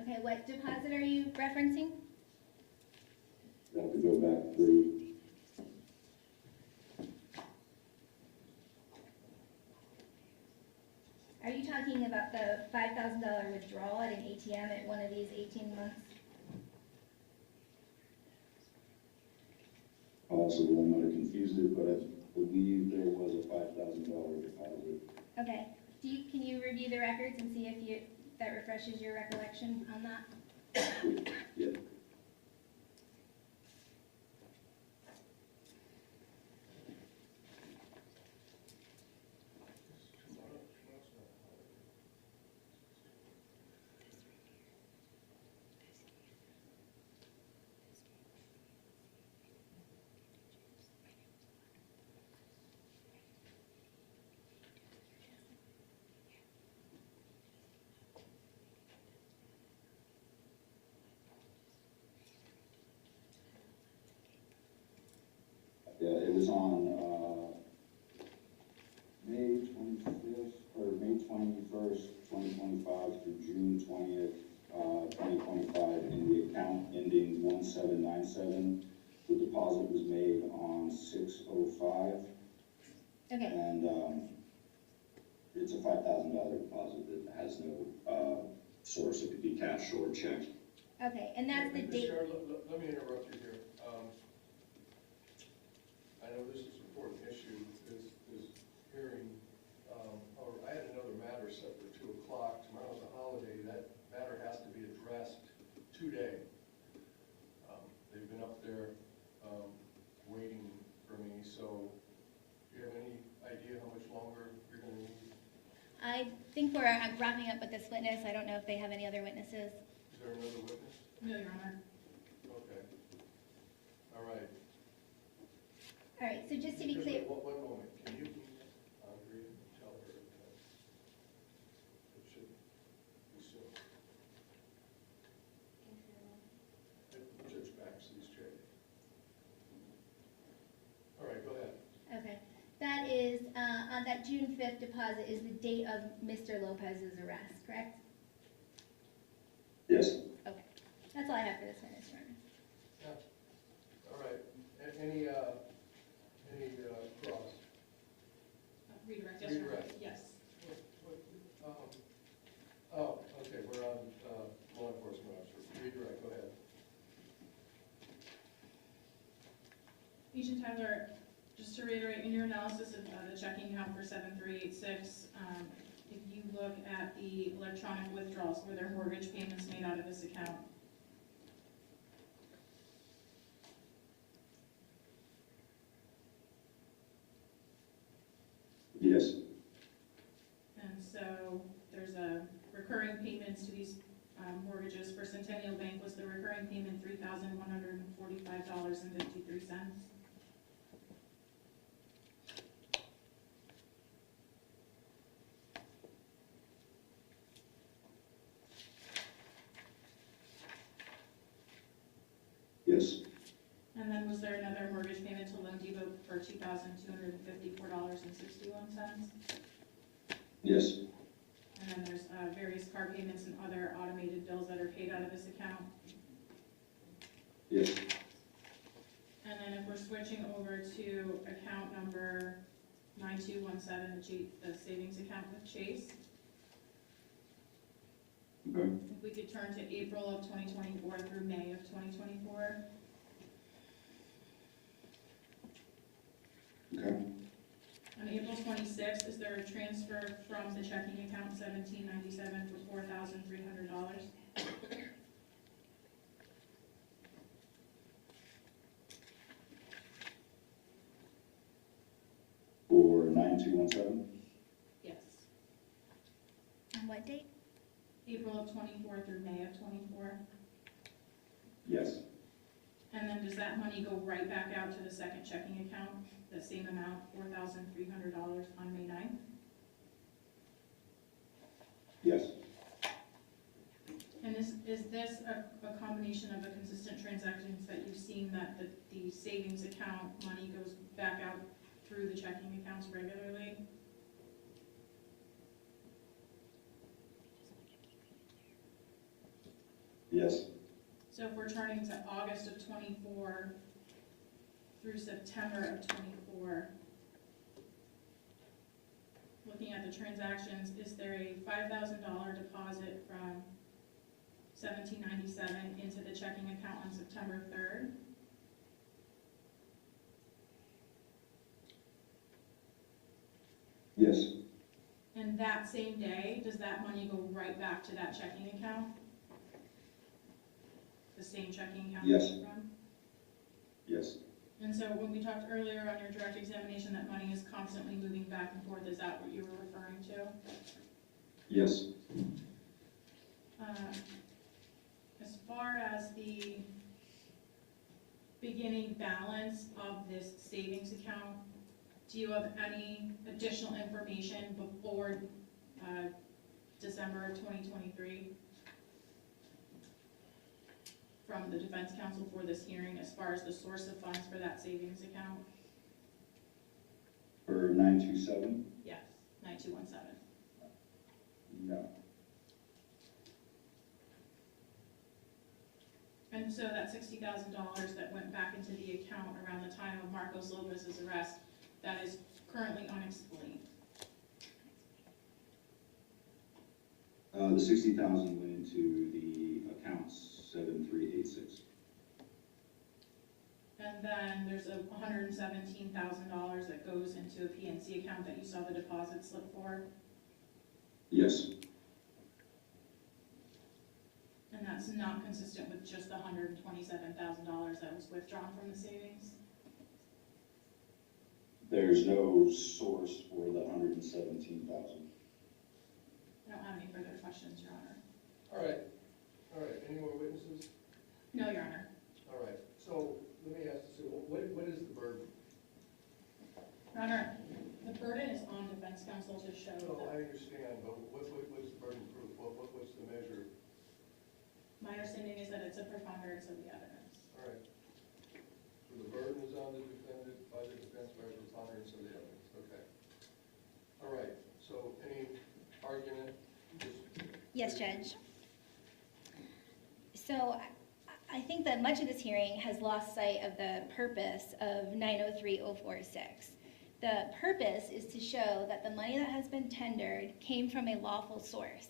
Okay, what deposit are you referencing? You have to go back through. Are you talking about the $5,000 withdrawal at an ATM at one of these 18 months? Possible, I might have confused it, but I believe there was a $5,000 deposit. Okay, can you review the records and see if that refreshes your recollection on that? Yeah. Yeah, it was on, May 25th, or May 21st, 2025 through June 20th, 2025, in the account ending 1797. The deposit was made on 6/05, Okay, and, it's a $5,000 deposit that has no, source. It could be cash or check. okay, and that's the Mr. date. Chair, let me interrupt you here. I know this is an important issue, this hearing. However, I had another matter set for 2 o'clock. Tomorrow's a holiday. That matter has to be addressed today. They've been up there waiting for me, so do you have any idea how much longer you're going to need? I think we're wrapping up with this witness. I don't know if they have any other witnesses. Is there another witness? No, Your Honor. Okay. All right. All right, so just to be Just clear, One moment, can you, Andrea, tell her that it should be soon? Judge Baxley's chair. All right, go ahead. okay, that is, on that June 5th deposit is the date of Mr. Lopez's arrest, correct? Yes. Okay, that's all I have for this witness, Your Honor. Yeah. All right. Any cross? Redirect, yes, Your Honor. Redirect. Yes. Oh, okay, we're on law enforcement officer. Redirect, go ahead. Agent Tyler, just to reiterate, in your analysis of the checking account for 7386, if you look at the electronic withdrawals, were there mortgage payments made out of this account? Yes. And so there's a recurring payments to these mortgages. For Centennial Bank, was the recurring payment $3,145.53? Yes. And then was there another mortgage payment to Loan Depot for $2,254.61? Yes. And then there's various car payments and other automated bills that are paid out of this account. Yes. And then if we're switching over to account number 9217, the savings account with Chase, Okay. if we could turn to April of 2024 through May of 2024. Okay. On April 26th, is there a transfer from the checking account 1797 for $4,300? For 9217? Yes. On what date? April of 24 through May of 24. Yes. And then does that money go right back out to the second checking account, the same amount, $4,300 on May 9th? Yes. And is this a combination of the consistent transactions that you've seen that the savings account money goes back out through the checking accounts regularly? Yes. So if we're turning to August of 24 through September of 24, looking at the transactions, is there a $5,000 deposit from 1797 into the checking account on September 3rd? Yes. And that same day, does that money go right back to that checking account? The same checking account Yes. it's from? Yes. And so when we talked earlier on your direct examination that money is constantly moving back and forth, is that what you were referring to? Yes. As far as the beginning balance of this savings account, do you have any additional information before December 2023 from the defense counsel for this hearing as far as the source of funds for that savings account? 927? Yes, 9217. No. And so that $60,000 that went back into the account around the time of Marcos Lopez's arrest, that is currently unexplained. The 60,000 went into the accounts 7386. And then there's a $117,000 that goes into a PNC account that you saw the deposit slip for, Yes. and that's not consistent with just the $127,000 that was withdrawn from the savings. There's no source for the 117,000. I don't have any further questions, Your Honor. All right, any more witnesses? No, Your Honor. All right, so let me ask you, what is the burden? Your Honor, the burden is on defense counsel to show No, that. I understand, but what is the burden proof? What's the measure? My understanding is that it's a preponderance of the evidence. All right. So the burden is on the defendant by the defense by preponderance of the evidence, okay. All right, so any argument? Yes, Judge. So I think that much of this hearing has lost sight of the purpose of 903-046. The purpose is to show that the money that has been tendered came from a lawful source.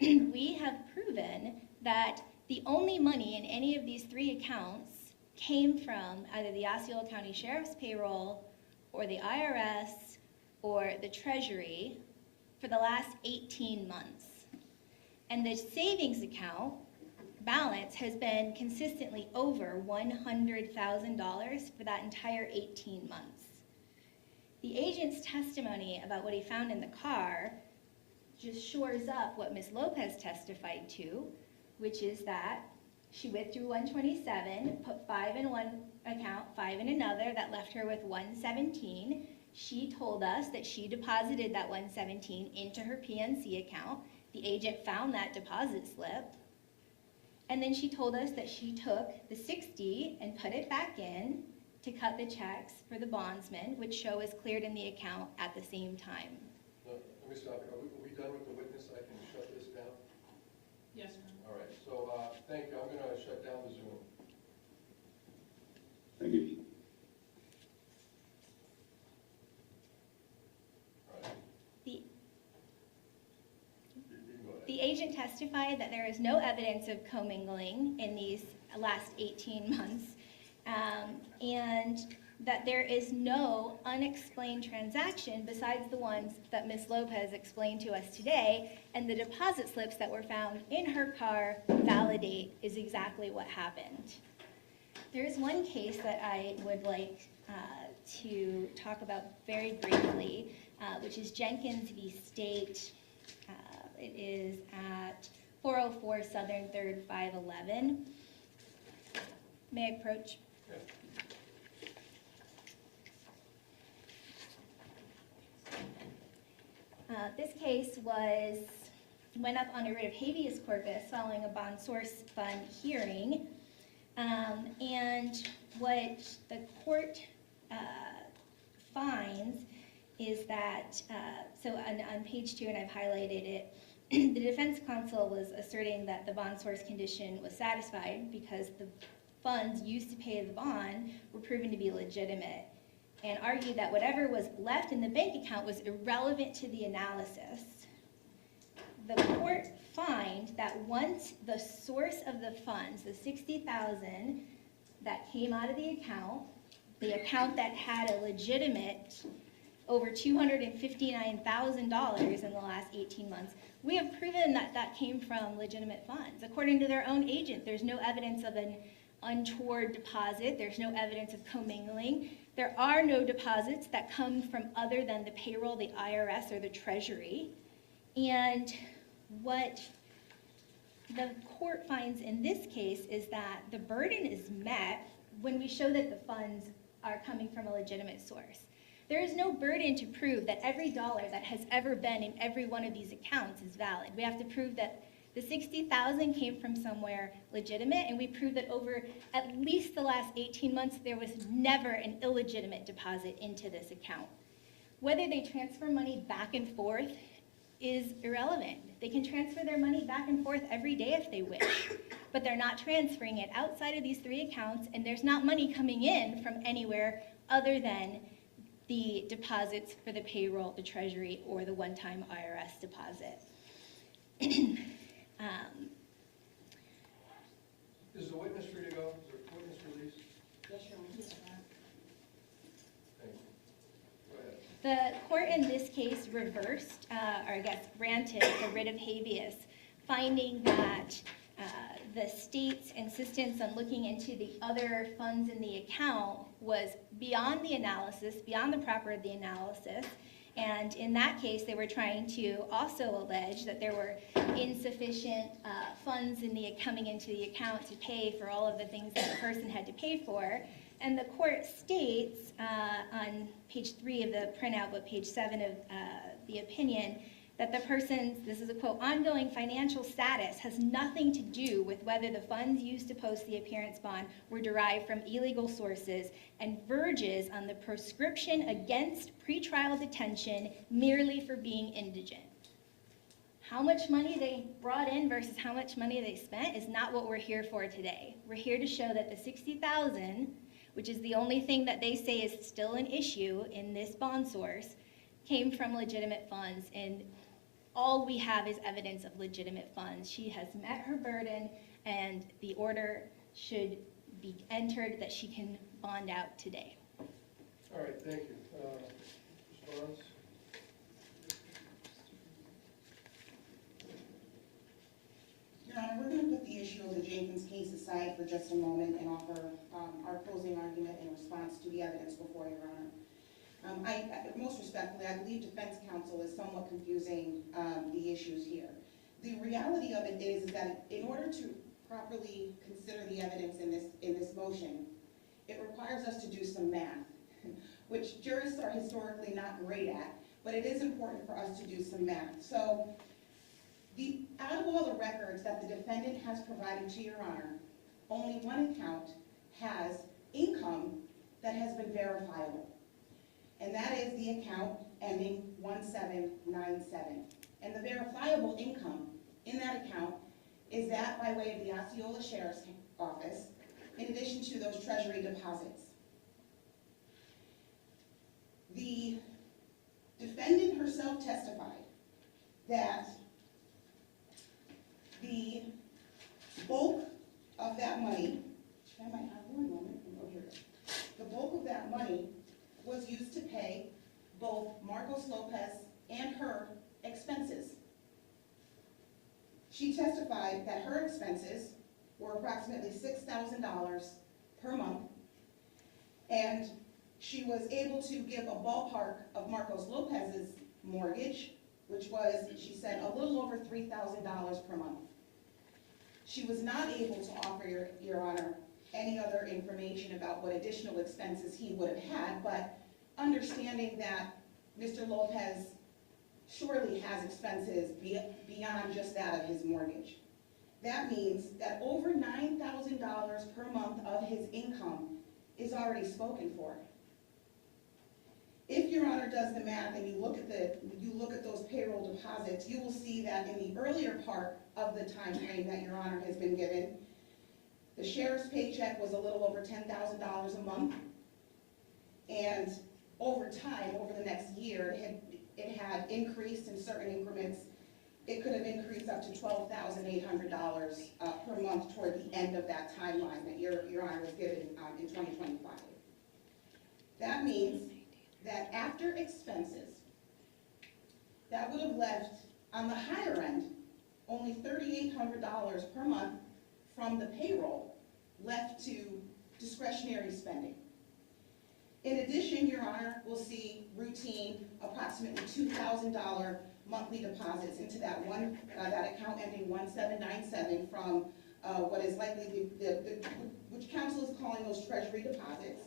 We have proven that the only money in any of these three accounts came from either the Osceola County Sheriff's payroll or the IRS or the Treasury for the last 18 months. And the savings account balance has been consistently over $100,000 for that entire 18 months. The agent's testimony about what he found in the car just shores up what Ms. Lopez testified to, which is that she withdrew 127, put 5 in one account, 5 in another, that left her with 117. She told us that she deposited that 117 into her PNC account. The agent found that deposit slip. And then she told us that she took the 60 and put it back in to cut the checks for the bondsman, which show is cleared in the account at the same time. Let me stop. Are we done with the witness? I can shut this down? Yes, Your Honor. All right, so thank you. I'm going to shut down the Zoom. Thank you. All right. You can go ahead. The agent testified that there is no evidence of commingling in these last 18 months, and that there is no unexplained transaction besides the ones that Ms. Lopez explained to us today, and the deposit slips that were found in her car validate is exactly what happened. There is one case that I would like to talk about very briefly, which is Jenkins v. State. It is at 404 Southern 3rd 511. May I approach? This case went up on a writ of habeas corpus following a bond source fund hearing. And what the court finds is that, so on page 2, and I've highlighted it, the defense counsel was asserting that the bond source condition was satisfied because the funds used to pay the bond were proven to be legitimate, and argued that whatever was left in the bank account was irrelevant to the analysis. The court finds that once the source of the funds, the $60,000 that came out of the account that had a legitimate over $259,000 in the last 18 months, we have proven that that came from legitimate funds. According to their own agent, there's no evidence of an untoward deposit. There's no evidence of commingling. There are no deposits that come from other than the payroll, the IRS, or the Treasury. And what the court finds in this case is that the burden is met when we show that the funds are coming from a legitimate source. There is no burden to prove that every dollar that has ever been in every one of these accounts is valid. We have to prove that the $60,000 came from somewhere legitimate, and we prove that over at least the last 18 months, there was never an illegitimate deposit into this account. Whether they transfer money back and forth is irrelevant. They can transfer their money back and forth every day if they wish, but they're not transferring it outside of these 3 accounts, and there's not money coming in from anywhere other than the deposits for the payroll, the treasury, or the one-time IRS deposit. Is the witness free to go? Is the witness released? Yes, Your Honor. Thank you. Go ahead. The court in this case reversed, or I guess granted, the writ of habeas, finding that the state's insistence on looking into the other funds in the account was beyond the analysis, beyond the proper of the analysis. And in that case, they were trying to also allege that there were insufficient funds coming into the account to pay for all of the things that the person had to pay for. And the court states on page 3 of the printout, but page 7 of the opinion, that the person's, this is a quote, ongoing financial status has nothing to do with whether the funds used to post the appearance bond were derived from illegal sources and verges on the proscription against pretrial detention merely for being indigent. How much money they brought in versus how much money they spent is not what we're here for today. We're here to show that the $60,000, which is the only thing that they say is still an issue in this bond source, came from legitimate funds, and all we have is evidence of legitimate funds. She has met her burden, and the order should be entered that she can bond out today. All right, thank you. Response? Your Honor, we're going to put the issue of the Jenkins case aside for just a moment and offer our closing argument in response to the evidence before Your Honor. Most respectfully, I believe defense counsel is somewhat confusing the issues here. The reality of it is that in order to properly consider the evidence in this motion, it requires us to do some math, which jurists are historically not great at, but it is important for us to do some math. So, out of all the records that the defendant has provided to Your Honor, only one account has income that has been verifiable. And that is the account ending 1797. And the verifiable income in that account is that by way of the Osceola Sheriff's Office, in addition to those treasury deposits. The defendant herself testified that the bulk of that money, I might have one moment, oh, here it is. The bulk of that money was used to pay both Marcos Lopez and her expenses. She testified that her expenses were approximately $6,000 per month, and she was able to give a ballpark of Marcos Lopez's mortgage, which was, she said, a little over $3,000 per month. She was not able to offer, Your Honor, any other information about what additional expenses he would have had, but understanding that Mr. Lopez surely has expenses beyond just that of his mortgage. That means that over $9,000 per month of his income is already spoken for. If Your Honor does the math and you look at those payroll deposits, you will see that in the earlier part of the time frame that Your Honor has been given, the sheriff's paycheck was a little over $10,000 a month, and over time, over the next year, it had increased in certain increments. It could have increased up to $12,800 per month toward the end of that timeline that Your Honor was given in 2025. That means that after expenses, that would have left, on the higher end, only $3,800 per month from the payroll left to discretionary spending. In addition, Your Honor, we'll see routine, approximately $2,000 monthly deposits into that account ending 1797 from what is likely which counsel is calling those treasury deposits.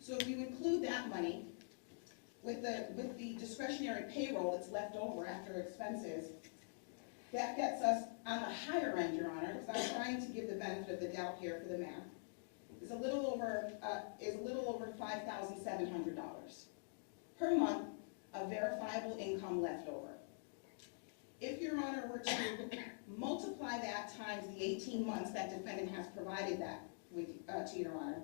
So if you include that money with the discretionary payroll that's left over after expenses, that gets us on the higher end, Your Honor, because I'm trying to give the benefit of the doubt here for the math, is a little over $5,700 per month of verifiable income left over. If Your Honor were to multiply that times the 18 months that defendant has provided that with, to Your Honor,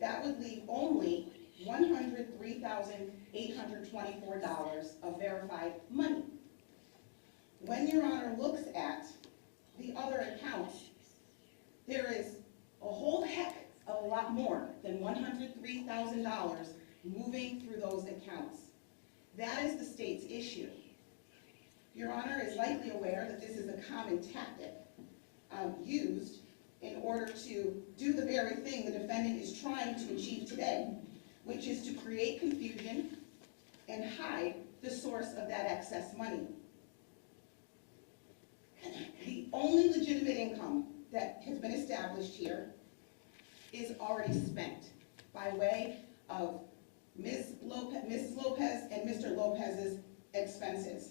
that would leave only $103,824 of verified money. When Your Honor looks at the other accounts, there is a whole heck of a lot more than $103,000 moving through those accounts. That is the state's issue. Your Honor is likely aware that this is a common tactic used in order to do the very thing the defendant is trying to achieve today, which is to create confusion and hide the source of that excess money. The only legitimate income that has been established here is already spent by way of Mrs. Lopez and Mr. Lopez's expenses.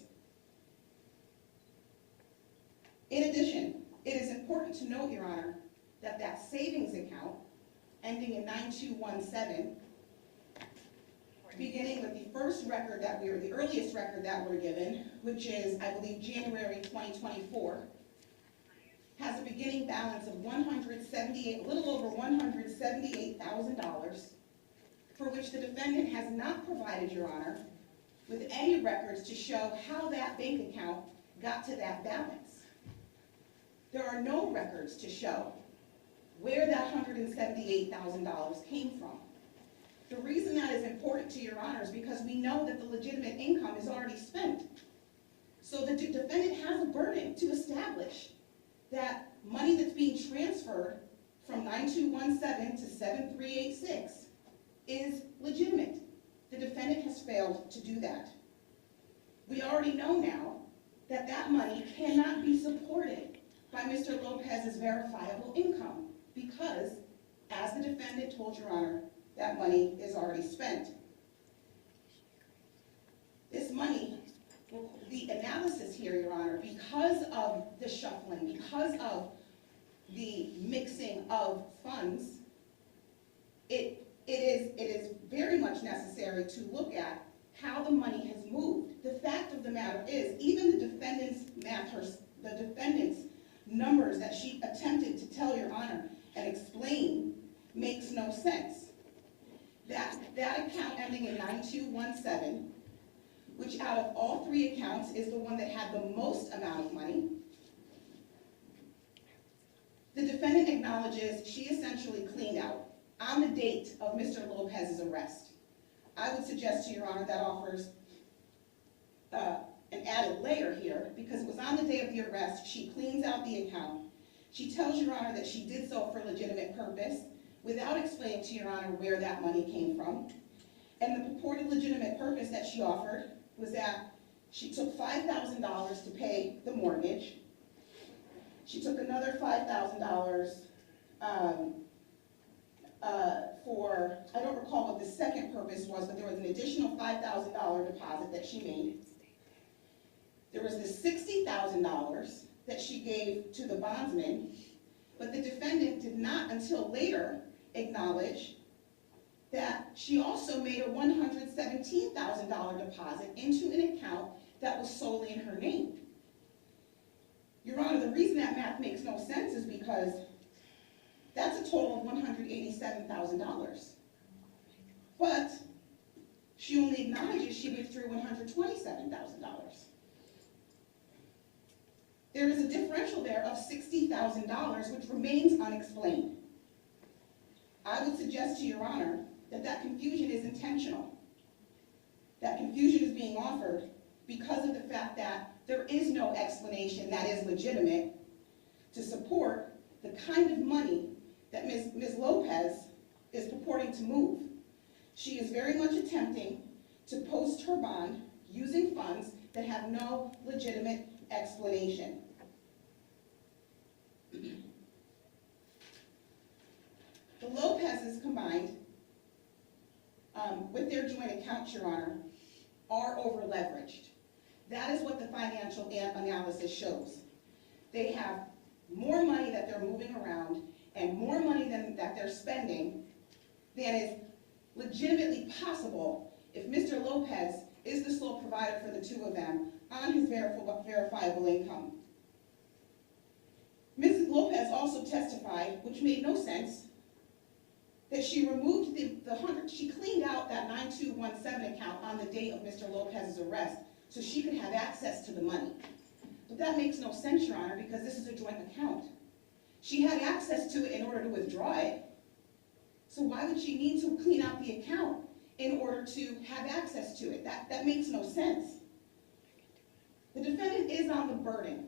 In addition, it is important to note, Your Honor, that that savings account ending in 9217, beginning with the first record that we were, the earliest record that we're given, which is, I believe, January 2024, has a beginning balance of a little over $178,000, for which the defendant has not provided, Your Honor, with any records to show how that bank account got to that balance. There are no records to show where that $178,000 came from. The reason that is important to Your Honor is because we know that the legitimate income is already spent. So the defendant has a burden to establish that money that's being transferred from 9217 to 7386 is legitimate. The defendant has failed to do that. We already know now that that money cannot be supported by Mr. Lopez's verifiable income because, as the defendant told Your Honor, that money is already spent. This money, the analysis here, Your Honor, because of the shuffling, because of the mixing of funds, it is very much necessary to look at how the money has moved. The fact of the matter is, even the defendant's numbers that she attempted to tell Your Honor and explain makes no sense. That account ending in 9217, which out of all three accounts is the one that had the most amount of money, the defendant acknowledges she essentially cleaned out on the date of Mr. Lopez's arrest. I would suggest to Your Honor that offers an added layer here, because it was on the day of the arrest. She cleans out the account. She tells Your Honor that she did so for legitimate purpose without explaining to Your Honor where that money came from. And the purported legitimate purpose that she offered was that she took $5,000 to pay the mortgage. She took another $5,000 for, I don't recall what the second purpose was, but there was an additional $5,000 deposit that she made. There was the $60,000 that she gave to the bondsman, but the defendant did not until later acknowledge that she also made a $117,000 deposit into an account that was solely in her name. Your Honor, the reason that math makes no sense is because that's a total of $187,000. But she only acknowledges she withdrew $127,000. There is a differential there of $60,000, which remains unexplained. I would suggest to Your Honor that that confusion is intentional. That confusion is being offered because of the fact that there is no explanation that is legitimate to support the kind of money that Ms. Lopez is purporting to move. She is very much attempting to post her bond using funds that have no legitimate explanation. The Lopez's combined, with their joint accounts, Your Honor, are over-leveraged. That is what the financial analysis shows. They have more money that they're moving around and more money that they're spending than is legitimately possible if Mr. Lopez is the sole provider for the two of them on his verifiable income. Mrs. Lopez also testified, which made no sense, that she removed she cleaned out that 9217 account on the date of Mr. Lopez's arrest so she could have access to the money. But that makes no sense, Your Honor, because this is a joint account. She had access to it in order to withdraw it. So why would she need to clean out the account in order to have access to it? That makes no sense. The defendant is on the burden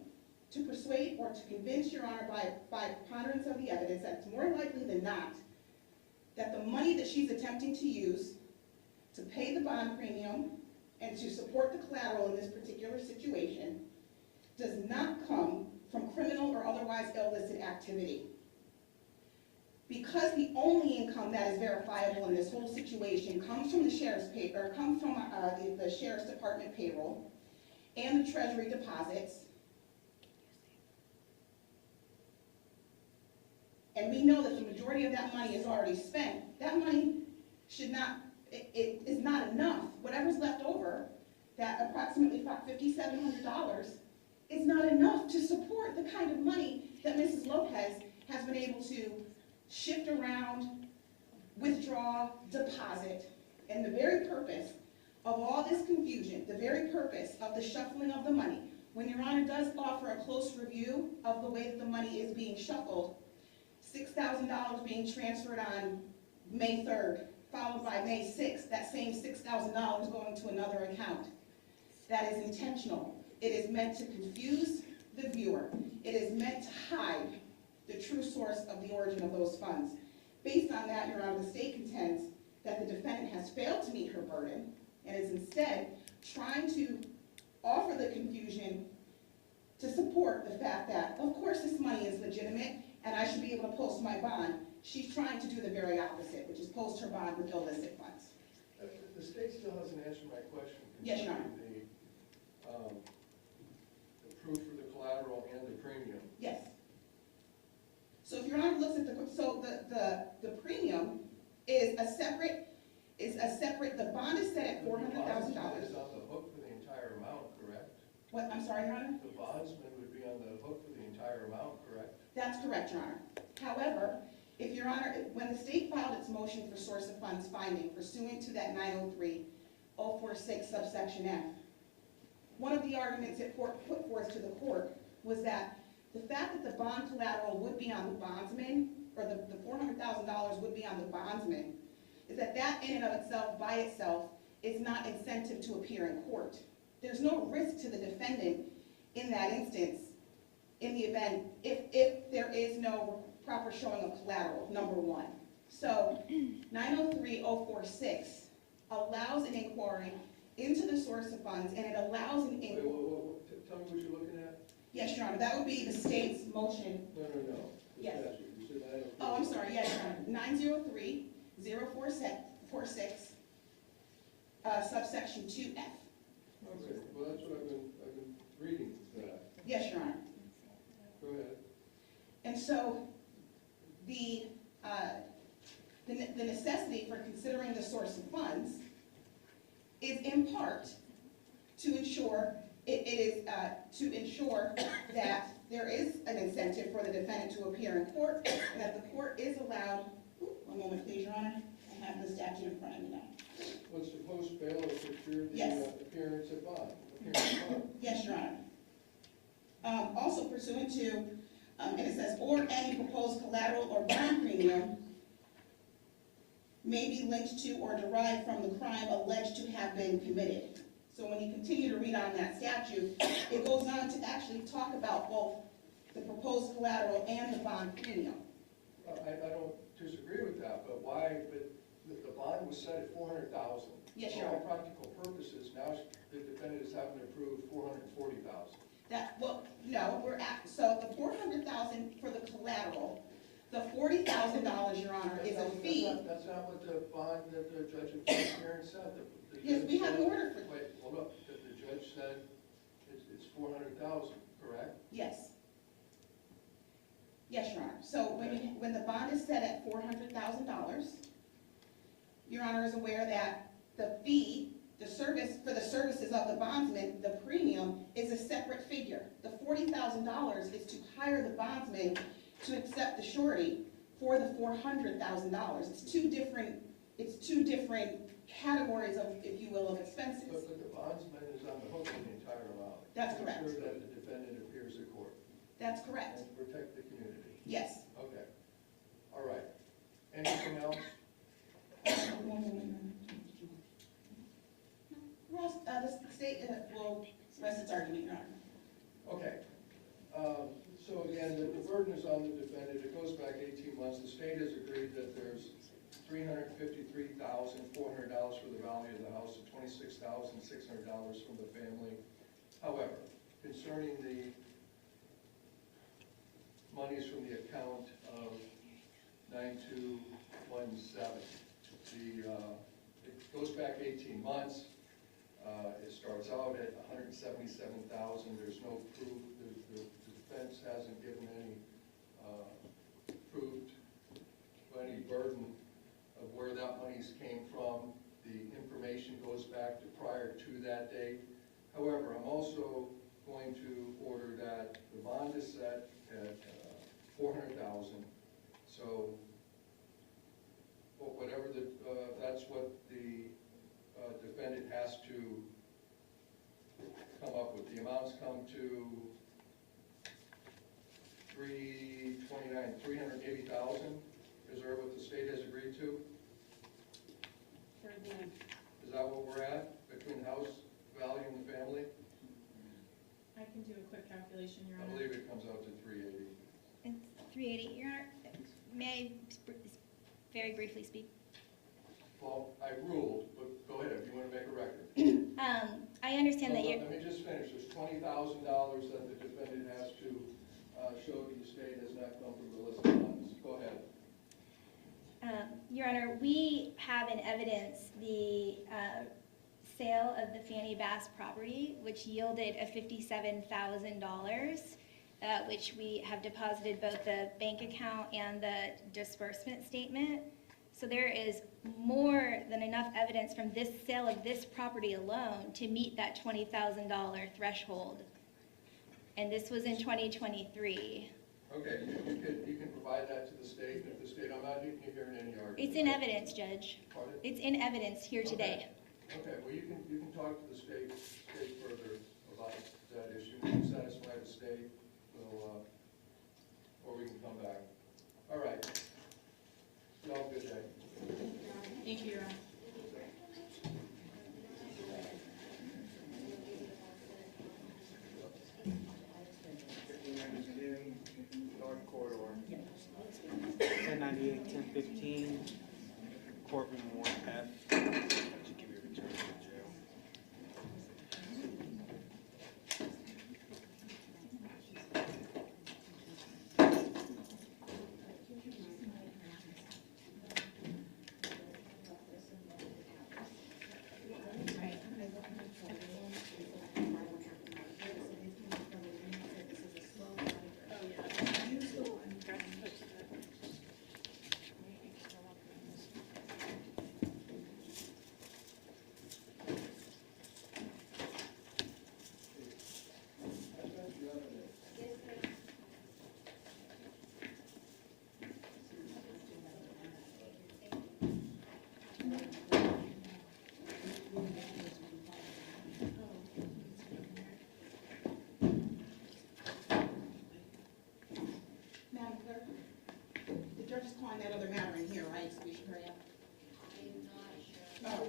to persuade or to convince, Your Honor, by preponderance of the evidence that it's more likely than not that the money that she's attempting to use to pay the bond premium and to support the collateral in this particular situation does not come from criminal or otherwise illicit activity. Because the only income that is verifiable in this whole situation comes from the sheriff's the sheriff's department payroll and the treasury deposits, and we know that the majority of that money is already spent, that money should not, it is not enough. Whatever's left over, that approximately $5,700, is not enough to support the kind of money that Mrs. Lopez has been able to shift around, withdraw, deposit. And the very purpose of all this confusion, the very purpose of the shuffling of the money, when Your Honor does offer a close review of the way that the money is being shuffled, $6,000 being transferred on May 3rd, followed by May 6th, that same $6,000 going to another account. That is intentional. It is meant to confuse the viewer. It is meant to hide the true source of the origin of those funds. Based on that, Your Honor, the state contends that the defendant has failed to meet her burden and is instead trying to offer the confusion to support the fact that, of course, this money is legitimate and I should be able to post my bond. She's trying to do the very opposite, which is post her bond with illicit funds. The state still hasn't answered my question. Yes, Your Honor. The proof for the collateral and the premium. Yes. So if Your Honor looks at the premium is a separate, the bond is set at $400,000. The bondsman is on the hook for the entire amount, correct? What, I'm sorry, Your Honor? The bondsman would be on the hook for the entire amount, correct? That's correct, Your Honor. However, if Your Honor, when the state filed its motion for source of funds finding pursuant to that 903-046 subsection F, one of the arguments it put forth to the court was that the fact that the bond collateral would be on the bondsman, or the $400,000 would be on the bondsman, is that in and of itself, by itself, is not incentive to appear in court. There's no risk to the defendant in that instance, in the event, if there is no proper showing of collateral, number one. So 903-046 allows an inquiry into the source of funds, and it allows an inquiry. Tell me what you're looking at. Yes, Your Honor, that would be the state's motion. No. The Yes. statute. You said 903. Oh, I'm sorry, yes, Your Honor, 903-046, subsection 2F. Okay, well, that's what I've been reading. Yes, Your Honor. Go ahead. And so the necessity for considering the source of funds is in part to ensure that there is an incentive for the defendant to appear in court, and that the court is allowed. One moment, please, Your Honor. I have the statute in front of me now. What's the post bail or secure the Yes. appearance of bond? Yes, Your Honor. Also pursuant to, and it says, or any proposed collateral or bond premium may be linked to or derived from the crime alleged to have been committed. So when you continue to read on that statute, it goes on to actually talk about both the proposed collateral and the bond premium. I don't disagree with that, but why, the bond was set at $400,000. Yes, For Your all Honor. practical purposes, now the defendant is having to prove $440,000. No, so the $400,000 for the collateral, the $40,000, Your Honor, is a fee. That's not what the bond that the judge of Karen said. The Yes, judge we have an said- order for. Wait, hold up. The judge said it's $400,000, correct? Yes. Yes, Your Honor. So when the bond is set at $400,000, Your Honor is aware that The fee, the service, for the services of the bondsman, the premium is a separate figure. The $40,000 is to hire the bondsman to accept the surety for the $400,000. It's two different categories of, if you will, of expenses. But the bondsman is on the hook for the entire amount. That's correct. Ensure that the defendant appears in court. That's correct. And protect the community. Yes. Okay. All right. Anything else? Ross, the state will rest its argument, Your Honor. Okay. So again, the burden is on the defendant. It goes back 18 months. The state has agreed that there's $353,400 for the value of the house and $26,600 from the family. However, concerning the monies from the account of 9217, it goes back 18 months. It starts out at $177,000. There's no proof. The defense hasn't given any proof, any burden of where that monies came from. The information goes back to prior to that date. However, I'm also going to order that the bond is set at $400,000. So whatever that's what the defendant has to come up with. The amounts come to $380,000. Is there what the state has agreed to? For the, Is that what we're at between the house value and the family? I can do a quick calculation, Your I Honor. believe it comes out to 380. It's 380. Your Honor, may I very briefly speak? Well, I ruled, but go ahead if you want to make a record. I understand that you're. Let me just finish. There's $20,000 that the defendant has to show to the state has not come from the list of funds. Go ahead. Your Honor, we have in evidence the sale of the Fannie Bass property, which yielded a $57,000, which we have deposited both the bank account and the disbursement statement. So there is more than enough evidence from this sale of this property alone to meet that $20,000 threshold. And this was in 2023. Okay, you can provide that to the state, and if the state, I'm not hearing any argument. It's in evidence, Judge. Pardon? It's in evidence here today. Okay, well, you can talk to the state further about that issue, and satisfy the state, so, or we can come back. All right. Y'all have a good day. Thank you, Your Honor. North Corridor. 1098, 1015, courtroom 1F. Should give you a return to jail. Madam Clerk, the judge is calling that other matter in here, right? So we should hurry up. I'm not sure. Oh,